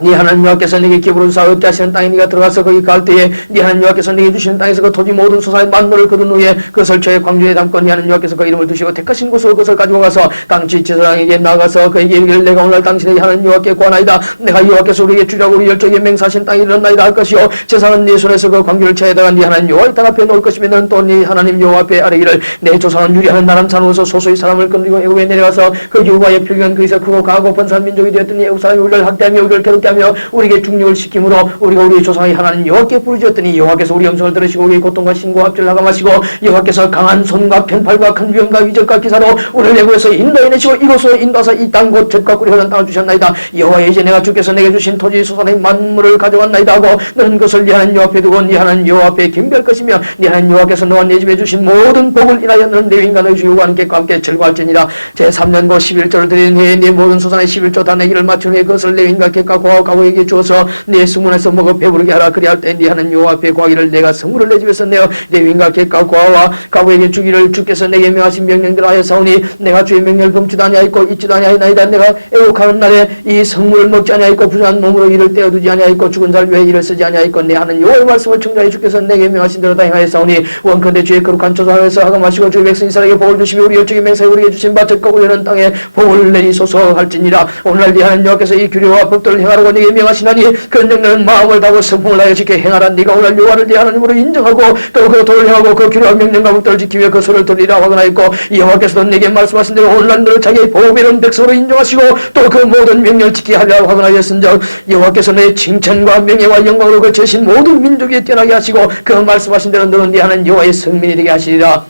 네 하나님 여호와께서 네게 기업으로 주사 얻게 하시는 땅에 네가 들어가서 거기 갈 때에 네 하나님 여호와께서 네게 주시는 땅에서 그 토지 모든 소산의 만노를 거둔 후에 그 설처의 광주에 담고 네 하나님 여호와께서 그 이름을 두시고 택하신 곳으로 그것을 가지고 가서 당시 제사장에게 나가서 그에게 이르기를 내가 오늘 당신의 하나님 여호와께 구하나이다. 내가 여호와께서 우리에게 주라고 우리 열정에 맹세하신 땅이 이르렀나이다 할 것이요 제사장은 네 손에서 그 광주를 채에다가 네 하나님 여호와의 땅 앞에 놓을 것이며 너는 또 네 하나님 여호와 앞에 아뢰기를 내 조상은 유리하는 나람 산으로서 소소히 사람을 건드리고 애굽에 내려가서 그 여호와의 표기한 거기서 크고 강하고 번성한 민족이 되었더니 애굽 사람이 우리를 학대하며 우리를 괴롭게 하며 우리에게 중력을 시킴으로 우리가 우리의 조상의 하나님 여호와께 부르짖었더니 여호와께서 우리 음성을 들으시고 우리의 고통과 신고와 합절을 하감하시고 여호와께서 강한 손과 편팔과 큰 위엄과 위적과 기사로 우리를 애굽에서 인도해내시고 이곳으로 인도하사 이 땅 곧 젖과 꿀이 흐르는 땅을 주셨나이다. 여호와여 이제 내가 주께서 내게 주신 토지 소산의 만물을 가져왔나이다 하고 너는 그것을 네 하나님 여호와 앞에 두고 네 하나님 여호와 앞에 경배할 것이며 네 하나님 여호와께서 너와 네 집에 주신 모든 복을 인하여 너는 레위인과 너희 주유와 함께 절거할지니라. 제3년고 11조를 드리는 해에 네 모든 소산의 11조 다 내기를 맞춘 후에 그것을 레위인과 객과 고아와 가고에게 주어서 내 수문에서 먹어 배부르게 하라. 그리할 때 네 하나님 여호와 앞에 구하기를 내가 성물을 내 집에서 내어 레위인과 객과 고아와 가고에게 주기를 주께서 내게 명하신 명령대로 하였사오니 내가 주의 명령을 범치도 아니하였고 잊지도 아니하였나이다. 내가 애국하는 날에 이 성물을 먹지 아니하였고 부정한 몸으로 이를 떼어두지 아니하였고 죽은 자를 위해 이를 쓰지 아니하였고 내 하나님 여호와의 말씀을 청정해 주께서 내게 명하신 대로 다 행하였사오니 원컨대 주의 거룩한 조상에서 하감하시고 주의 백성 이스라엘에게 복을 주시며 우리 열정의 맹세에 우리에게 주신 바 적고 우리는 땅에 복을 내리소서 할지니라. 오늘날 네 하나님 여호와께서 이 규례와 법도를 행하라고 네게 명하시나니 그런 정령은 마음을 다하고 성품을 다하여 지켜 행하라. 네가 오늘 여호와를 네 하나님으로 인정하고 또 그 도를 행하고 그 규례와 명령과 법도를 지키며 그 소를 들으리라 하거나였고 여호와께서도 네게 말씀하신 대로 오늘날 너를 자기의 복을 이룬 백성으로 인정하시고 또 그 모든 명령을 지키게 하려고 하거나였은즉 여호와께서 내 칭찬과 명예와 영광으로 그 제신 모든 민족에 뛰어나게 하시고 그 말씀하신 대로 너는 네 하나님 여호와의 성민이 되게 하시리라.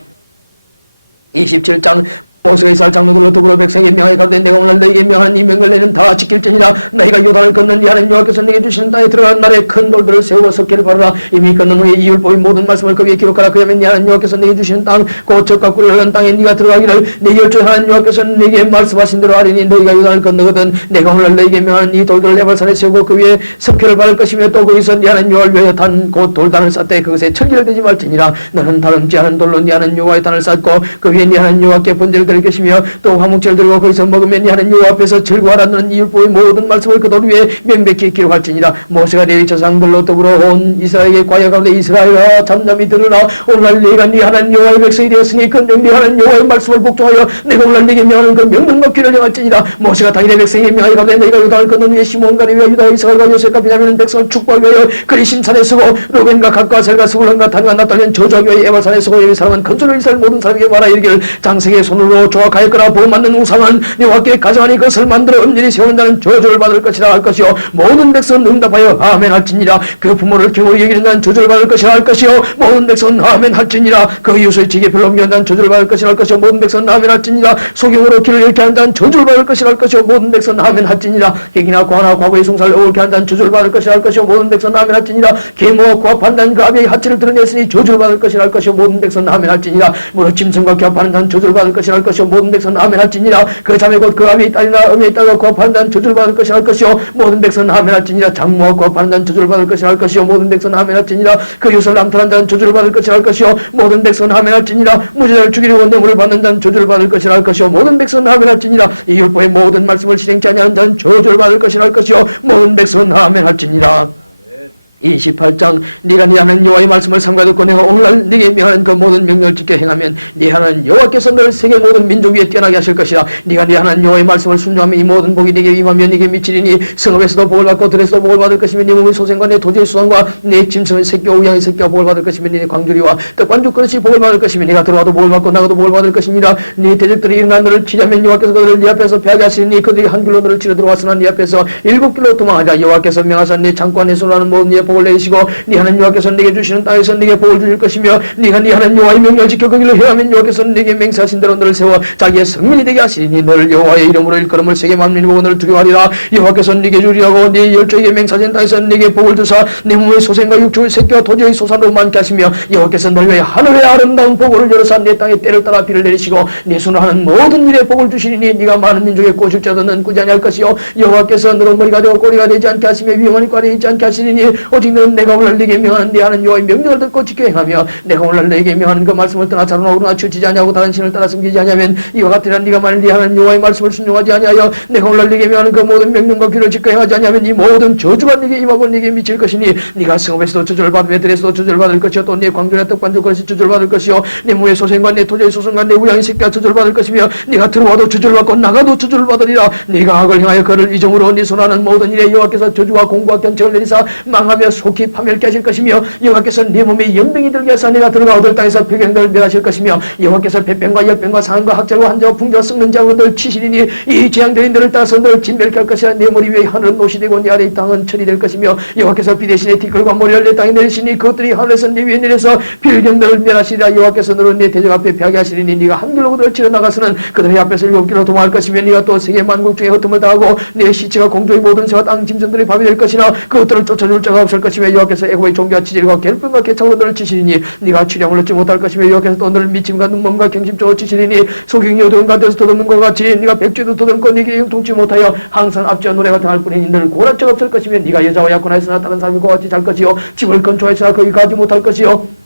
27장 모세가 이스라엘 장로들로 더불어 백성에게 명하여 가로되 내가 오늘 너희에게 명하는 이 명령을 다 지킬지니라. 너희가 요단을 건넌 네 하나님 여호와께서 내게 주시는 땅에 들어간 날에 큰 돌들을 세우고 석회를 바르라. 이미 건넌 후에 이 율법의 모든 말씀을 그 위에 기록하라. 그러면 네 하나님 여호와께서 내게 주시는 땅 곧 젖과 꿀이 흐르는 땅에 네가 들어가기를 내 열조 하나님 여호와께서 내게 말씀하신 대로 하리니 너희가 요단을 건너거든 내가 오늘 너희에게 명하는 이 돌들을 네발산에 세우고 그 위에 석회를 바를 것이며 또 거기서 네 하나님 여호와를 위하여 단 곧 돌단을 쌓되 그것에 철기를 대지 말지니라. 너는 다름지 않은 돌로 네 하나님 여호와의 단을 쌓고 그 위에 네 하나님 여호와께 번제를 드릴 것이며 또 화목제를 들고 거기서 먹으면 네 하나님 여호와 앞에서 즐거워하라. 너는 이 율법의 모든 말씀을 그 돌 위에 명백히 기록할지니라. 모세가 레위 조상들로 더불어 온 이스라엘에게 과여 가운데 이스라엘아 잠잠히 들으라. 오늘날 네가 네 하나님 여호와의 백성이 되었으니 근정 네 하나님 여호와의 말씀을 복종하여 내가 오늘날 네게 명하는 그 명령과 규례를 행할지니라. 모세가 당일의 백성에게 명하여 가운데 너희가 요단을 건넌 후에 시몬과 레위와 유다 이스라엘과 요셉과 베냐민은 백성을 축복하기 위하여 그리심산에 서고 루벤과 gad과 아셀과 스불론과 단과 납달리는 저주하기 위하여 에바산에 서고 여기 사람은 건설로 이스라엘 모든 사람에게 말하 이르기를 장색의 손으로 조각하였거나 보호받는 우상은 여호와께 가져가니 그것을 만들어 엄밀히 세우는 자는 저주를 받을 것이라 할 것이요 모든 백성은 응답하여 아멘 할지니라. 그 부모를 경홀히 여기는 자는 저주를 받을 것이라 할 것이요 모든 백성은 아멘 할지니라. 그 이웃을 지게 별로 옮기는 자는 저주를 받을 것이라 할 것이요 모든 백성은 아멘 할지니라. 소경으로 길을 잃게 하는 자는 저주를 받을 것이라 할 것이요 모든 백성은 아멘 할지니라. 객이나 고아나 과부의 송사를 어울게 하는 자는 저주를 받을 것이라 할 것이요 모든 백성은 아멘 할지니라. 계모와 고압하는 자는 그 아비의 하체를 드러냈으니 저주를 받을 것이라 할 것이요 모든 백성은 아멘 할지니라. 무릇 짐승과 교합하는 자는 저주를 받을 것이라 할 것이요 모든 백성은 아멘 할지니라. 그 자매 곧 그 아비의 딸이나 어미의 딸과 고합하는 자는 저주를 받을 것이라 할 것이요 모든 백성은 아멘 할지니라. 장모와 고합하는 자는 저주를 받을 것이라 할 것이요 모든 백성은 아멘 할지니라. 그 이웃을 남탈한 자는 저주를 받을 것이라 할 것이요 모든 백성은 아멘 할지니라. 무죄자를 죽이려고 뇌물을 받는 자는 저주를 받을 것이라 할 것이요 모든 백성은 아멘 할지니라. 이 율법의 모든 말씀을 실행치 아니하는 자는 저주를 받을 것이라 할 것이요 모든 백성은 아멘 할지니라. 28장 네가 네 하나님 여호와의 말씀을 삼가 듣고 내가 오늘날 네게 명하는 그 모든 명령을 지켜 행하면 네 하나님 여호와께서 너를 세계 모든 민족 위에 뛰어나게 하실 것이라. 네가 네 하나님 여호와의 말씀을 순종하면 이 모든 복이 네게 임하며 네게 미치리니 성읍에서도 복을 받고 들에서도 복을 받을 것이며 네 몸의 소생과 내 토지의 수산과 네 짐승의 새끼와 우양의 새끼와 복을 받을 것이며 네 광주리와 떡반죽 그릇이 복을 받을 것이며 네가 들어와도 복을 받고 나가도 복을 받을 것이니라. 네 대적들이 일어나 너를 치자면 여호와께서 그들을 네 앞에서 패하게 하시니 그들이 한 길로 너를 치러 들어왔으나 네 앞에서 7길로 도망하리라. 여호와께서 명하사 네 창고와 내 손으로 하는 모든 네 복을 내리시고 네 하나님 여호와께서 네게 주시는 땅에서 네게 복을 주실 것이며 네가 네 하나님 여호와의 명령을 지켜 그 길로 행하면 여호와께서 네게 맹세하신 대로 너를 세워 자기의 성민이 되게 하시니 너를 여호와의 이름으로 일컬음을 세계 만민이 보고 너를 두려워하리라. 여호와께서 네게 주리라고 네 열조에게 맹세하신 땅에서 네게 복을 주사 네 몸의 소생과 육축의 새끼와 토지의 소산으로 많게 하시며 여호와께서 너를 위해 하늘의 아름다운 복을 열어사 네 땅에 때를 따라 비를 내리시고 네 손으로 하는 모든 일에 복을 주시리니 네가 많은 민족의 꽃을 짜도 넌 꾸지 아니할 것이요 여호와께서 너로 머리가 되고 꼬리가 되지 않게 하시며 위험한 이과에 있지 않게 하시리니 오직 너는 내가 오늘 네게 명하는 네 하는 여호와의 명령을 듣고 지켜 행하며 내가 오늘 네게 명하는 그 말씀을 떠나 자로나 오르나 치우치지 아니하고 다른 신을 따라 섬기지 아니하면 이와 같으라. 네가 만일 네 하는 여호와의 말씀을 순종하지 아니하여 내가 오늘 네게 명하는 그 모든 명령과 규를 지켜 행하지 아니하면 이 모든 저주가 네게 임하고 네게 미칠 것이니 네가 성읍에서도 저주를 받으며 들에서도 저주를 받을 것이요 또 네 광주나 떡반죽 그릇이 저주를 받을 것이요 네 몸의 소생과 내 토지의 소생과 내 우양의 새끼가 저주를 받을 것이며 네가 들어와도 저주를 받고 나가도 저주를 받으리라. 네가 악을 행하여 그를 이정으로 네 손하는 모든 일에 여호와께서 저주와 공고와 견책을 내리사 망하며 속히 파멸케 하실 것이며 여호와께서 네 몸에 연병이 들게 하사 네가 들어가 얻을 땅에서 필경들을 멸하실 것이며 여호와께서 백병과 역병과 상한과 학절과 환자와 풍자와 썩는 자로 널 치시리니 이 재앙들이 너를 따라서 널 진멸케 할 것이라. 네 머리 위에 하늘은 노시 되고 네 아래 땅은 철이 될 것이며 여호와께서 비 대신에 티끌과 모래를 내 땅에 내리시니 그것들이 하늘에서 네 위에 내려서 필경들을 멸하시리라. 여호와께서 너를 네 대적 앞에 패하게 하시리니 네가 한 길로 그들을 치러 나가서는 그들의 앞에서 7길로 도망할 것이며 네가 또 세계 만국 중에 흩음을 당하고 네 시체가 공중의 모든 새와 땅 짐승들이 밥이 될 것이나 그것들을 쫓아줄 자가 없을 것이며 여호와께서 애굽의 종기와 치질과 괴롭힘과 개창으로 너를 치시리니 네가 취량을 얻지 못할 것이며 여호와께서 또 너를 미침과 눈먼과 경심적으로 치시리니 소경이 어두운 가운데서 도둑는 것 같이 네가 백주도 도둑고 네게 형통치 못하여 항상 앞지와 노래가 당할 뿐이니 너를 고랄 자가 없을 것이며 네가 여자와 약혼하였으나 다른 사람이 그와 같이 잘 것이요 집을 건축하였으나 거기 가지 못할 것이요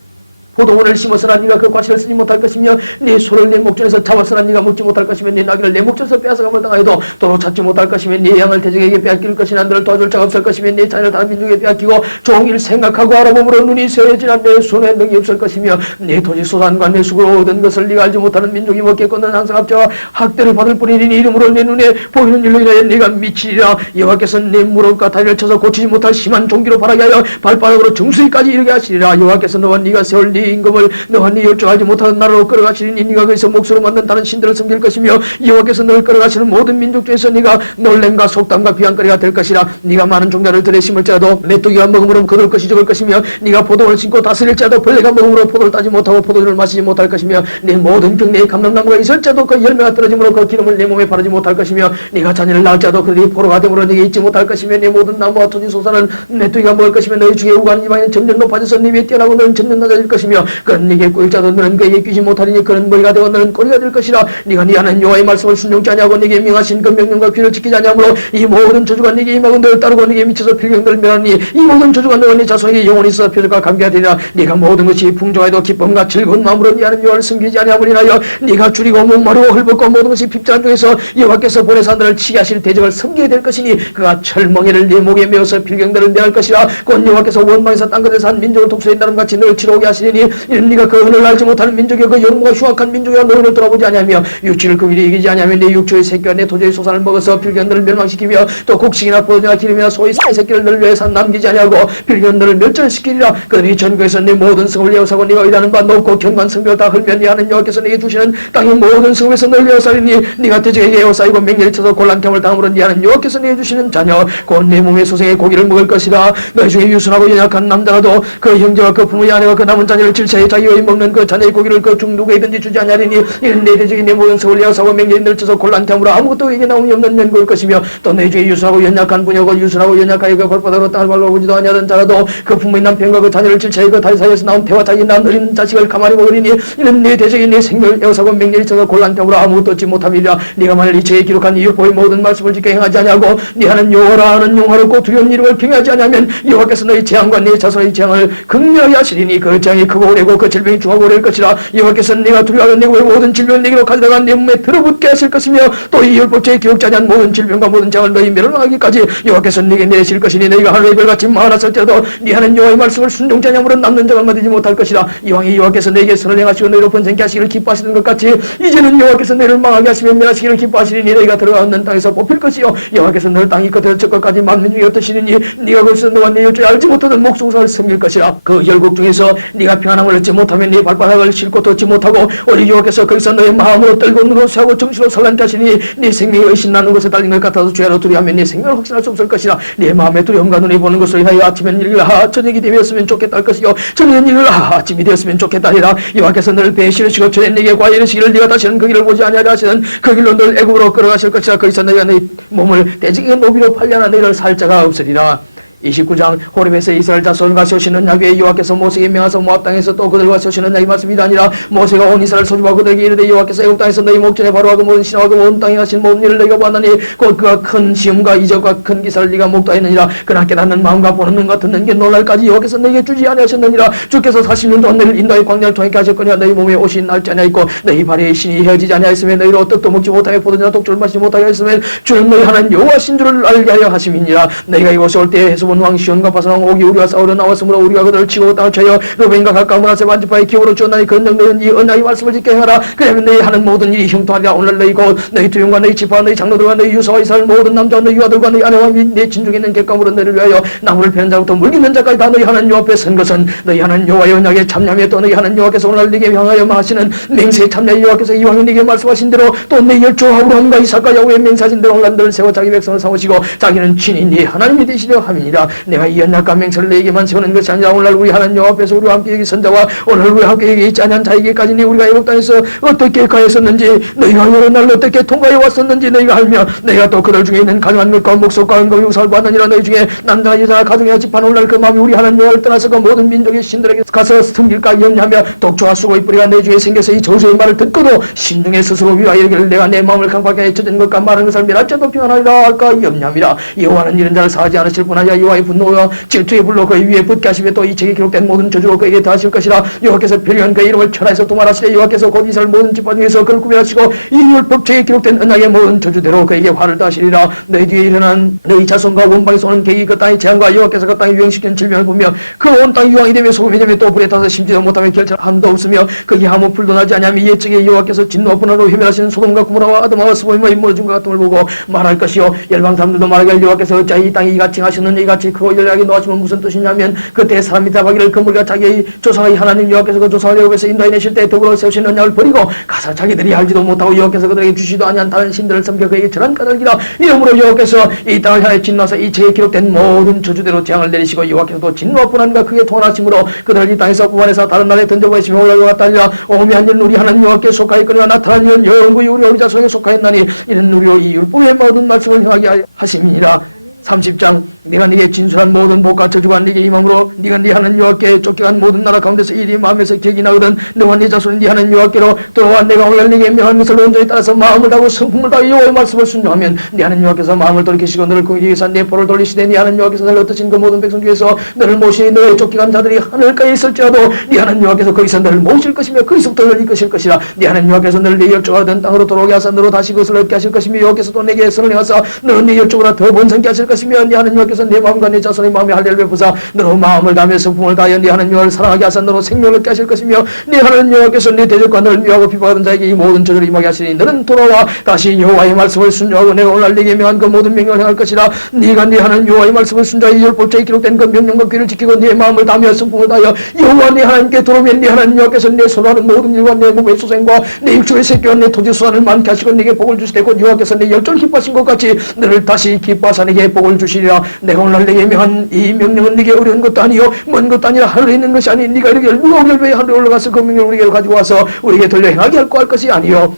포도원을 심었으나 네가 그 과실을 쓰지 못할 것이며 네 소를 내 목전에서 잡았으나 네가 먹지 못할 것이며 네 나귀를 내 목전에서 빼앗아감을 당하여도 도로 찾지 못할 것이며 네 양을 대적에게 빼앗길 것이나 너를 도와줄 자가 없을 것이며 네 자녀를 다른 민족에게 빼앗기고 종일 생각하고 알아보므로 눈이 새어지나 내 손에 능이 없을 것이며 네 토지 소산과 내 수고로 얻은 것을 네가 알지 못하는 민족이 먹겠고 너는 항상 압제와 학대를 받을 뿐이니 이름으로 내 눈에 보이는 일로 인하여 네가 미치리라. 여호와께서 내 무릎과 다리를 쳐서 고치지 못할 심한 종기로 바라게 하여 발바닥으로 정수리까지 이르게 하시리라. 여호와께서 너와 네가 세울 네 임금을 너와 네 열조하지 못하는 나라로 끌어가시리니 네가 거기서 목소로 만든 다른 신들을 섬길 것이며 여호와께서 너를 끌어가시는 모든 민족 중에서 네가 놀램과 속담과 비한거리가 될 것이라. 네가 많은 종자를 들에 심을지라도 메뚜기가 먹음으로 거둘 것이 적을 것이며 네가 포도원을 심고 다스릴지라도 벌레가 먹음으로 포도를 따지 못하고 포도주를 마시지 못할 것이며 네 모든 경내에 감람나무가 있을지라도 그 열매가 떨어짐으로 그 기름을 내 몸에 바르지 못할 것이며 네가 자녀를 낳을지라도 그들이 포로가 되므로 네게 잊지 못할 것이며 네 모든 나무와 토지 소산은 메뚜기가 먹을 것이며 너희 중에 우간 이방인 점점 높아져서 네 위에 뛰어나고 너는 점점 낮아질 것이며 그는 네게 꾸일자도 너는 그에게 끼지 못하리니 그는 머리가 되고 너는 꼬리가 될 것이라. 네가 네 하나님 여호와의 말씀을 순종치 아니하고 네게 명하신 그 명령과 규를 지키지 아니하므로 이 모든 저주가 네게 임하고 너를 따르고 네게 미쳐서 필경들을 멸하니 이 모든 저주가 너와 네 자손에게 영원히 있어 표적과 감개가 되리라. 네가 모든 것이 풍족하여도 기쁨과 즐거운 마음으로 네 하나님 여호와를 섬기지 아니함으로 인하여 네가 줄이고 목마르고 헐벗고 모든 것이 핍절한 중에서 여호와께서 보내사 너를 치게 하실 대적을 섬기게 될 것이니 그가 철멍에를 네 목에 메어서 필경들을 멸할 것이라. 곧 여호와께서 원방에서 땅끝에서 한 민족을 독수리 나름같이 너를 치러오게 하시리니 이는 네가 그 은혜를 알지 못하는 민족이여 그 영모가 흉악한 민족이여 너희를 돌아보지 아니하며 육체를 그 일이 이기지 아니하며 내 육체의 새끼와 내 토지의 소산을 먹어서 필경들을 멸망시키며 또 곡식이나 포도주나 기름이나 소의 새끼를 너를 위해서 남기지 아니하고 필경들을 멸절시키리라. 그들이 전국에서 내 모든 성을 예우사고 네가 의하는 바 높고 경관 성벽을 다 헐면 네 하는 여호와께서 네게 주시는 땅의 모든 성에서 너를 예우사리니 네가 대적에게 예우사이고 맹렬히 쳐서 곤란함을 당함으로 네 하는 여호와께서 네게 주시는 자녀 곧 내 몸의 소생의 고기를 먹을 것이라. 너희 중에 유순하고 연약한 남자라도 그 형제와 그 부모의 아내와 그 남은 자녀를 질차에 자기 여인 먹는 그 자녀의 고기를 그 중 누구에든지 주지 아니하리니 이는 내 대적이 내 모든 성을 예우사고 맹렬히 널쳐서 곤란함으로 아무것도 에게 나옴이 없는 연고일 것이며 또 너희 중에 유순하고 연약한 분이고 유순하고 연약하여 그 골바닥으로 땅을 발로 오지도 아니하던 자라도 그 부모의 남편과 그 자녀를 질차에 그 다리 사이에서 나온 태와 자기 난 어린 자식을 가만히 먹으리니 이는 내 대적이 내 생명을 예우사고 맹렬히 쳐서 곤란함으로 아무것도 얻지 못함이라. 네가 만일 이 책에 기록한 이 율법의 모든 말씀을 지켜 행하지 아니하고 네 하는 여호와라 하는 용화롭고 두려운 이름을 경외하지 아니하면 여호와께서 너희 재앙과 네 자손의 재앙을 극렬히 하시리니 그 재앙이 크고 아프고 오래고 그 질병이 중하고 오래일 것이라. 여호와께서는 네가 두려워하는 내 모든 질병을 내게로 가져다가 내 몸에 들어붙게 하실 것이며 또 이 율법책에 기록지 아니한 모든 질병과 모든 장을 너희 멸망하기까지 여호와께서는 네게 내실 것이니 너희가 하늘의 별같이 많았을지라도 네 하는 여호와의 말씀을 순종치 아니함으로 남는 자가 얻지 못할 것이라. 이왕이 여호와께서 너희에게 선을 행하시고 너희로 번성케 하시기를 기뻐하시는 것 같이 이제는 여호와께서 너희를 망하게 하시며 멸하시기를 기뻐하시리니 너희가 들어가는 땅에서 뽑힐 것이요 여호와께서 너를 땅이 끝에서 저 끝까지 만민 중에 어떠시리니 네가 거기서 너와 네 열조에 알지 못하던 목송사를 섬길 것이라. 그 열국 중에서 네가 평안함을 얻지 못하면 네 발바닥을 싣고 걷지 못하고 오직 여호와께서 거기서 너의 마음으로 떨고 눈으로 쇠하고 정신으로 산란케 하시니 네 생명이 의심 나는 것에 달린 것 같아서 죄로 두려워하면 네 생명을 확신할 수 없을 것이라. 네 마음의 두려움과 눈이 보는 것으로 인하여 아침엔 이르기를 저녁이 되었으면 좋겠다 할 것이요 저녁엔 이르기를 아침이 되었으면 좋겠다 하리라. 여호와께서 너를 배신하시고 전에 네게 과일하시기를 네가 다시는 그 길을 보지 아니하려 하시는 그 길로 너를 애굽으로 끌어가실 것이라. 거기서 너희가 네 몸을 돼지의 노비로 팔려나 너희를 살 자가 없으리라. 29장 호렙에서 이스라엘 자손과 서시는 야훼 여호와께서 모세에게 명하사 모압 땅에서 또 그들과 서시는 야의 말씀이 아니라 모세가 온 이스라엘 소집하 그들에게 이르되 여호와께서 애굽 땅에서 너희 목전에 바로와 그 모든 신하와 그 온 땅에 하신 모든 일을 너희가 보았나니 곧 그가 큰 시험과 이적과 큰 기사를 네가 목도하였느니라. 그나 깨닫는 마음과 보는 눈과 듣는 게 놀랄까지 여호와께서 너희에게 주지 아니하셨느니라. 주께서 40년 동안 너희를 인도의 광야를 통하게 하셨거니와 너희 몸에 옷이 날지 아니하였고 너희 발에 신이 헤어지지 아니하였으며 너희로 떡도 먹지 못하여 포도주나 독주를 마시지 못하게 하였으며 주는 너희 하나님 여호와신 줄을 알게 하여 하심이니라. 너희가 이곳에 올 때에 헤스본 왕 시온과 바산 왕 옥이 우리와 싸우러 나왔으므로 우리가 그들을 치고 땅을 쳐여 루벤과 각각 문하세 반지파의 기호로 주었나니 그런즉 너희는 이 언약의 말씀을 지켜 행하라. 그러면 너희 하는 모든 일이 형통하리라. 오늘 너희 곧 너희 두용과 너희 지파와 너희 장로들과 너희 유사와 이스라엘 모든 남자와 너희 아들과 너희 아내와 및 내 진중에 있는 객감으로 너희를 위하여 나무를 베는 자부터 물리는 자까지 다 너희 하나님 여호와 앞에 선 것은 너희 하나님 여호와의 언약에 참여하며 또 너희 하나님 여호와께서 오늘 네게 향하여 마시는 맹세에 참여하여 여호와께서 이왕에 네게 말씀하신 대로 또 네 열조와 아브라함과 이삭과 야곱의 맹세하신 대로 오늘 너를 세워 자기 백성을 삼으시고 자기는 친히 네 하나님이 되시려 함이니라. 내가 이 언약과 맹세를 너에게만 세우는 것이 아니라 오늘 우리 하나님 여호와 앞에서 우리와 함께 여기 선자와 오늘 우리와 함께 여기 있지 아니한 자에게까지 우리가 애굽 땅에서 어떻게 가했었는지 너희가 여러 날 어떻게 통과해 왔었는지 너희가 알며 너희가 또 그들 중에 있는 가증한 것과 목석과 은거 유사를 보았느니라. 너희 중에 남자나 여자나 가정이나 집안 오늘 그 마음이 우리 하나님 여호와를 떠나서 그 모든 민족의 신들에게 가서 섬길까 염려하며 독초와 수고의 뿌리가 내 중에 생겨서 이 저주의 말을 듣고도 심중에 스스로 위하여 이르기를 내가 내 마음을 강팍하게 해쳐진 것과 말하는 것을 멸할 자도 평안하리라 할까 염려함이라. 여호와는 이런 자를 사하지 않으실 뿐 아니라 여호와의 분노와 질투의 불로 그의 위에 붙게 하시며 또 이 책에 기록된 모든 저주로 그에게 다하실 것이라. 여호와께서 별리한 그의 이름을 천하에서 도말하시되 여호와께서 곧 이스라엘 모든 집안 중에서 그를 구별하시고 이 율법책에 기록된 언약의 모든 저주대로 그에게 화를 다하시리라. 너희 뒤에 일어난 너희 자손과 원방에서 오는 계기 그 땅의 재앙과 여호와께서 그 땅에 유행시키는 질병을 보며 그 온 땅이 유황이 되며 소금이 되며 또 불에 타서 심지도 못하며 결절함도 없으며 거기 아무 풀도 나지 아니하며 옛적에 여호와께서 진노와 분노로 회멸하시는 소돔과 고모라와 아드마와 스보임과 인모준 것 같음을 보고 말할 것이요 열방 사람들도 말하기를 여호와께서 어찌 이 땅이 이같이 하셨느냐 이같이 크고 열하게 노하시면 무슨 뜻이냐면 그때 사람이 답하기를 그물과 자기의 조상의 하나님 여호와께서 그 조상을 애굽에서 인도해 내실 때 더불어 세우신 언약을 버리고 가서 자기들이 알지도 못하고 여호와께서 그들에게 주시도 아니한 다른 신들을 섬겨 그에게 절한 까닭이라. 이러므로 여호와께서 이 땅을 향해 진노하사 이 책에 기록된 모든 저주대로 재앙을 내리시고 여호와께서도 진노와 분한과 크게 통하심으로 그들을 이 땅에서 뽑아내서 다른 나라에 던져버리시며 올라가다니라. 오묘한 일은 우리 하나님 여호와께 속하였거니와 나타난 일은 영원히 우리 자손에게 속하였나니 이는 우리로 이 율법의 모든 말씀을 행하게 하심이니라. 30장 네가 네게 진술한 모든 복과 저주가 네게 임함으로 네가 네 하나님 여호와께 쫓겨간 모든 나라 가운데서 일이 마음에서 기억이 나거든 너와 네 자손이 네 하나님 여호와께로 들어와 내가 오늘 네게 명한 것을 온전히 따라서 마음을 다하고 성품을 다하여 여호와의 말씀을 순종하면 네 하나님 여호와께서 마음을 돌이키시고 너를 공의하기 위해서 내 볼을 돌리시되 네 하나님 여호와께서 너를 얻으신 그 모든 백성 중에서 너를 모시니 너의 쫓겨간 자들이 하늘가에 있을지라도 네 하나님 여호와께서 거기서 너를 모실 것이며 거기서부터 너를 이끄실 것이라. 네 하나님 여호와께서 너를 네 열조가 된 땅으로 돌아오게 하사 너로 다시 그것을 얻게 하실 것이며 여호와께서 또 내게 선을 행하사 너는 네 열조보다 더 번성케 하실 것이며 네 하나님 여호와께서 내 마음과 내 자손의 마음에 할례를 베푸사 너로 마음을 다하며 성품을 다하여 네 하나님 여호와를 사랑하게 하사 너로 생명을 얻게 하실 것이며 네 하나님 여호와께서 네 대적과 너를 미워하고 비방하던 자에게 이 모든 저주를 임하게 하시니 너는 돌아와 다시 여호와의 말씀을 순종하고 내가 오늘 네게 명한 그 모든 명령을 행할 것이라. 네가 네 하나님 여호와의 말씀을 순종하여 이 율법책에 기록된 그 명령과 규를 지키고 네 마음을 다하며 성품을 다하여 여호와 네 하나님께 돌아오면 네 하나님 여호와께서 내 손으로 하는 모든 일과 내 몸의 소생과 내 육축의 새끼와 내 토지 수산을 많게 하시고 네게 복을 주시되 곧 여호와께서 내 열조를 기뻐하신 것 같이 너를 다시 기뻐하사 네게 복을 주시리라. 내가 오늘 네게 명한 이 명령은 네게 어려운 것도 아니요 먼 것도 아니라 하늘에 있는 것이 아니 네가 이르기를 누가 우리를 위해 하늘에 올라가서 그 명령을 우리에게 가지고 와서 우리에게 돌려 행하게 할 것이 아니요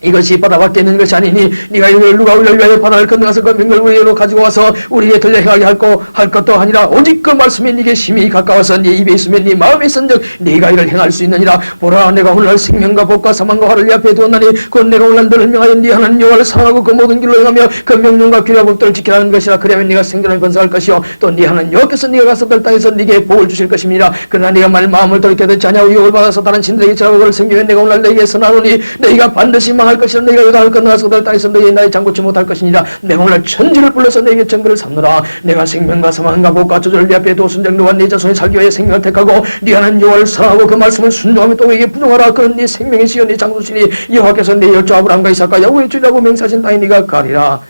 이것이 바다 밖에 있는 것이 아니니 네가 이를 누가 우리를 위하여 바다를 건너가서 그 명을 우리로 가지고 와서 우리에게 들려 행하게 할 것도 아니라 오직 그 말씀이 네게 심히 가까워서 네 입에 있으면 네 마음에 있은즉 네가 이를 행할 수 있느니라. 보라 내가 오늘날 생명과 복과 사망과 화를 네 앞에 두었나니 곧 내가 오늘날 너를 명하여 네 하나님 여호와를 사랑하고 그 모든 길로 행하며 그 명령과 규례와 법도를 지키라는 것이라. 그리하면 네가 생존을 건설할 것이요 또 네 하나님 여호와께서 네가 가서들 땅에서 네게 복을 주실 것입니다. 그러나 네가 만일 마음을 돌이켜 듣지 아니하고 유혹을 받아서 다른 신들에게 절하고 그를 섬기면 내가 오늘날 너에게 선하노니 너희가 반드시 할 것이라. 너희가 요단을 건너가서 그들 땅에서 너희의 나의 장고치 못할 것이니라. 내가 오늘 천지를 불러서 너에게 정글을 삼노라. 내가 생명과 사망과 복과 저주를 네 앞에 두었은즉 너와 네 자손이 살기 위하여 생명을 택하고 네 하나님 여호와를 사랑하고 그 말씀을 순종하며 또 그에게 부정하라. 그는 네 생명의 시여 네 장소시니 여호와께서 네 열조 아브라함과 이삭과 야곱의 주라고 맹세하신 땅에 네가 가리라.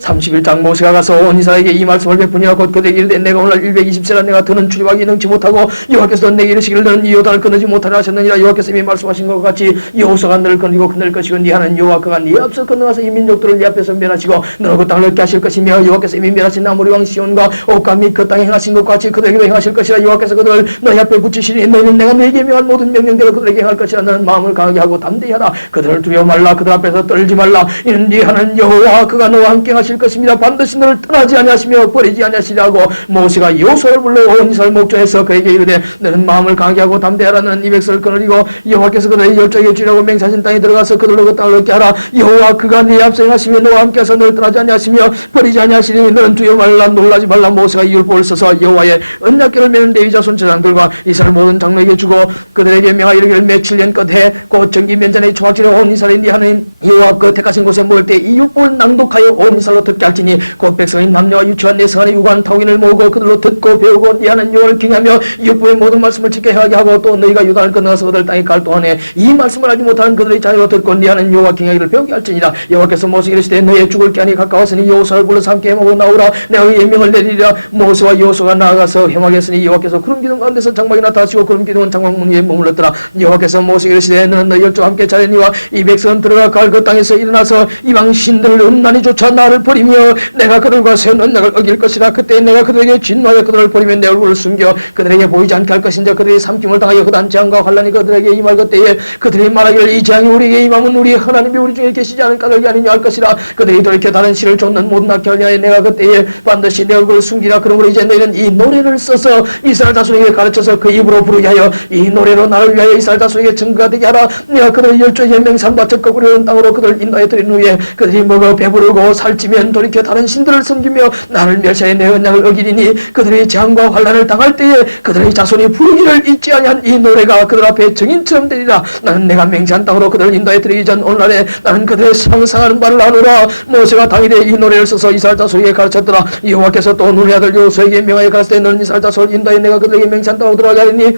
31장 모세가 가서 온 이스라엘에게 이 말씀을 베푸니라. 곧 그들에게 이르되 내가 오늘 120세라 내가 더는 출입하기 능치 못하고 여호와께서 내게 이르시기를 너는 이 요단을 건너지 못하라 하셨느니라. 여호와께서 이미 말씀하신 것 같이 여호수아가 너를 건너고 건널 것이고 네 하나님 여호와 그가 네 앞서 건너가서 이 민족들을 네 앞에서 멸하시고 너는 그 땅을 얻게 하실 것이며 여호와께서 이미 멸하신 아모리 왕 시온과 옥과 및 그 땅에 행하신 것 같이 그들에게도 행하실 것이라. 여호와께서 그들을 너희 앞에 붙이시니 너희는 내가 너희에게 명한 모든 명령대로 그들에게 행할 것이라. 너는 마음을 강하게 하고 담대히 하라. 그들을 두려워 말라. 그들 앞에서 떨지 말라. 이는 네 하나님 여호와 그가 너와 함께 하실 것입니다. 반드시 너를 떠나지 아니하시며 버리지 아니하시라고. 모세가 여호수아를 불러 온 이스라엘 목전에서 그에게 이르되 너는 마음을 강하게 하고 담대하라. 너는 이 백성을 거느리고 여호와께서 그들의 열조에게 주려고 맹세하신 땅에 들어가서 그들로 그 땅을 얻게 하라. 여호와 그가 네 앞서 행하시며 너와 함께해서 너를 떠나지 아니하시며 버리지 아니하시니 너는 두려워 말라. 놀라지 말라. 모세가 이 율법을 써서 여호와의 언약궤를 메는 레위 자손 제사장들과 이스라엘 모든 장로에게 주고 그들에게 명하여 이르기를 매 7년 끝에 곧 정기 면전에 초학절에 온 이스라엘 네 하나님 여호와 그 택하신 곳에 모일 때 이 율법을 낭독하여 온 이스라엘로 듣게 할지니 곧 백성인 남녀와 유치한 내 성안의 유관 타국인을 모으고 그들로 듣고 배우고 네 하나님 여호와를 경외하며 이 율법의 모든 말씀을 지켜 행하게 하고 또 너희가 유다를 건너서 그들 땅에 갈 동안에 이 말씀을 알지 못하는 그들의 자녀로 듣고 네 하나님 여호와 경외하기를 배우게 할지니라. 여호와께서 모세에게 이르시되 너희의 죽을 기한이 가까웠으니 여호수아를 불러서 함께 해먹어 나오라. 내가 그의 명을 내리리라. 모세와 여호수아가 나아가서 해먹였으니 여호와께서 구름 기둥 가운데서 장막이 나타나시고 구름 기둥은 장막문 위에 머물렀더라. 여호와께서 모세에게 이르시되 너는 너희 열조와 함께 자려니와 이 백성은 들어가 갈 그 땅에서 일어나서 이방 신들을 음란히 쫓아 나를 버리며 내가 그들과 세운 언약을 어길 것이라. 그때 내가 그들에게 진노하여 그들을 버리며 내 얼굴을 숨겨 그들에게 보이지 않게 할 것인데 그들이 삼킴을 당하여 흑암 재앙과 환란이 그들에게 임할 그때에 그들이 말하기를 이 재앙이 우리에게 임하면 우리 하나님이 우리 중에 계시지 않은 까닭이 아니냐 할 것이라. 그들이 돌이켜 다른 신을 쫓는 모든 악에 하려 내가 그때에 반드시 내 얼굴을 숨기라. 그러므로 이제 너희는 이 노래를 써서 이스라엘 자손에게 가르쳐서 그 입으로 부르게 하여 이 노래로 나를 위하여 이스라엘 자손에게 증거가 되게 하라. 내가 그들 열조의 맹산과 적과 구려온 땅으로 그들을 인도해 드린 후에 그들이 먹어 배부르고 살찌면 돌이켜 다른 신들을 섬기며 나를 멸시하여 내 언약을 어기리니 그들의 재앙과 환란을 당할 때에 그들의 자손이 부르기를 잊지 아니한 이 노래가 그들 앞에 증인처럼 되리라. 나는 내가 맹세한 땅으로 그들을 인도해 드리기 전 오늘날에 나는 그들의 상상하는 바를 아노라. 모세가 당일에 이 노래를 써서 이스라엘 자손에게 가르쳤더라. 여호와께서 또 눈의 아들 여호수아에게 명하여 가르칠 때 너는 이스라엘 자손을 인도해 내가 그들에게 맹세한 땅으로 들어가게 하리니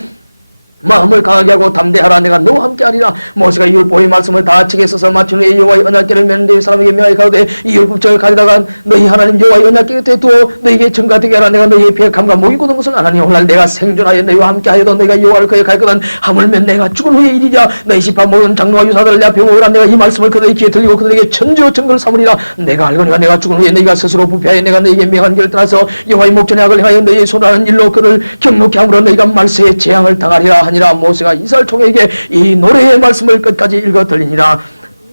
마음을 강하게 하고 담대하라. 내가 너와 함께 하리라. 모세가 이 율법의 말씀을 다 책에 써서 맞춘 후에 여호와의 언약궤를 메는데 사람에게 명하여 가로되 이 율법책을 가져다가 너희 하나님 여호와의 언약궤 곁에 두어 너희에게 증거되게 하라. 내가 너희의 피에 감과 목이 굳은 것을 아나니 오늘날 내가 생존하여 너희와 함께 하여도 너희가 여호와를 거에 갈 거든 하물며 내가 죽은 후에 일이랴. 너희 집합 모든 장로와 유사들을 내 앞에 모으라. 내가 이 말씀을 그들의 귀에 들리고 그들에게 천지로 증거를 삼으리라. 내가 알거니와 내가 죽은 후에 너희가 스스로 부패하여 내가 너희에게 명한 길을 떠나서 여호와의 목전에 악을 행하여 너희의 손하는 일로 그를 경목케 함으로 너희가 말세에 재앙을 당하리라 하니라. 모세가 이스라엘 총회에게 이 노래의 말씀을 끝까지 읽어 들리니라.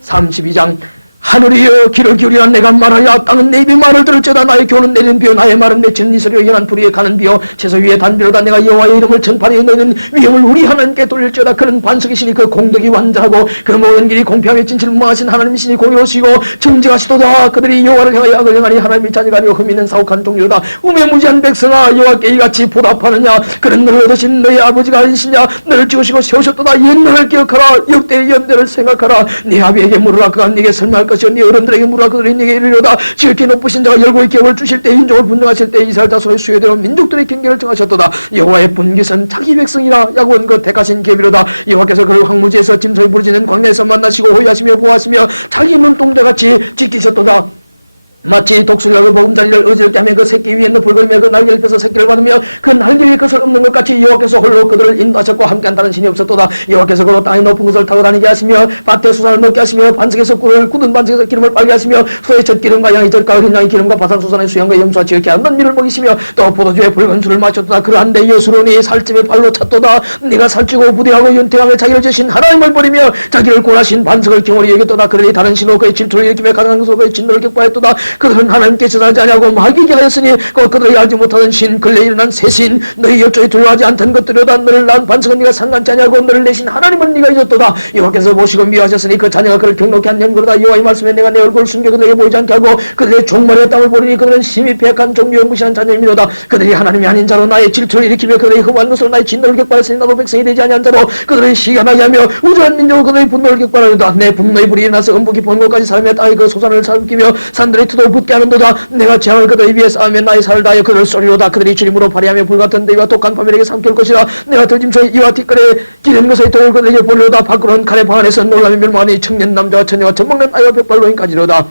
32장 하늘이여 귀를 기울이라. 내가 말하여 땅은 내 입의 말을 들을지어다. 나의 교훈은 내리는 비요 나의 말은 맺히는 이슬이요 연한 불 위에 가는 비요 채소 위에 단비로다. 내가 여호와의 이름을 전파하여 너희는 위험을 우리 하나님께 돌릴지어다. 그는 반석이시니 그 공덕이 완전하고 그 모든 길이 공평하게 진실무하신 하나님이시니 공의로우시고 정직하시도다. 그들이 여호와를 향하여 악을 행하니 하나님이 자녀가 아니요 흠 있는 사혹한 종류다. 우매무지한 백성아 여호와께 이같이 보답하느냐. 그는 너를 얻으신 너희 아버지가 아니시냐. 너를 지으시고 세우셨도다. 옛날을 기억하라. 역대의 연대를 생각하라. 네 아비에게 물으라. 그가 네게 설명할 것이요 네 어른들에게 물으라. 그들이 네게 이르리로다. 지극히 높으신 자가 열고의 기업을 주실 때 인종을 분정하실 때 이스라엘 자손의 수요대로 민족들의 경계를 정하셨도다. 여호와의 분깃은 자기 백성이라. 야곱은 그 택하신 계비로다. 여호와께서 그를 황무지에서 짐승이 부르짖는 광야에서 만나시고 호위하시며 보호하시며 자기 눈동자같이 지키셨도다. 마치 독수리가 보금자리를 어지럽게 하며 그 새끼 위에 있는 불거리며 그 날개를 펴서 새끼를 받으며 그 날개 위에 것을 엎는 것 같이 여호와께서 홀로 그들을 인도하셨고 함께한 다른 신이 없었도다. 여호와께서 그로 땅의 높은 곳을 타고 다니게 하시며 밭에 수산을 먹게 하시며 반석에서 꿀을 굳은 반석에서 기름을 빨게 하시며 소의 젖기름과 양의 젖과 어린 양의 기름과 바산 수산의 수양과 염소와 지극히 아름다운 밀을 먹이시며 또 포도주의 붉은 술을 마셨도다. 그러한데 예수로니 살집에 발로 찼도다. 네가 살찌고 부대하고 윤택하며 자기를 지신 하나님을 버리며 자기를 고라신 반석을 경홀히 여겼도다. 그들이 다른 신으로 그의 질투를 일으키며 가능한 것으로 그의 진노를 격파했도다. 그들은 하나님께 제사하지 아니하고 마귀에게 하였으니 그들이 알지 못하던 신 근래에 일어난 새 신 너희 옆쪽에 두려워하지 않던 것들이로다. 너를 낳은 반석은 네가 상관치 아니하고 너를 내신 하나님은 네가 잊었도다. 여호와께서 보시고 미워하셨으니 그 자녀가 그를 경록히 한 연고로다. 여호와의 말씀에 내가 내 얼굴을 숨겨 그들에게 보이지 않게 하고 그들의 종말의 땅을 보리니 그들은 심히 패악한 종류의 무시한 자녀이미로다. 그들이 하나님이 아닌 자로 나의 질투를 일으키며 그들의 흠한 것으로 나의 진노를 격발했으니 나도 백성이 되지 아니한 자로 그들의 시간하게 하며 우주한 민족으로 그들의 분노를 격발하였다. 내 분노의 불이 일어나서 음부 깊은 곳까지 사람의 땅의 그 소산을 삼키며 산들의 투도 붙게 하는도다. 내가 재앙을 그들의 위에 쌓으며 나의 살을 다하여 그를 쏘리로다. 그들이 주림으로 발휘하며 불같은 대위와 독한 파멸에게 삼킬 것이라. 내가 들짐승의 이와 뒷걸에 기름 것의 독을 그들에게 보리로다. 밖으로는 칼의 방 안에서 놀라며 멸망하니 청년 남자와 처녀와 젖먹는 아이와 백발로인까지로다.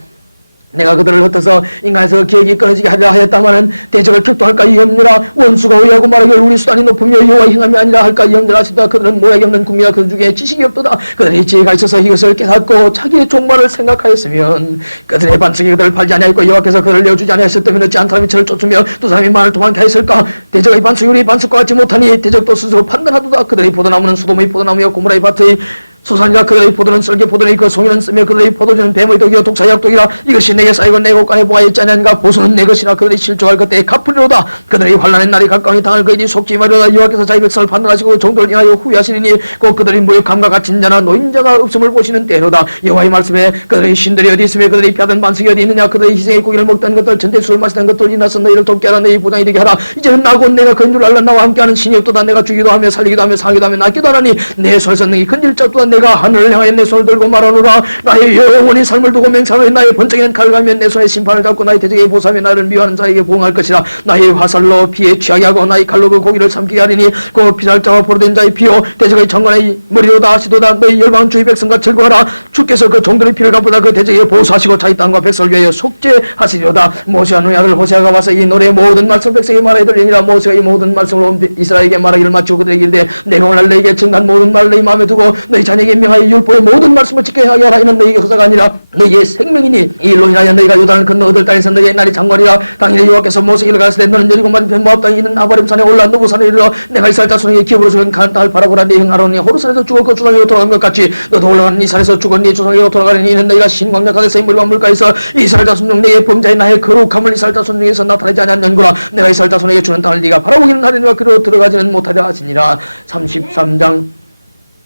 내가 그들을 흩어서 인간에서 기획이 끊어지게 하려 하였다마는 대적을 격도할까 이 염려라. 원수가 의하고 말하기를 우리 수단이 높으며 여호와의 행함이 아니라 할까 이 염려라 하시다. 그들은 모약이 없는 국민이라 그 중에 지식이 없도다. 그들이 지혜가 있어서 이것을 깨닫고 자기의 종말을 생각하였으면 그들의 반석이 그들을 팔지 아니하였고 여호와께서 그들을 내어주지 아니하셨다면 어찌 한 사람이 저를 쫓으며 두 사람이 말을 도망게 하였을까. 대적의 반석이 우리 반석과 같지 못하니 대적도 스스로 판단하도다. 그들의 포도나무는 소돔의 포도나무여 고모라의 밭의 소산이라. 그들의 포도는 썰개 포도니 그 송이는 쓰며 그들의 포도주는 뱀의 독이요 독사의 약독이라. 이것이 내게 쌓이고 내 곳간에 보아 있지 아니하는가. 보수는 내 것이라. 그들이 실족할 그때에 갚으리로다. 그들의 환난의 날이 가까우니 당할 그들이 속지 말이로다. 여호와께서 자기 백성을 판단하시고 종들을 인하여 후회하시리니 곧 그들이 무역함과 갇힌 자나 노인자가 없음을 보시는 때로다. 여호와의 말씀에 그들의 신들이 어디 있으며 그들이 피하던 반석이 어디 있느냐. 그들의 희생의 고기를 먹던 것들 전대 술을 마시던 것들 이나서 너희를 돕게 하라. 너희 부장이 되게 하라. 이제는 나곧 내가 건줄 알라. 나와 함께하는 신이 없도다. 내가 죽이기도 하며 살리기도 하며 상하기도 하며 낫기도 하나니 내 솔선능이 건질 자도다. 내가 하늘을 향하여 내 손을 들고 말하노라. 나의 영원히 삶을 두고 맹세하며 나의 번쩍이는 칼을 가며 내 손에 심판을 잡고 나의 대적에 보사하며 나를 미워하는 자에게 보응할 것이라. 나의 화살로 피에 취하게 하고 나의 칼로 그 고기를 삼키게 하리니 그 피살자와 포로된 자의 피요 대적의 정관의 머리로다 하시도다. 너희 열방 주의 백성과 즐거워라. 주께서 그 종들의 피를 갚으다 그 대적에 보호하시고 자기 땅과 백성을 위하여 속죄하시리로다. 모세와 너희 아들 호세아가 와서 이 노래의 모든 말씀 백성에게 말하여 들리니라. 모세가 이 모든 말씀을 온 이스라엘에게 말하기를 마치고 그들에게 이르되 내가 오늘 너희에게 증거한 모든 말을 너희 마음에 두고 너희 자녀에게 명하여 율법의 모든 말씀을 지켜야 하게 하라. 이는 너희에게 허사가 아니라 너희의 생명이니 이 일로 인하여 너희가 요단을 건너 얻을 땅에서 너희의 날이 장관이라. 당일에 여호와께서 모세에게 가라사대 너는 여리고 맞은편 모압 땅에 있는 아바림산에 올라 누부산에 이르러 내가 이스라엘 자손에게 기업으로 주는 가나안 땅을 바라보라. 네 형 아론이 호르산에서 죽어 그 조상에게 돌아간 것 같이 너도 올라가는 이 산에서 죽은 네 조상에게 돌아가리니 이는 너희가 신광야 가데스의 머리와 물가에서 이스라엘 자손 중 내의 범자의 나의 거룩함을 이스라엘 자손 중에서 나타내지 아니하는구나. 내가 이스라엘 자손에게 주는 땅을 네가 바라보기는 하리니와 그로 들어가지는 못하려 하시니라. 33장.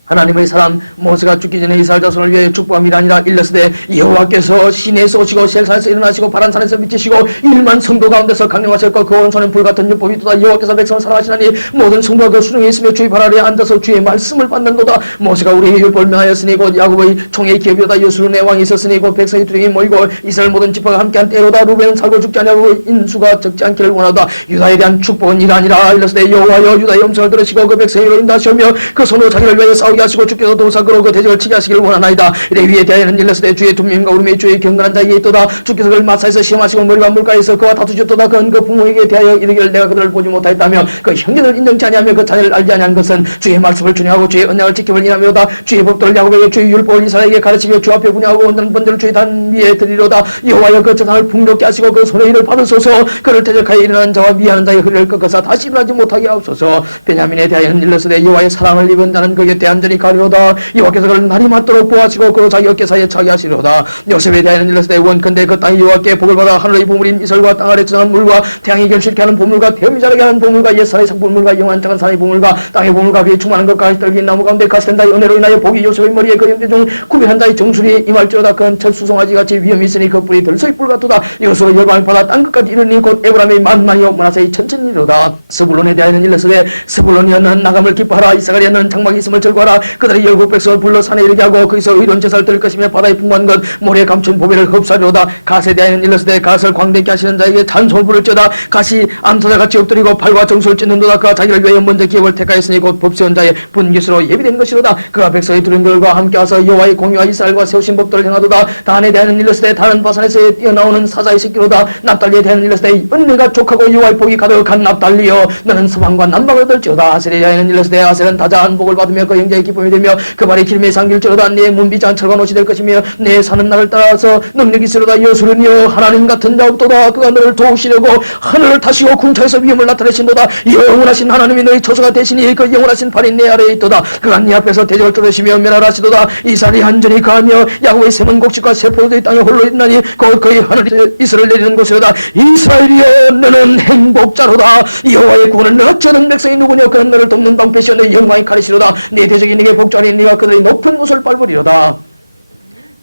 하나님의 사람 모세가 죽기 전에 이스라엘 자손을 위하여 축복함이 아니라 일렀으되 여호와께서 시내에서 오시고 셀산에서 일어나시고 바란산에서 미치시고 1만 성도 가운데서 강령하셨고 그 오른손엔 불같은 율법이 있도다. 여호와께서 백성을 사랑하시나니 모든 성도가 그 수령에 있으며 주의 발 아래에 앉아서 주의 말씀을 받는도다. 모세가 우리의 율법을 명하였으니 곧 야곱의 총의 기업이로다. 여수론의 왕이 있었으니 곧 백성이 두령이 모이고 이스라엘 모든 지파가 함께한 때로다. 루벤은 살고 죽지 아니하고 인수가 적지 않기를 원하다. 유다에 대한 축복은 이라 아니라 일렀으되 여호와여 유다의 음성을 들으시고 그 백성을 인도하시며 그 손으로 자기를 위하여 싸우게 하시고 주께서 도사그로 그 대적을 치게 하시기를 원하나이다. 이래 위에 대하여는 일렀으되 주의 둠밈과 울음이 주의 경건한 자에게 있도다. 주께서 그를 마사에서 시험하시고 머리와 물가에서 그와 다투셨도다. 그는 그 부모에게 대하여 이르기를 내가 그들을 보지 못하였다며 그 형제를 인정치 아니하며 그 자녀를 알지 아니한 것은 주의 말씀을 준행하고 주의 언약을 지킴을 인하며로다. 주의 법도를 야곱에게 주의 율법을 이스라엘에게 가르치며 주 앞에 분양하고 온전한 번제를 주의 단 위에 드리로다. 여호와여 그 재산을 풍족케 하시고 그 손의 일을 받으소서. 그를 대적하여 일어나는 자와 미하는 자의 허리를 꺾어서 다시 일어나지 못하게 하옵소서. 베냐민에 대하여는 일렀으되 여호와의 사랑을 입은 자는 그에게 대한전히 가리로다. 여호와께서 그를 날이 맞도록 보아시고 그 자기 어깨 사이에 차게 하시리로다. 요셉에 대하여는 일렀으되 원컨대 그 땅이 여호와께 복을 받아 하늘의 보물인 이슬과 땅 아래 저장한 물과 태양이 결실케 하는 보물과 태음이 자라게 하는 보물과 옛산의 상보물과 영원한 작은 산의 보물과 땅의 보물과 그에 충만한 것과 떨긴 나무 가운데 가스된 자의 은혜로 인하여 복이 요셉의 머리에 그 형제 중 구별한 자의 정수리에 임할지로다. 그는 철수송아지같이 위험이 있으니 그 뿔이 들소의 뿔 같도다. 이것으로 열방을 받아 땅 끝까지 이르니 곧 에브라임의 만만이요 므낫세의 천천이로다. 스불론에 대하여는 일렀으되 스불론이여 너는 나감을 기뻐하라. 이사가리야 너는 장막이 있음을 즐거하라. 하시다가 그들이 열국 백성을 불러 산에 이르게 하고 거기서 의로운 제사를 드릴 것이며 바다에 풍부한 것 모래에 감춘 보배를 흡수하리로다. 갓에 대하여는 일렀으되 갓을 광대케 하시는 자에게 찬송을 부를지어다. 갓이 암사자같이 엎드리고 팔과 정수를 찢는도다. 그가 자기를 위하여 먼저 기업을 택하였으니 곧 법세운 자의 분깃으로 예비된 것이로다. 그가 백성의 두른들과 함께 와서 여호와의 공의와 이스라엘과 세우신 법도를 행하도다. 단에 대하여는 일렀으되 단은 바산에서 뛰어나오는 사자의 새끼로다. 납달리에 대하여는 일렀으되 은혜가 족하고 여호와의 복이 가득한 납달리여 너는 서방과 남방을 들지어다. 아셀에 대하여는 일렀으되 아셀은 다자한 복을 받으며 그 형제의 기쁨이 되며 그 발이 길며 상길지어다. 네 문비장 철관 옷이 될 것이며 내 사는 날을 따라서 능력이 있으로다. 여수르니여 하나님 같은 자 없도다. 그가 너를 도우시려고 하늘을 타시고 궁창에서 위엄을 나타내신도다. 영원하신 하나님이 너희 처소가 되시니 그 영원하신 팔이 내 아래에 있도다. 그가 네 앞에서 대적을 뚫으시며 면하시도다. 이스라엘이 한전히 가하며 야곱의 샘은 곡식과 세포도의 땅에 홀로 있나니 거의 하늘이 이슬을 내리는 곳이로다. 이스라엘이여 너는 행복자로다. 여호와의 구원을 너가 저는 백성이 누구냐. 그는 너를 돕는 방패시여 너의 영광이 가리시로다. 네 대적이 네게 복종하니 네가 그들의 높은 옷을 밟으리로다.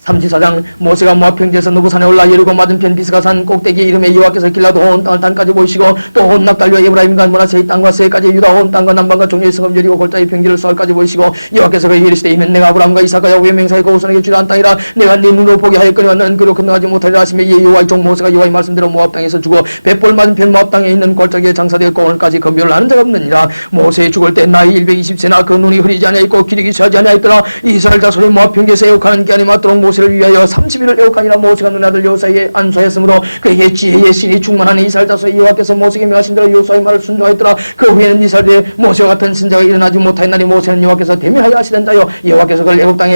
34장 모세가 모압 평지에서 누부산에 올라 예리고 맞은편 비스가산 꼭대기 이름에 여호와께서 길라도 온 땅을 단까지 보이시고 또 온 납달리와 에브라임과 므낫세의 땅과 세까지 유다 온 땅과 남방과 종려의 성읍 여리고 골짜기 평지를 수알까지 보이시고 여호와께서 그에게 이르시되 이는 내가 아브라함과 이삭과 야곱의 맹세하여 그 후손에게 주려한 땅이라. 내가 네 눈으로 보게 하였거니와 너는 그로 건너가지 못하리라 하시며 이에 여호와의 종 모세가 여호와의 말씀대로 모압 땅에서 죽어 벳볼 맞은편 모압 땅에 있는 골짜기에 장사되었고 오늘까지 건멸을 하는 자가 없느니라. 모세의 죽을 때 나이 120세나 그 눈이 흐리지 아니하였고 기력이 취하지 아니하였더라. 이스라엘 자손이 모압 평지에서 애곡하는 기한이 맞도록 모세를 위하여 30일을 애곡하니라. 모세가 눈 아들 여호사에게 안수하였으므로 그에게 지혜의 신이 충만하니 이스라엘 자손 여호와께서 모세에게 명하신 대로 여호사의 말을 순종하였더라. 그 후에는 이스라엘에 모세와 같은 선자가 일어나지 못하였나니 모세는 여호와께서 대면하여 하시던 자요 여호와께서 그를 애굽 땅에